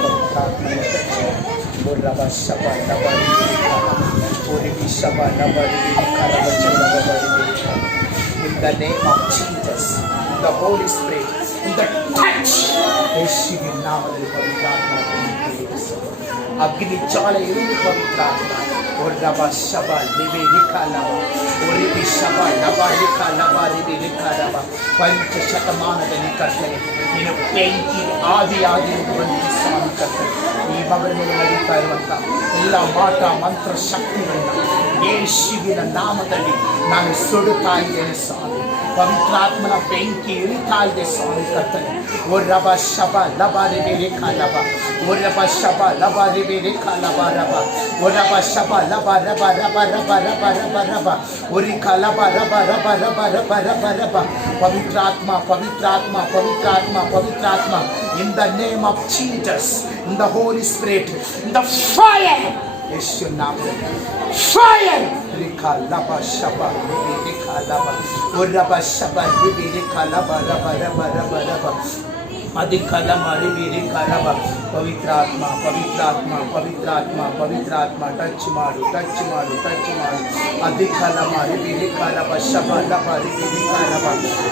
ಪವಿತ್ರಾತ್ಮನ ರಬ ಶಬ ಡಬರಿ ಉರಿ ಶಬ ಡಬರಿ ಕರಬ ಚಲಬರಿ. In the name of Jesus, the Holy Spirit, in the touch, ಯೇಸುವಿನ ನಾಮದಲ್ಲಿ ಪವಿತ್ರಾತ್ಮ ಅಗ್ನಿ ಜ್ವಾಲೆ ಇರುವುದು ಪವಿತ್ರಾತ್ಮ. ರಬ ಶಬ ಲಿಬೆ ಲಿಖಾಲವ ಒರಿಬಿ ಶಬ ಲಬ ಲಿಖಾಲವ ರಿಬಿ ಲಿಖಾಲವ. ಪಂಚಶತಮಾನದಲ್ಲಿ ಕರ್ತನೆ ನೀನು ಬೆಂಕಿ ಆದಿಯಾಗಿರುವಂತಹ ಸ್ವಾಮಿ ಕರ್ತನೆ ಈ ಮಗಳ ಮೇಲೆ ನಡೀತಾ ಇರುವಂಥ ಎಲ್ಲ ಮಾಟ ಮಂತ್ರ ಶಕ್ತಿಗಳನ್ನ ಯೇಸುವಿನ ನಾಮದಲ್ಲಿ ನಾನು ಸುಡುತ್ತಾ ಇದ್ದೇನೆ ಸ್ವಾಮಿ. ಪವಿತ್ರಾತ್ಮನ ಬೆಂಕಿ ಇಳಿತಾ ಇದೆ ಸ್ವಾಮಿ ಕರ್ತನೆ. ಓ ರಬ ಶಬ ಲಬ ರಿಬೆ ಲಿಖಾಲವ ಓ ರಬ ಶಬ ಲಬ ರಿಬೆ ಲಿಖಾಲವ ರಬ ಓ ರಬ ಶಬ ಲಬ ರಬ ರಬ ರಬ ರಬ ರಬ ರಬ ಒರಿಖ ಲಬ ರಬ ರಬ ರಬ ರಬ ರಬ ರಬ. ಪವಿತ್ರಾತ್ಮ ಪವಿತ್ರಾತ್ಮ ಪವಿತ್ರಾತ್ಮ ಪವಿತ್ರಾತ್ಮ. In the name of Jesus, in the Holy Spirit, in the fire. ಯೇಸು ನಾಮದಲ್ಲಿ ಫೈರ್. ರಿಖಾ ಲಬ ಶಬ ರಿಬಿ ರಿಖಾ ಲಬ ಓ ರಬ ಶಬ ರಿಬಿ ರಿಖಾ ಲಬ ರಬ ರಬ ರಬ ರಬ ಅಧಿಕಲ ಮರಿಬಿ ರಿಖಾ ಲಬ. ಪವಿತ್ರಾತ್ಮ ಪವಿತ್ರಾತ್ಮ ಪವಿತ್ರಾತ್ಮ ಪವಿತ್ರಾತ್ಮ ಟಚ್ ಮಾಡು ಟಚ್ ಮಾಡು ಟಚ್ ಮಾಡು. ಅಧಿಕಲ ಮರಿಬಿ ರಿಖಾ ಲಬ ಶಬ ಲಬ ರಿಬಿ ರಿಖಾ ಲಬ.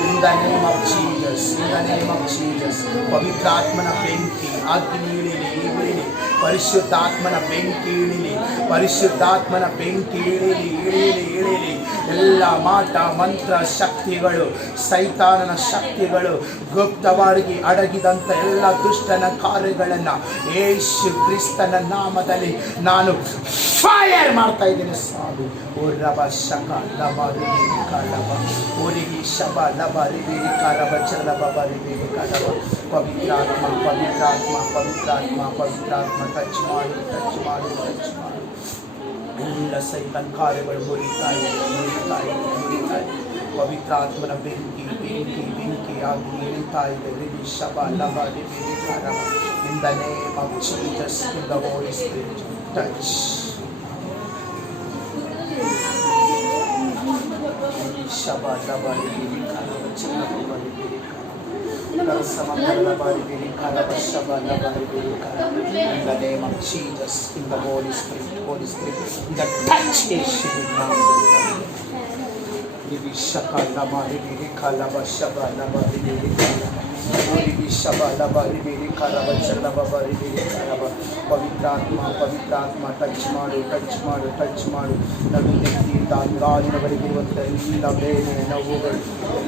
In the name of Jesus, in the name of Jesus, ಪವಿತ್ರಾತ್ಮನ ಬೆಂಕಿ ಅಗ್ನಿ ಇಳಿಲಿ ಇಳಿಲಿ. ಪರಿಶುದ್ಧಾತ್ಮನ ಬೆಂಕಿ ಇಳಿಲಿ ಪರಿಶುದ್ಧಾತ್ಮನ ಬೆಂಕಿ ಇಳಿಲಿ ಇಳಿಲಿ ಇಳಿಲಿ. ಎಲ್ಲ ಮಾಟ ಮಂತ್ರ ಶಕ್ತಿಗಳು ಸೈತಾನನ ಶಕ್ತಿಗಳು ಗುಪ್ತವಾಗಿ ಅಡಗಿದಂಥ ಎಲ್ಲ ದುಷ್ಟನ ಕಾರ್ಯಗಳನ್ನು ಯೇಸು ಕ್ರಿಸ್ತನ ನಾಮದಲ್ಲಿ ನಾನು ಫೈರ್ ಮಾಡ್ತಾ ಇದ್ದೀನಿ ಸ್ವಾಮಿ. ಓ ರಬ ಶಕ ಲಬ ರಿಬಿಕ ಲಬ ಓರಿಗಿ ಶಬ ಲಬ ರಿಬಿಕ ಲಬ ಚಲಬ ರಿಬಿಕ ಲಬ. ಪವಿತ್ರಾತ್ಮ ಪವಿತ್ರಾತ್ಮ ಪವಿತ್ರಾತ್ಮ ಪವಿತ್ರಾತ್ಮ ಟಚ್ ಮಾಡಿ ಟಚ್ ಮಾಡಿ ಟಚ್ ಮಾಡಿ. ಎಲ್ಲ ಸೈತಾನ್ ಕಾರ್ಯಗಳು ಮುರಿತಾಯಿ ಮುರಿತಾಯಿ ಮುರಿತಾಯಿ. ಪವಿತ್ರಾತ್ಮನ ಬೆಂಕಿ ಬೆಂಕಿ ಬೆಂಕಿ ಆಗಿ ಇಳಿತಾ ಇದೆ. ರಿಬಿ ಶಬ ಲಬ ರಿಬಿಕ ಲಬ. In the name of Jesus, in the Holy Spirit, touch. ಶಬ ಲಬ ರಿಬಿಕ ಲಬ ಚಲಬ ರಿಬಿಕ ಲಬ. In the name of Jesus, in the Holy Spirit, Holy Spirit, in the touch Yeshu's name. Ribi shaka laba ribi rika laba shaba laba ribi rika laba. Ribi shaba laba ribi rika laba chalaba ribi rika laba. ಪವಿತ್ರಾತ್ಮ ಪವಿತ್ರಾತ್ಮ touch ಮಾಡು touch ಮಾಡು touch ಮಾಡು. ನಡುನೆತ್ತಿಯಿಂದ ಅಂಗಾಲಿನವರೆಗಿರುವಂಥ ಎಲ್ಲ ಬೇರೆ ನೋವುಗಳು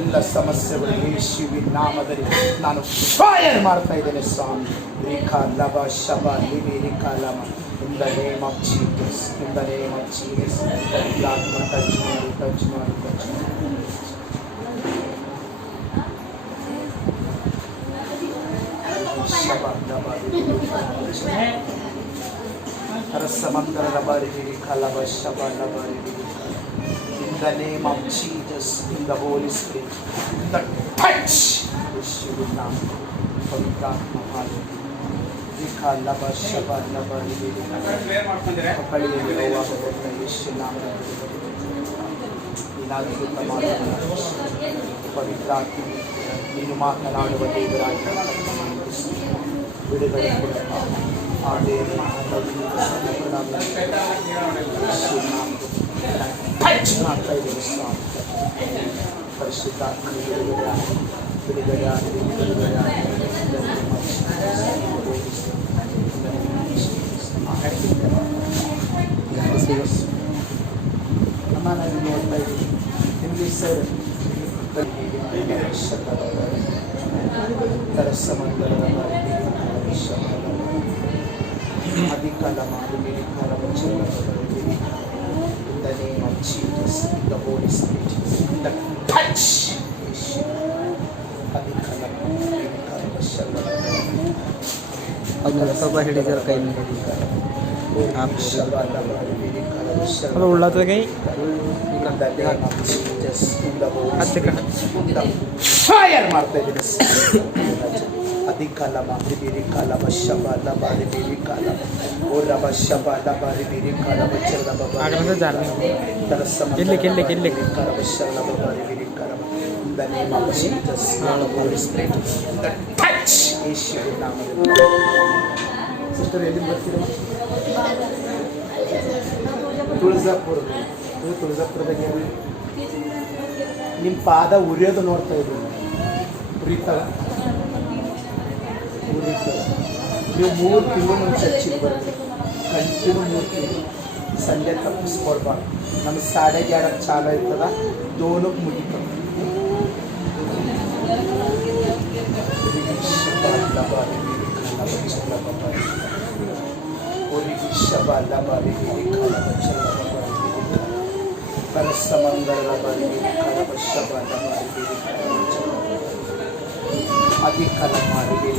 ಎಲ್ಲ ಸಮಸ್ಯೆಗಳು ಯೇಸುವಿನ ನಾಮದಲ್ಲಿ ನಾನು ಫೈರ್ ಮಾಡ್ತಾ ಇದ್ದೇನೆ ಸ್ವಾಮಿ. ರೇಖಾ ಲಬ ಶಬ ಲಿಬಿ ರೇಖಾ ಲಬ. In the name of Jesus, in the name of Jesus, ಪವಿತ್ರಾತ್ಮ ಟಚ್ ಮಾಡು ಟಚ್ ಮಾಡು ಟಚ್ ಮಾಡು. ಶಬ ಲಬ ರಸಮಂದರ ಬರಿಬಿರಿ ಕಲಬ ಶಬ ಲಬ ರಿಬಿರಿ. In the name of Jesus, in the Holy Spirit, the touch. ಯೇಸುವಿನ ನಾಮ ಪವಿತ್ರಾತ್ಮ ವಿಕಾಲಭ ಶಬಲಭ ಮಕ್ಕಳಿಗೆ ಯೇಸು ನಾಮದಲ್ಲಿ ನಿನ್ನಾದ್ಭುತ ಮಾಡುವ ಪವಿತ್ರಾತ್ಮ ನೀನು ಮಾತನಾಡುವ ದೇವರಾಗಿ ಬಿಡುಗಡೆ ಕೊಡುವ ಆ ದೇವರ ಮಾಡ್ತಾ ಇದ್ದೀವಿ ಸ್ವಾಮಿ. ಪರಿಶುದ್ಧಾತ್ಮ ಬಿಡುಗಡೆ ಅಮ್ಮ ನಾನು ನೋಡ್ತಾ ಇದ್ದೀನಿ ಇಂಗ್ಲೀಷ್ ಸರ್ ಅಧಿಕಾಲ ಮಾಡಿ in the name of Jesus, the Holy Spirit, the touch. ಹಿಡಿದರ ಕೈ ಅದು ಉಳ್ಳಾದ ಕೈ ಫೈರ್ ಮಾಡ್ತಾ ಇದ್ದೀನಿ. ಅಧಿಕಾಲ ಮಾಡಿ ಬೇರೆ ಕಾಲ ಶಬ ಲಬಾರಿ ಬೇರೆ ಕಾಲ ಓ ರಬ ಶಬ ಲಬಾರಿ ಬೇರೆ ಕಾಲ ಬಚ್ಚಲ ಆಗಲಂದ್ರೆ ಜಾರ್ಮಿ ಇಲ್ಲಿ ಕರಬಶಲ ಲಬಾರಿ ಬೇರೆ ಕಾಲ in the name of Jesus, the Holy Spirit, the touch ಯೇಸುವಿನ ನಾಮದಲ್ಲಿ. ಸಿಸ್ಟರ್ ಎಲ್ಲಿ ಬರ್ತೀರಾ? ತುಳಜಾಪುರದಾಗೆ ನಿಮ್ಮ ಪಾದ ಉರಿಯೋದು ನೋಡ್ತಾ ಇದ್ದೀನಿ. ಉರಿತಾಳ ನೀವು 3 ತಿಂಗಳು ನಮ್ಮ ಚರ್ಚಿಗೆ ಬರ್ತೀವಿ. ಕಂಟಿನ್ಯೂ 3 ತಿಂಗಳು ಸಂಡೆ ತಪ್ಪಿಸ್ಕೊಡ್ಬಾರ್ದು. ನಮ್ಮ 11:30 ಚಾಲು ಆಯ್ತದ, 2ಕ್ಕೆ ಮುಗಿತದೆ. ಅಧಿಕಾಲ ಮಾಡಿ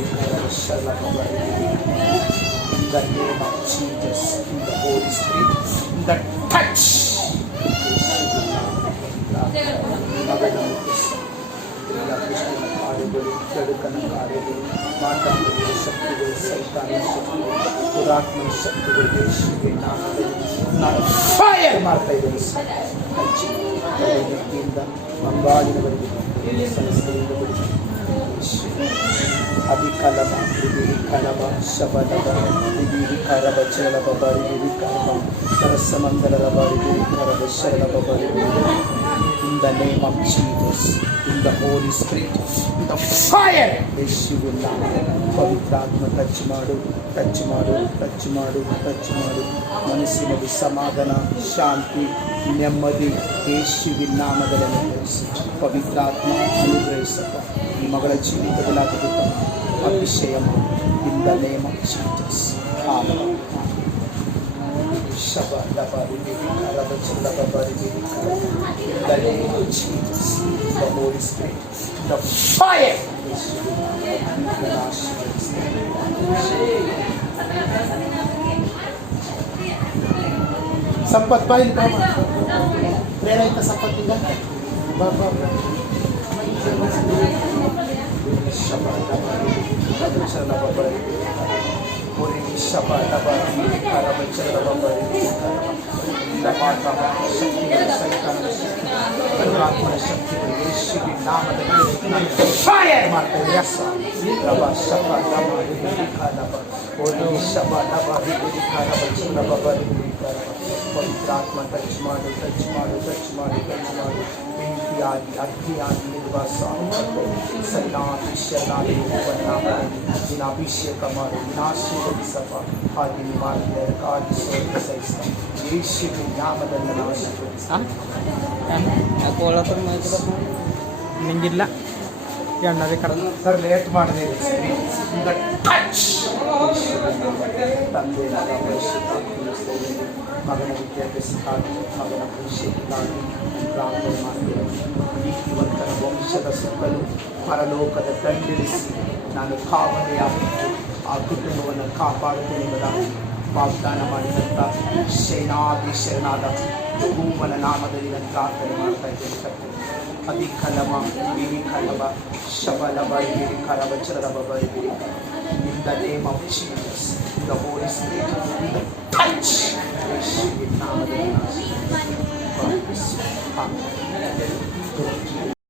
in the name of Jesus, in the Holy Spirit, in the touch. ಕಾರ್ಯಗಳು, ಕೆಡುಕನ ಕಾರ್ಯಗಳು, ಮಾತಾಡುವ ಶಕ್ತಿಗಳು, ಸೈತಾನ ಶಕ್ತಿಗಳು, ದುರಾತ್ಮನ ಶಕ್ತಿಗಳು ಯೇಸುವಿನ ನಾಮದಲ್ಲಿ ನಾನು ಫೈರ್ ಮಾಡ್ತಾ ಇದ್ದೀನಿ. ವ್ಯಕ್ತಿಯಿಂದ ಮಂಗಾಳಿನವರೆಗೆ ಸಂಸ್ಥೆಯಿಂದ ಬಿಡಿ. ಅಧಿಕಲಭ ಕಲಭ ಶಬಲಭ ದಿವಿ ಕರಭ ಚಲಭ ಬರಿ ಕರಭ ಸರಸಮಂಗಲರ ಬರಿ ಕರಭ ಶರಭ ಬರಿ. In the name of Jesus, in the Holy Spirit, in the fire, ಯೇಸುವಿನ ನಾಮದಲ್ಲಿ ಪವಿತ್ರಾತ್ಮ ಟಚ್ ಮಾಡು, ಟಚ್ ಮಾಡು, ಟಚ್ ಮಾಡು, ಟಚ್ ಮಾಡು. ಮನಸ್ಸಿನಲ್ಲಿ ಸಮಾಧಾನ, ಶಾಂತಿ, ನೆಮ್ಮದಿ ಯೇಸುವಿನ ನಾಮದಲ್ಲಿ ಅನುಗ್ರಹಿಸಿ. ಪವಿತ್ರಾತ್ಮ ಅನುಗ್ರಹಿಸಪ್ಪ. ಈ ಮಗಳ ಜೀವಿತದಲ್ಲಿ ಅಭಿಷೇಕ ಮಾಡು. In the name of Jesus. Amen. Shabbat in the name of Jesus, the Holy Spirit, the fire. Sampath ಬಾಯಿ ಪ್ರೇರ ಆಯ್ತಾ ಸಂಪತ್ತಿಂದ ಬಾಬಾ ಶಕ್ತಿಗಳು ಯೇಸುವಿನ ನಾಮದಲ್ಲಿ ಫೈರ್ ಮಾಡ್ತಾ ಪವಿತ್ರಾತ್ಮ ಟಚ್ ಮಾಡು, ಟಚ್ ಮಾಡು, ಟಚ್ ಮಾಡು, ಟಚ್ ಮಾಡು. ಬೆಂಕಿಯಾಗಿ ಅಗ್ನಿಯಾಗಿ ಇರುವ ಸೈನಾಭಿಷೇಕನಾಗಿ ನಿನ್ನ ಅಭಿಷೇಕ ಮಾಡು, ನಿನ್ನಾಶೀರ್ವದಿಸಪ್ಪ. ಹಾಗೆ ನೀವು ಮಾಡಿದರೆ ಕಾಡಿ ಸೋತ ಸಹಿಸ್ತ ಯೇಸುವಿನ ನಾಮದಲ್ಲಿ ನಾನು ಆಶೀರ್ವದಿಸ್ತೀನಿ. ನಿಂಗಿಲ್ಲ ಎಣ್ಣರಿ ಕಡ ಸರ್ ಲೇಟ್ ಮಾಡಿದೆ. ತಂದೆ ಮಗನ ವಿದ್ಯಾಭ್ಯಾಸಕ್ಕಾಗಿ, ಮಗನ ಭವಿಷ್ಯಕ್ಕಾಗಿ ಪ್ರಾರ್ಥನೆ ಮಾಡ್ತೇವೆ. ನೀತಿವಂತನ ವಂಶದ ಸುತ್ತಲೂ ಪರಲೋಕದ ದಂಡಿಳಿಸಿ ನಾನು ಕಾವಲೆಯಾಗಿದ್ದು ಆ ಕುಟುಂಬವನ್ನು ಕಾಪಾಡುತ್ತೇನೆಂಬುದಾಗಿ ವಾಗ್ದಾನ ಮಾಡಿದಂಥ ಸೇನಾಧೀಶನಾದ ಯೆಹೋವನ ನಾಮದಲ್ಲಿ ನಾನು ಪ್ರಾರ್ಥನೆ ಮಾಡ್ತಾ ಇದ್ದೇನೆ. ಅಧಿಕಲಮ, ವಿವಿಕಲಮ, ಶಬಲಬ, ವಿವಿಕಲಮ, ಚಲಬ, the name of Jesus. The Holy Spirit, the touch. ಯೇಸುವಿನ ನಾಮದಲ್ಲಿ God bless you. Amen.